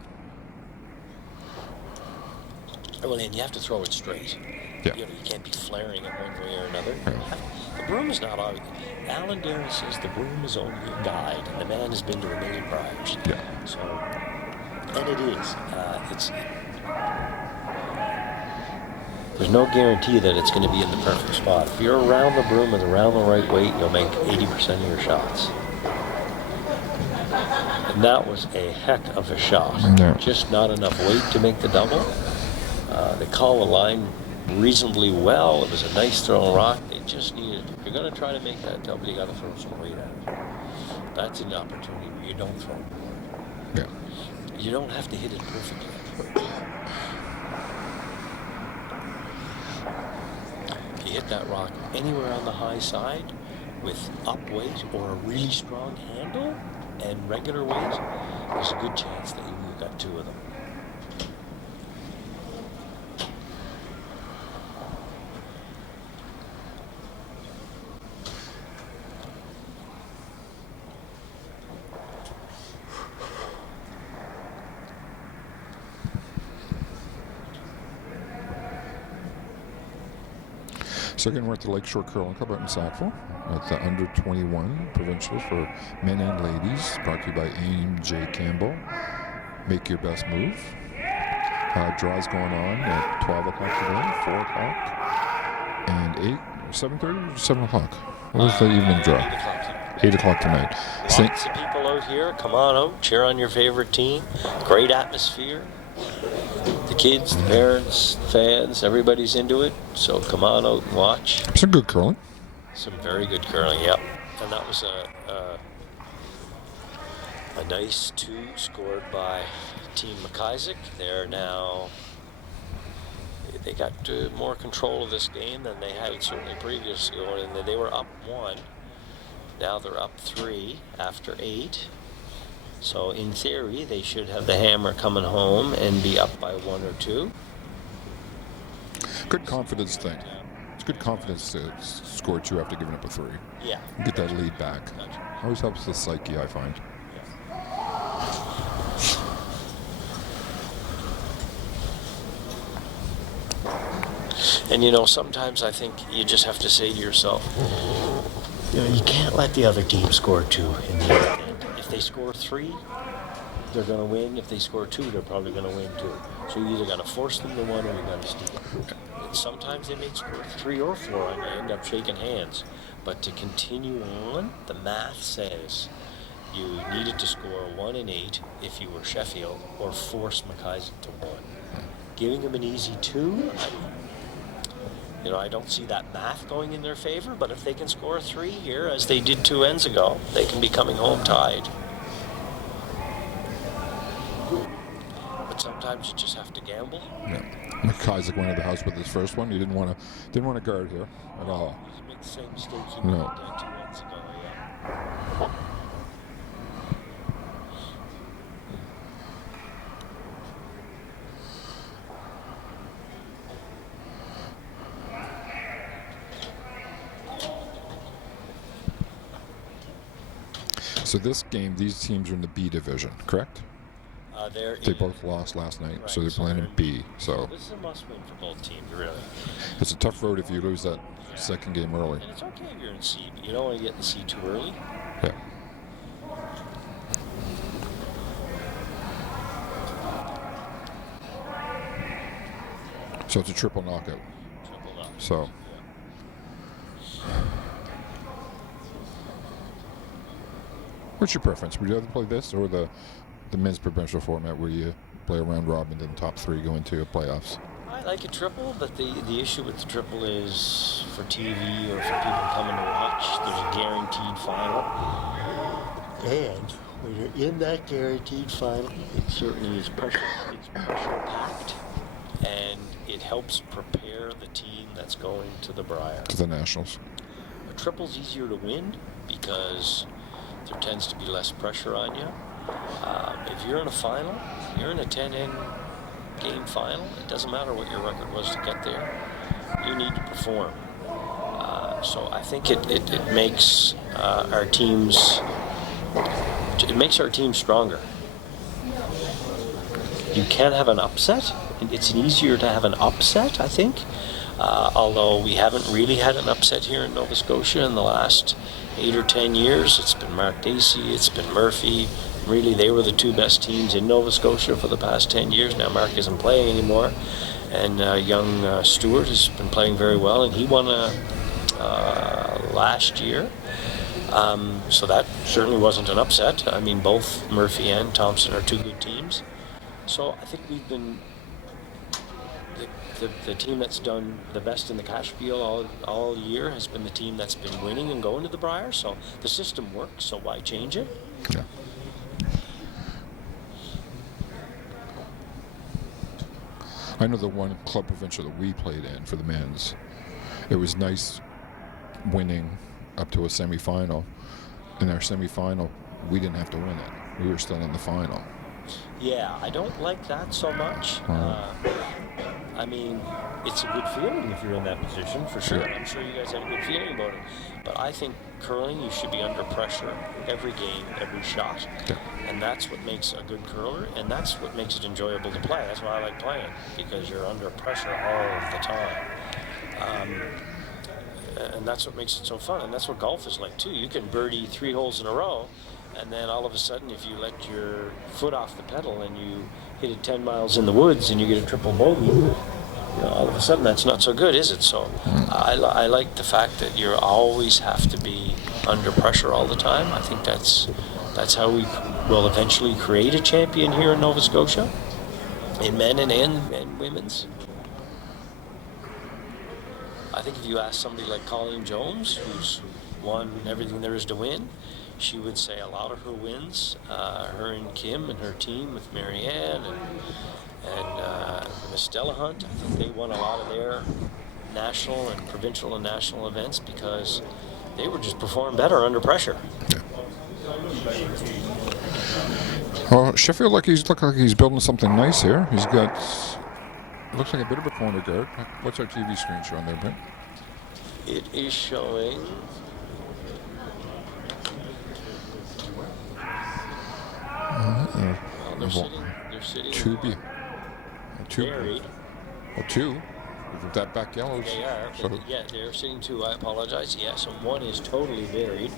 Well, and you have to throw it straight. Yeah. You can't be flaring it one way or another. Yeah. The broom is not obvious. Alan Dairy says the broom is only a guide, and the man has been to a million briars. Yeah. So, and it is. There's no guarantee that it's going to be in the perfect spot. If you're around the broom and around the right weight, you'll make 80% of your shots. And that was a heck of a shot. Yeah. Just not enough weight to make the double. They call the line reasonably well. It was a nice thrown rock. They just needed, if you're going to try to make that double, you got to throw some weight at it. That's an opportunity where you don't throw. Yeah. You don't have to hit it perfectly. If you hit that rock anywhere on the high side with up weight or a really strong handle and regular weight, there's a good chance that you've got two of them. So again, we're at the Lakeshore Curling Club out in Sackville at the under 21 provincials for men and ladies, brought to you by Aim J. Campbell. Make your best move. Draws going on at 12 o'clock today, 4 o'clock, and 7:30, 7 o'clock. What was the evening draw? 8 o'clock tonight. Lots of people out here. Come on out, cheer on your favorite team. Great atmosphere. The kids, the parents, the fans, everybody's into it. So come on out and watch. Some good curling. Some very good curling, yep. And that was a nice 2 scored by Team MacIsaac. They're now, they got more control of this game than they had certainly previously. And they were up 1. Now they're up 3 after 8. So in theory, they should have the hammer coming home and be up by 1 or 2. Good confidence thing. It's good confidence to score 2 after giving up a 3. Yeah. Get that lead back. Always helps the psyche, I find. And you know, sometimes I think you just have to say to yourself, you know, you can't let the other team score 2 in the end. If they score 3, they're going to win. If they score 2, they're probably going to win too. So you either got to force them to 1 or you got to steal. And sometimes they may score 3 or 4 and you end up shaking hands. But to continue on, the math says you needed to score 1 and 8 if you were Sheffield, or force MacIsaac to 1. Giving them an easy 2, I don't see that math going in their favor, but if they can score 3 here, as they did 2 ends ago, they can be coming home tied. But sometimes you just have to gamble. Yeah. MacIsaac went into the house with his first one. He didn't want to guard here at all. He made the same mistake he made 2 ends ago, yeah. So this game, these teams are in the B division, correct? They both lost last night, right, so they're playing in B. So this is a must-win for both teams, really. It's a tough road if you lose that second game early. And it's okay if you're in C, but you don't want to get in C too early. Yeah. So it's a triple knockout. Triple knockout. So. What's your preference? Would you rather play this or the men's provincial format where you play a round robin and the top 3 go into playoffs? I like a triple, but the issue with the triple is for TV or for people coming to watch, there's a guaranteed final. And when you're in that guaranteed final, it certainly is pressure. It's pressure-packed, and it helps prepare the team that's going to the Brier. To the Nationals. A triple's easier to win because there tends to be less pressure on you. If you're in a final, you're in a 10-end game final, it doesn't matter what your record was to get there. You need to perform. So I think it makes our teams stronger. You can have an upset. It's easier to have an upset, I think. Although we haven't really had an upset here in Nova Scotia in the last 8 or 10 years. It's been Mark Dacey, it's been Murphy. Really, they were the 2 best teams in Nova Scotia for the past 10 years. Now Mark isn't playing anymore. And young Stewart has been playing very well, and he won last year. So that certainly wasn't an upset. I mean, both Murphy and Thompson are 2 good teams. So I think we've been the team that's done the best in the Cashspiel all year has been the team that's been winning and going to the Briar. So the system works, so why change it? Yeah. I know the one club provincial that we played in for the men's, it was nice winning up to a semifinal. In our semifinal, we didn't have to win it. We were still in the final. Yeah, I don't like that so much. I mean, it's a good feeling if you're in that position, for sure. Yeah. I'm sure you guys have a good feeling about it. But I think curling, you should be under pressure every game, every shot. Yeah. And that's what makes a good curler, and that's what makes it enjoyable to play. That's why I like playing, because you're under pressure all the time. And that's what makes it so fun. And that's what golf is like, too. You can birdie 3 holes in a row, and then all of a sudden, if you let your foot off the pedal and you hit it 10 miles in the woods and you get a triple bogey, all of a sudden that's not so good, is it? So I like the fact that you always have to be under pressure all the time. I think that's how we will eventually create a champion here in Nova Scotia, in men and women's. I think if you ask somebody like Colleen Jones, who's won everything there is to win, she would say a lot of her wins, her and Kim and her team with Marianne and Miss Delahunt, I think they won a lot of their national and provincial and national events because they were just performing better under pressure. Well, Sheffield looks like he's building something nice here. He's got, looks like a bit of a corner guard. What's our TV screen showing there, Brent? It is showing. Well, they're sitting buried. Well, 2. With that back yellows. They are. So Yeah, they're sitting 2. I apologize. Yeah, so 1 is totally buried.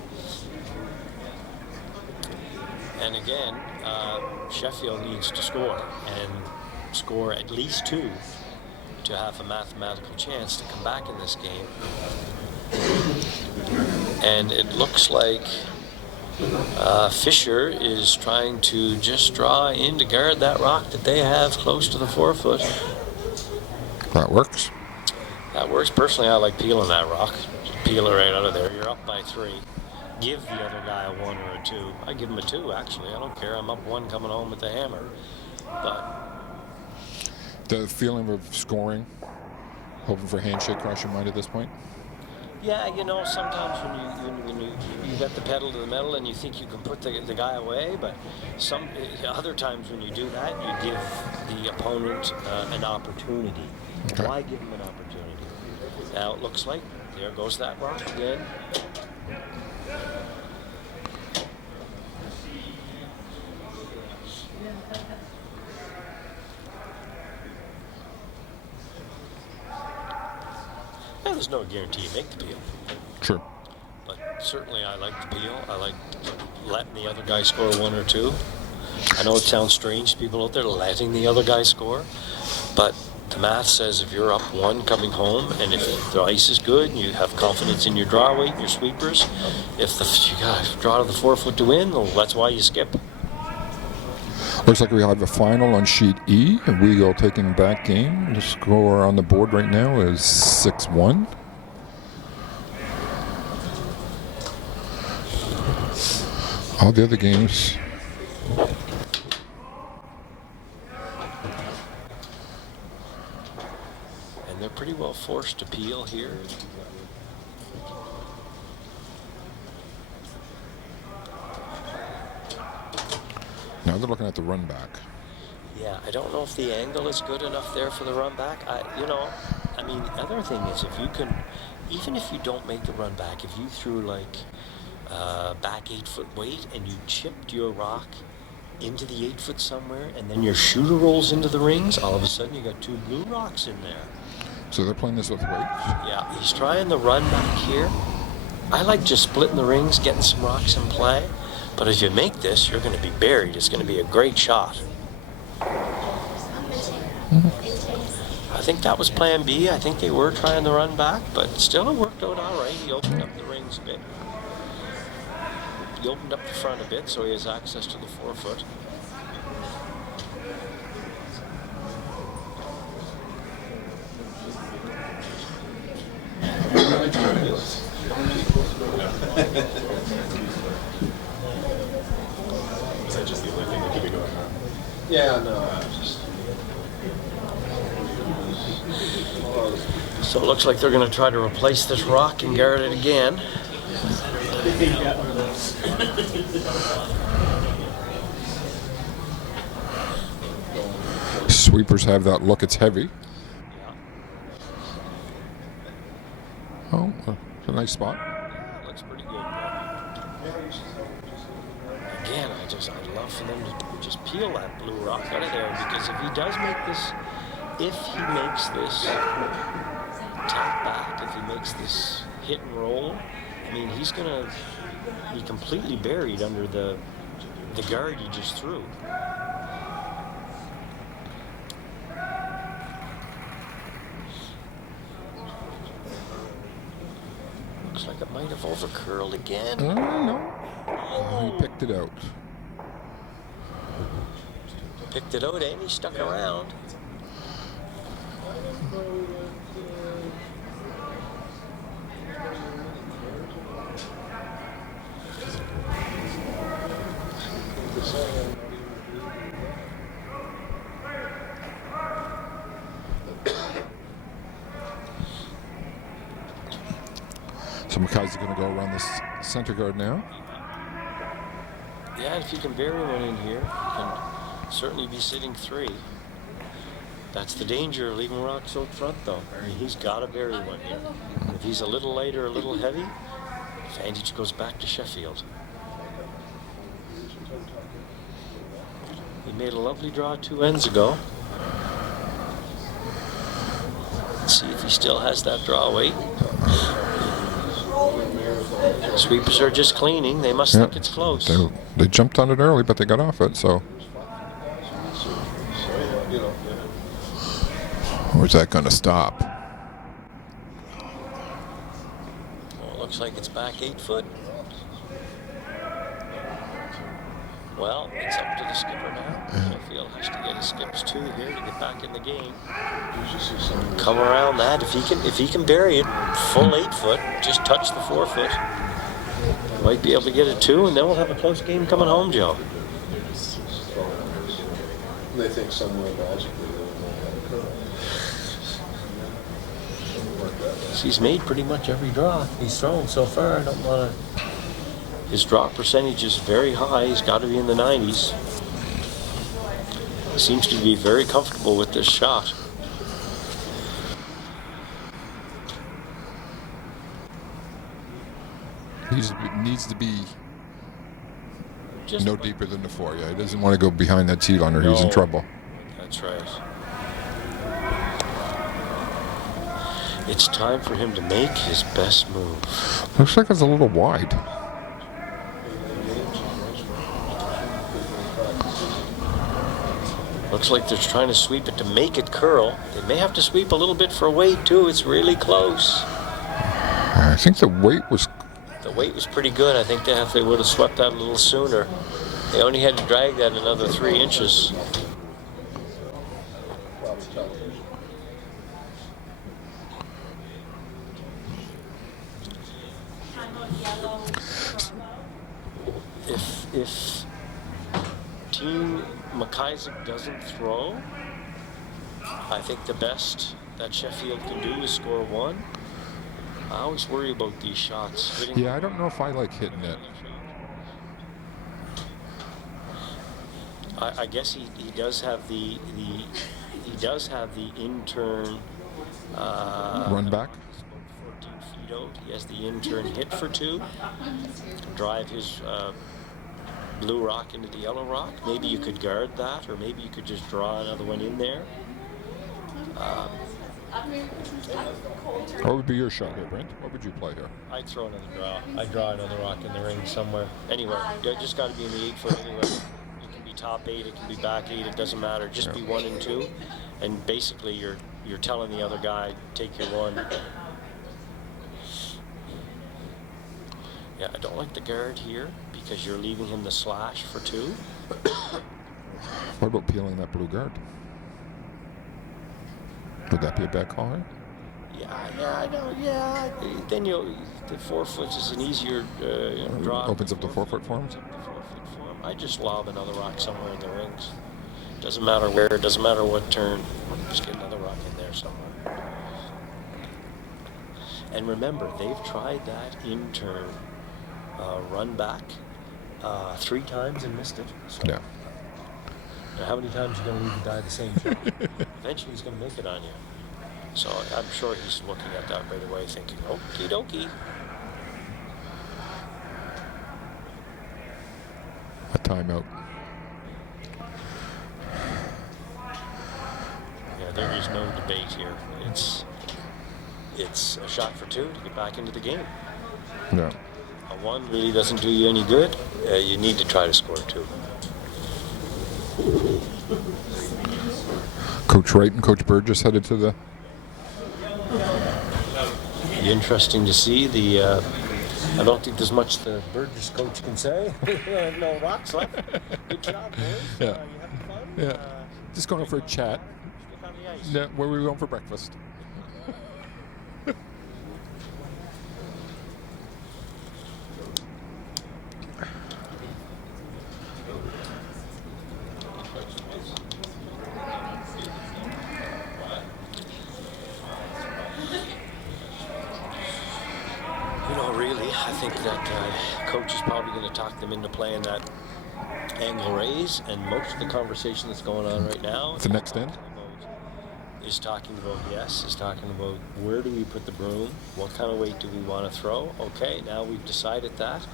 And again, Sheffield needs to score and score at least 2 to have a mathematical chance to come back in this game. And it looks like Fisher is trying to just draw in to guard that rock that they have close to the 4-foot. that works. That works. Personally, I like peeling that rock. Just peel it right out of there. You're up by 3. Give the other guy a 1 or a 2. I give him a 2, actually. I don't care. I'm up 1 coming home with the hammer. But The feeling of scoring, hoping for a handshake cross your mind at this point? yeah, sometimes when you got the pedal to the metal and you think you can put the guy away, but other times when you do that, you give the opponent an opportunity. Okay. Why give him an opportunity? Now it looks like there goes that rock again. Yeah, there's no guarantee you make the peel. Sure. But certainly I like the peel. I like letting the other guy score 1 or 2. I know it sounds strange to people out there letting the other guy score, but the math says if you're up 1 coming home, and if the ice is good, and you have confidence in your draw weight and your sweepers, if you got to draw to the 4-foot to win, well, that's why you skip. Looks like we have a final on sheet E. Weagle taking back game. The score on the board right now is 6-1. All the other games. And they're pretty well forced to peel here. Now they're looking at the run back. Yeah, I don't know if the angle is good enough there for the run back. The other thing is if you can, even if you don't make the run back, if you threw like back 8-foot weight and you chipped your rock into the 8-foot somewhere and then your shooter rolls into the rings, all of a sudden you got 2 blue rocks in there. So they're playing this with weights? Yeah, he's trying the run back here. I like just splitting the rings, getting some rocks in play. But if you make this, you're going to be buried. It's going to be a great shot. I think that was plan B. I think they were trying to run back, but still it worked out all right. He opened up the rings a bit. He opened up the front a bit, so he has access to the 4-foot. Is that just the only thing that could be going on? Yeah, no, just. So it looks like they're going to try to replace this rock and guard it again. Sweepers have that look. It's heavy. Oh, it's a nice spot. Looks pretty good. Again, I'd love for them to just peel that blue rock out of there, because if he does make this, tap back, if he makes this hit and roll, I mean, he's going to be completely buried under the guard you just threw. Looks like it might have overcurled again. No. He picked it out. Picked it out and he stuck around. So MacIsaac's going to go around this center guard now. Yeah, if you can bury one in here, you can certainly be sitting 3. That's the danger of leaving rocks out front, though. I mean, he's got to bury one here. If he's a little light or a little heavy, advantage goes back to Sheffield. He made a lovely draw 2 ends ago. Let's see if he still has that draw weight. Sweepers are just cleaning. They must think it's close. They jumped on it early, but they got off it, so. Or is that going to stop? Well, it looks like it's back 8 foot. Well, it's up to the skipper now. Sheffield has to get his skips 2 here to get back in the game. Come around that. If he can bury it full 8 foot, just touch the 4 foot, might be able to get it 2, and then we'll have a close game coming home, Joe. They think somewhere magically He's made pretty much every draw he's thrown so far. I don't want to. His drop percentage is very high. He's got to be in the 90s. He seems to be very comfortable with this shot. He needs to be Just no deeper than the 4. Yeah, he doesn't want to go behind that tee liner. He's in trouble. That's right. It's time for him to make his best move. Looks like it's a little wide. Looks like they're trying to sweep it to make it curl. They may have to sweep a little bit for weight too. It's really close. I think the weight was pretty good. I think if they would have swept that a little sooner. They only had to drag that another 3 inches. If Team MacIsaac doesn't throw, I think the best that Sheffield can do is score 1. I always worry about these shots. Yeah, I don't know if I like hitting it. I guess he does have the intern Run back. 14 feet out. He has the intern hit for 2. Drive his blue rock into the yellow rock. Maybe you could guard that, or maybe you could just draw another one in there. What would be your shot here, Brent? What would you play here? I'd throw another draw. I'd draw another rock in the ring somewhere. Anywhere. You just got to be in the 8 foot anywhere. It can be top 8, it can be back 8, it doesn't matter. Just be 1 and 2. And basically you're telling the other guy, take your 1. Yeah, I don't like the guard here because you're leaving him the slash for 2. What about peeling that blue guard? Would that be a bad call here? Yeah, I know. Yeah, then the 4 foot is an easier draw. Opens up the 4 foot for him. Opens up the 4 foot for him. I just lob another rock somewhere in the rings. Doesn't matter where. Doesn't matter what turn. Just get another rock in there somewhere. And remember, they've tried that in turn run back 3 times and missed it. So, Yeah. now how many times are you going to leave the guy the same shot? Eventually, he's going to make it on you. So I'm sure he's looking at that right away, thinking, "Okie dokie." A timeout. Yeah, there is no debate here. It's a shot for 2 to get back into the game. Yeah. A 1 really doesn't do you any good. You need to try to score 2. Coach Wright and Coach Burgess headed to the. Be interesting to see the. I don't think there's much the Burgess coach can say. No rocks left. Good job, boys. Yeah. You having fun? Yeah. Just going for a chat. Stick on the ice. Yeah, where were we going for breakfast? Really, I think that coach is probably going to talk them into playing that angle raise, and most of the conversation that's going on right now The next end? is talking about where do we put the broom, what kind of weight do we want to throw. Okay, now we've decided that.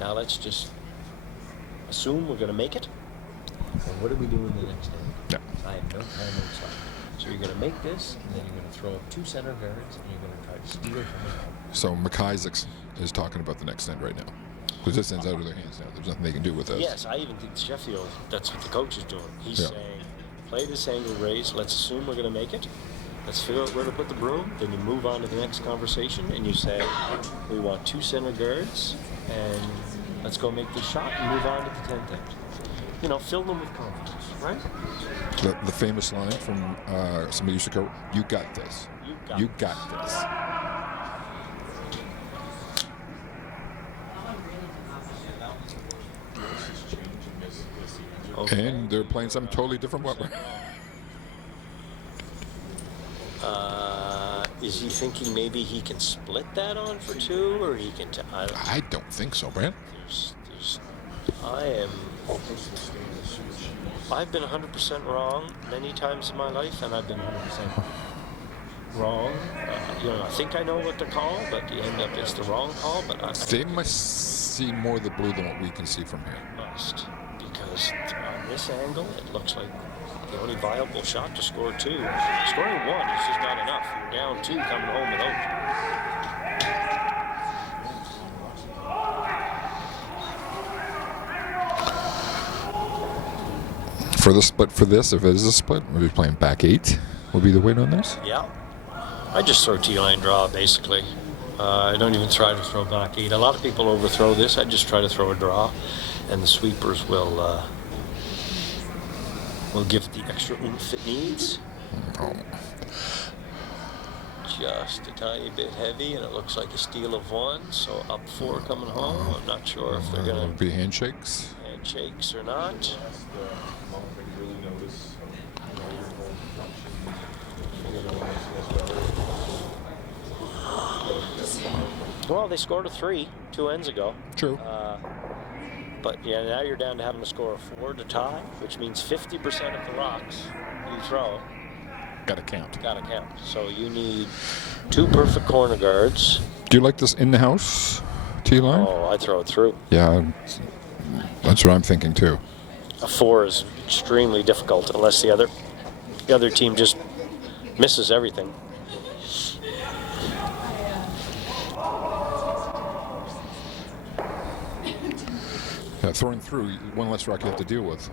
Now let's just assume we're going to make it. And what do we do in the next end? Yeah. I have no time outside. So you're going to make this, and then you're going to throw up 2 center guards, and you're going to try to steal from the top. So MacIsaac is talking about the next end right now. Because this end's out of their hands now. There's nothing they can do with this. Yes, I even think Sheffield, that's what the coach is doing. He's saying, play this angle raise, let's assume we're going to make it. Let's figure out where to put the broom. Then you move on to the next conversation, and you say, we want 2 center guards, and let's go make this shot and move on to the 10th end. Fill them with confidence, right? The famous line from somebody used to go, "You got this. You got this." Okay. And they're playing something totally different. Is he thinking maybe he can split that on for 2, or he can? I don't think so, Brent. I've been 100% wrong many times in my life, and I've been 100% wrong. I think I know what to call, but you end up it's the wrong call. But They must see more of the blue than what we can see from here. Must, because on this angle, it looks like the only viable shot to score 2. Scoring 1 is just not enough. You're down 2 coming home without. For the split for this, if it is a split, we'll be playing back 8. Will be the win on this. Yeah. I just throw T-line draw, basically. I don't even try to throw back 8. A lot of people overthrow this. I just try to throw a draw, and the sweepers will give it the extra oomph it needs. Oh. Just a tiny bit heavy, and it looks like a steal of 1. So up 4 coming home. I'm not sure if they're It'll going to be handshakes. handshakes or not. Well, they scored a 3 2 ends ago. True. But yeah, now you're down to having to score a 4 to tie, which means 50% of the rocks you throw Gotta count. gotta count. So you need 2 perfect corner guards. Do you like this in the house tee line? Oh, I throw it through. Yeah, that's what I'm thinking too. A 4 is extremely difficult unless the other team just misses everything. Yeah, throwing through, one less rock you have to deal with.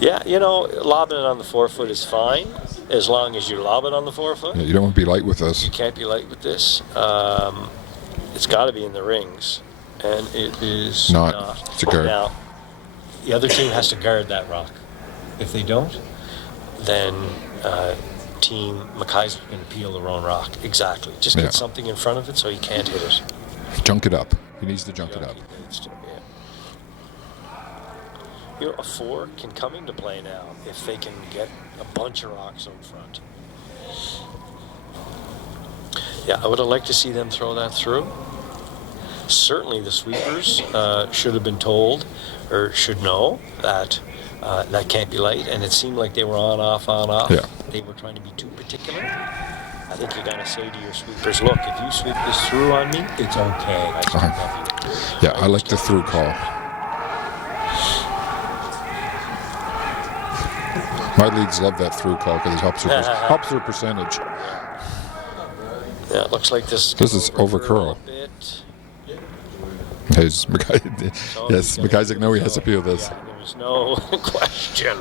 Yeah, lobbing it on the 4 foot is fine as long as you lob it on the 4 foot. Yeah, you don't want to be light with this. You can't be light with this. It's got to be in the rings, and it is Not. It's a guard. Now, The other team has to guard that rock. If they don't, then team MacIsaac can peel their own rock. Exactly. Just get something in front of it so he can't hit it. Junk it up. He needs to junk it up. You know, a 4 can come into play now if they can get a bunch of rocks out front. Yeah, I would have liked to see them throw that through. Certainly the sweepers should have been told, or should know, that that can't be light, and it seemed like they were on, off, on, off. Yeah. They were trying to be too particular. I think you got to say to your sweepers, look, if you sweep this through on me, it's okay. I still love you. Yeah, I like the through call. My leads love that through call because it helps their percentage. Yeah, it looks like this is over curl. Yes, MacIsaac know he has to peel this. Yeah, there was no question.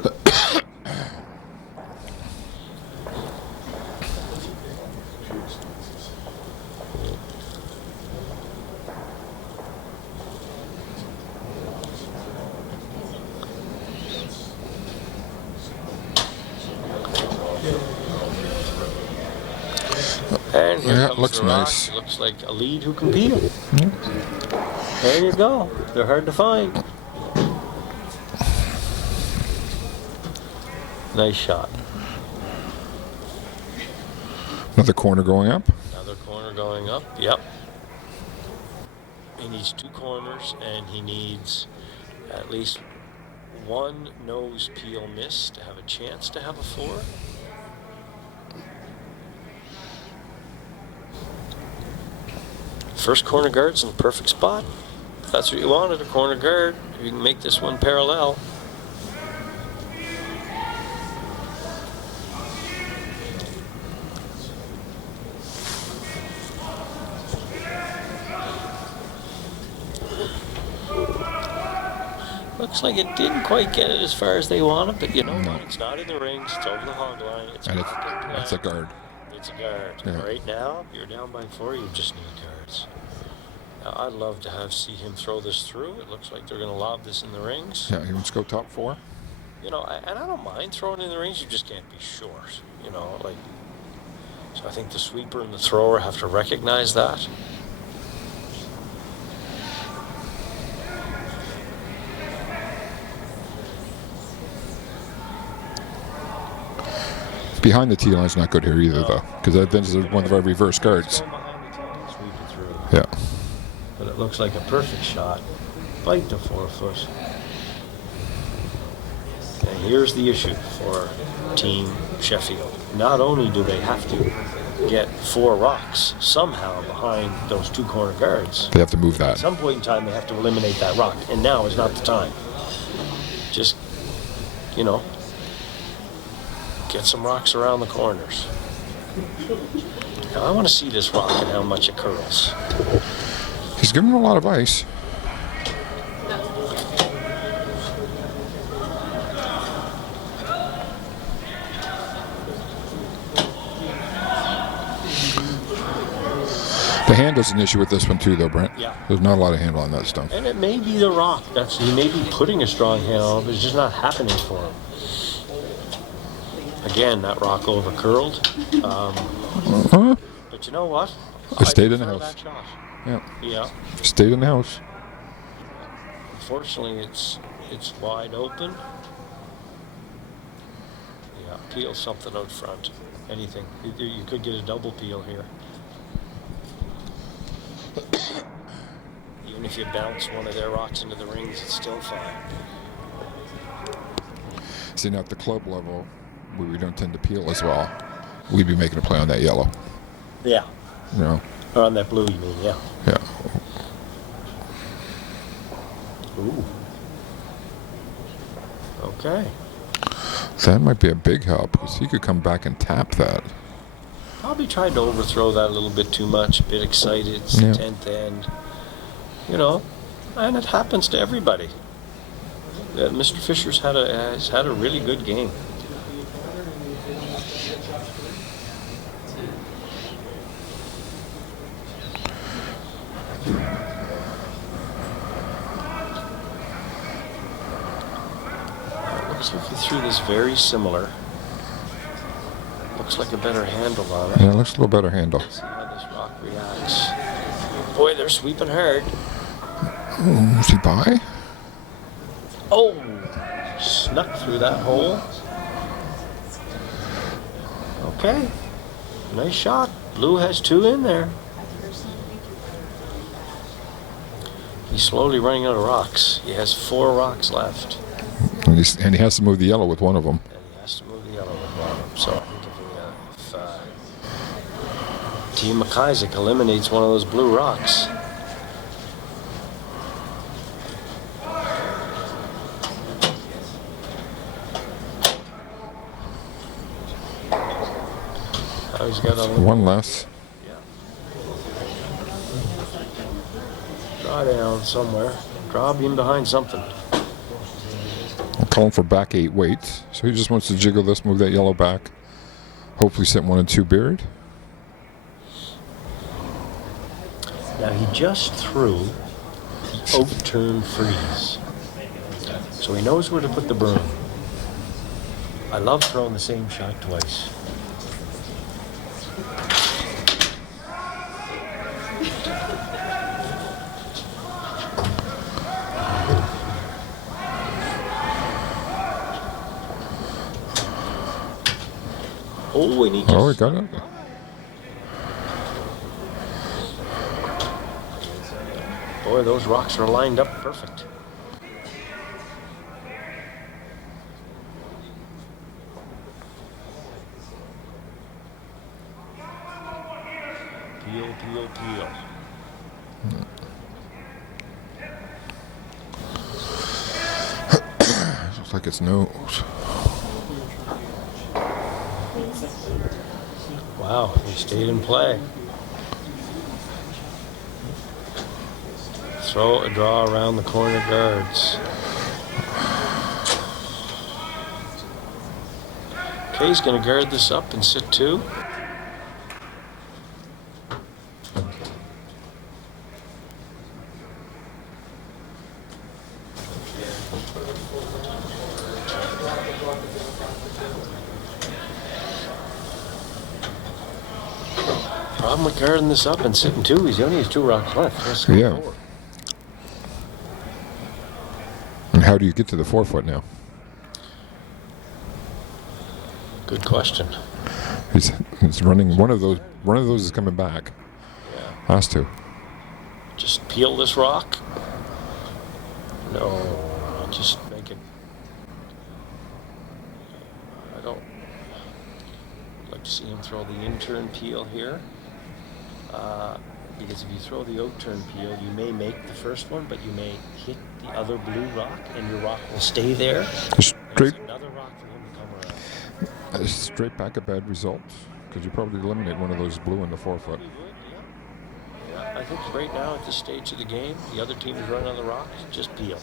And here comes looks the rock. nice. Looks like a lead who can peel. There you go. They're hard to find. Nice shot. Another corner going up. Another corner going up. Yep. He needs 2 corners, and he needs at least 1 nose peel miss to have a chance to have a 4. First corner guard's in the perfect spot. If that's what you wanted, a corner guard, you can make this one parallel. Looks like it didn't quite get it as far as they wanted, but you know what? It's not in the rings. It's over the hog line. It's a guard. It's a guard. Yeah. Right now, you're down by 4. You just need guards. Now, I'd love to see him throw this through. It looks like they're going to lob this in the rings. Yeah, he wants to go top 4. You know, and I don't mind throwing in the rings. You just can't be sure. You know, like. So I think the sweeper and the thrower have to recognize that. Behind the tee line's not good here either, though, because that then is one of our reverse guards. Yeah. But it looks like a perfect shot. Bite the 4-foot. And here's the issue for Team Sheffield. Not only do they have to get 4 rocks somehow behind those 2 corner guards. They have to move that. At some point in time, they have to eliminate that rock, and now is not the time. Just, you know, get some rocks around the corners. Now, I want to see this rock and how much it curls. He's giving him a lot of ice. The handle's an issue with this one too, though, Brent. Yeah. There's not a lot of handle on that stuff. And it may be the rock. He may be putting a strong handle on it, but it's just not happening for him. Again, that rock over curled. But you know what? I stayed in the house. That shot. Yeah. Stayed in the house. Unfortunately, it's wide open. Yeah, peel something out front. Anything. You could get a double peel here. Even if you bounce one of their rocks into the rings, it's still fine. See, now at the club level, where we don't tend to peel as well, we'd be making a play on that yellow. Yeah. You know? Or on that blue, you mean, yeah. Yeah. Ooh. Okay. That might be a big help, because he could come back and tap that. Probably tried to overthrow that a little bit too much, a bit excited, it's the 10th end. You know, and it happens to everybody. Mr. Fisher's has had a really good game. Looks like he threw this very similar. Looks like a better handle on it. Yeah, it looks a little better handle. Let's see how this rock reacts. Boy, they're sweeping hard. Is he by? Oh! Snuck through that hole. Okay. Nice shot. Blue has 2 in there. He's slowly running out of rocks. He has 4 rocks left. And he has to move the yellow with one of them. And he has to move the yellow with one of them. So I think if Team MacIsaac eliminates one of those blue rocks, he's got one less. Yeah. Draw down somewhere. Draw in behind something. I'm calling for back 8 weights. So he just wants to jiggle this, move that yellow back. Hopefully set 1 and 2 buried. Now he just threw the oak turn freeze. So he knows where to put the broom. I love throwing the same shot twice. Oh, and he just... Oh, he got it. Boy, those rocks are lined up perfect. Peel, peel, peel. Looks like it's nose. Wow, he stayed in play. Throw a draw around the corner guards. Okay, he's going to guard this up and sit 2. Problem with guarding this up and sitting 2, he only has 2 rocks left. Let's go Yeah. forward. And how do you get to the 4 foot now? Good question. He's running one of those. One of those is coming back. Yeah. Has to. Just peel this rock. No, just make it. I don't like to see him throw the in-turn peel here. Because if you throw the out-turn peel, you may make the first one, but you may hit the other blue rock, and your rock will stay there. Straight, Another rock for him to come around. straight back a bad result. Because you probably eliminate one of those blue in the 4 foot. Pretty good, yeah. I think right now at this stage of the game, the other team is running on the rocks. Just peel.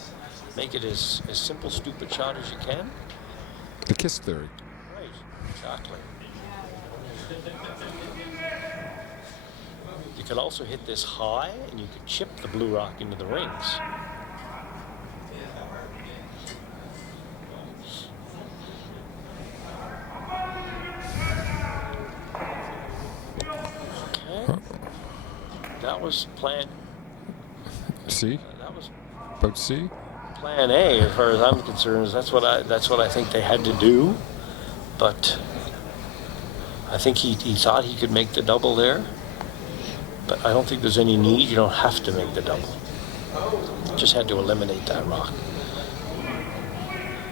Make it as simple, stupid shot as you can. The kiss theory. Right, exactly. You could also hit this high, and you could chip the blue rock into the rings. Okay. That was plan. C? That was About C? plan A, as far as I'm concerned. That's what I think they had to do. But I think he thought he could make the double there. But I don't think there's any need. You don't have to make the double. Just had to eliminate that rock.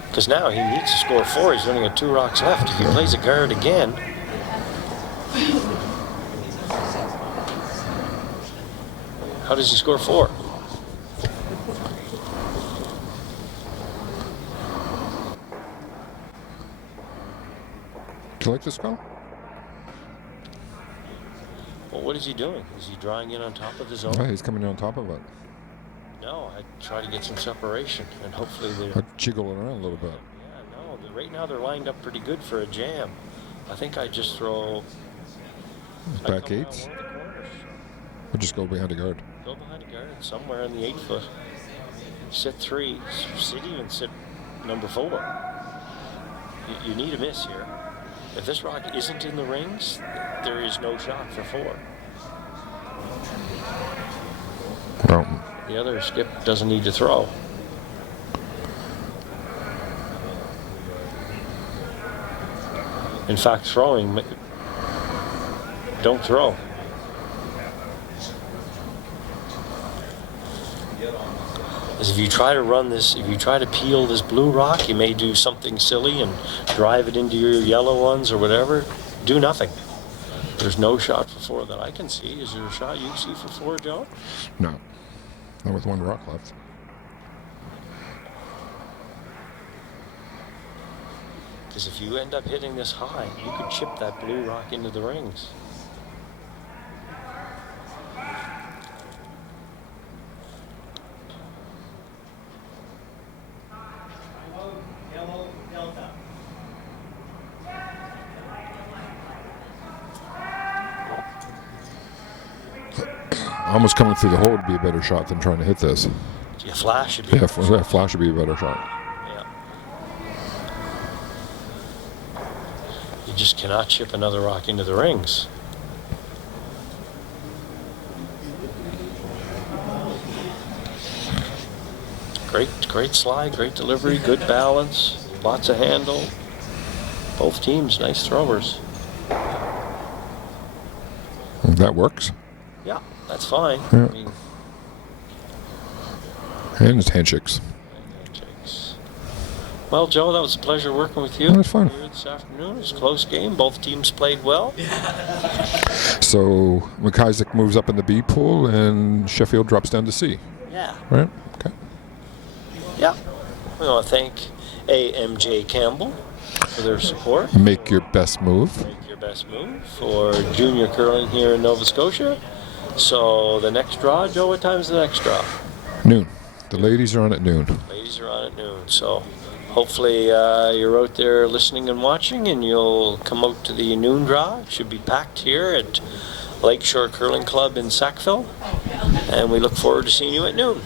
Because now he needs to score 4. He's only got 2 rocks left. If he plays a guard again, how does he score 4? Do you like this call? Well, what is he doing? Is he drawing in on top of the zone? Oh, he's coming in on top of it. No, I'd try to get some separation, and hopefully they're... I'd jiggle it around a little bit. Yeah, no, right now they're lined up pretty good for a jam. I think I just throw... Back I'd come around 8s? one of the corners. Or just go behind the guard. Go behind a guard, somewhere in the 8 foot. Sit 3, sit even sit number 4. You need a miss here. If this rock isn't in the rings, there is no shot for 4. Well, The other skip doesn't need to throw. In fact, throwing, don't throw. As if you try to run this, if you try to peel this blue rock, you may do something silly and drive it into your yellow ones or whatever. Do nothing. There's no shot for 4 that I can see. Is there a shot you see for 4, Joe? no. Not with 1 rock left. Because if you end up hitting this high, you could chip that blue rock into the rings. Almost coming through the hole would be a better shot than trying to hit this. Yeah, flash should be. Yeah, flash would be a better shot. Yeah. You just cannot chip another rock into the rings. Great slide, great delivery, good balance, lots of handle. Both teams, nice throwers. That works. Yeah, that's fine. Yeah. I mean, And it's handshakes. handshakes. Well, Joe, that was a pleasure working with you. That was fun. Here this afternoon. It was a close game. Both teams played well. So MacIsaac moves up in the B pool and Sheffield drops down to C. Yeah. Right? Okay. Yeah. We want to thank AMJ Campbell for their support. Make your best move. Make your best move for junior curling here in Nova Scotia. So the next draw, Joe, what time is the next draw? Noon. The ladies are on at noon. Ladies are on at noon. So hopefully you're out there listening and watching and you'll come out to the noon draw. It should be packed here at Lakeshore Curling Club in Sackville. And we look forward to seeing you at noon.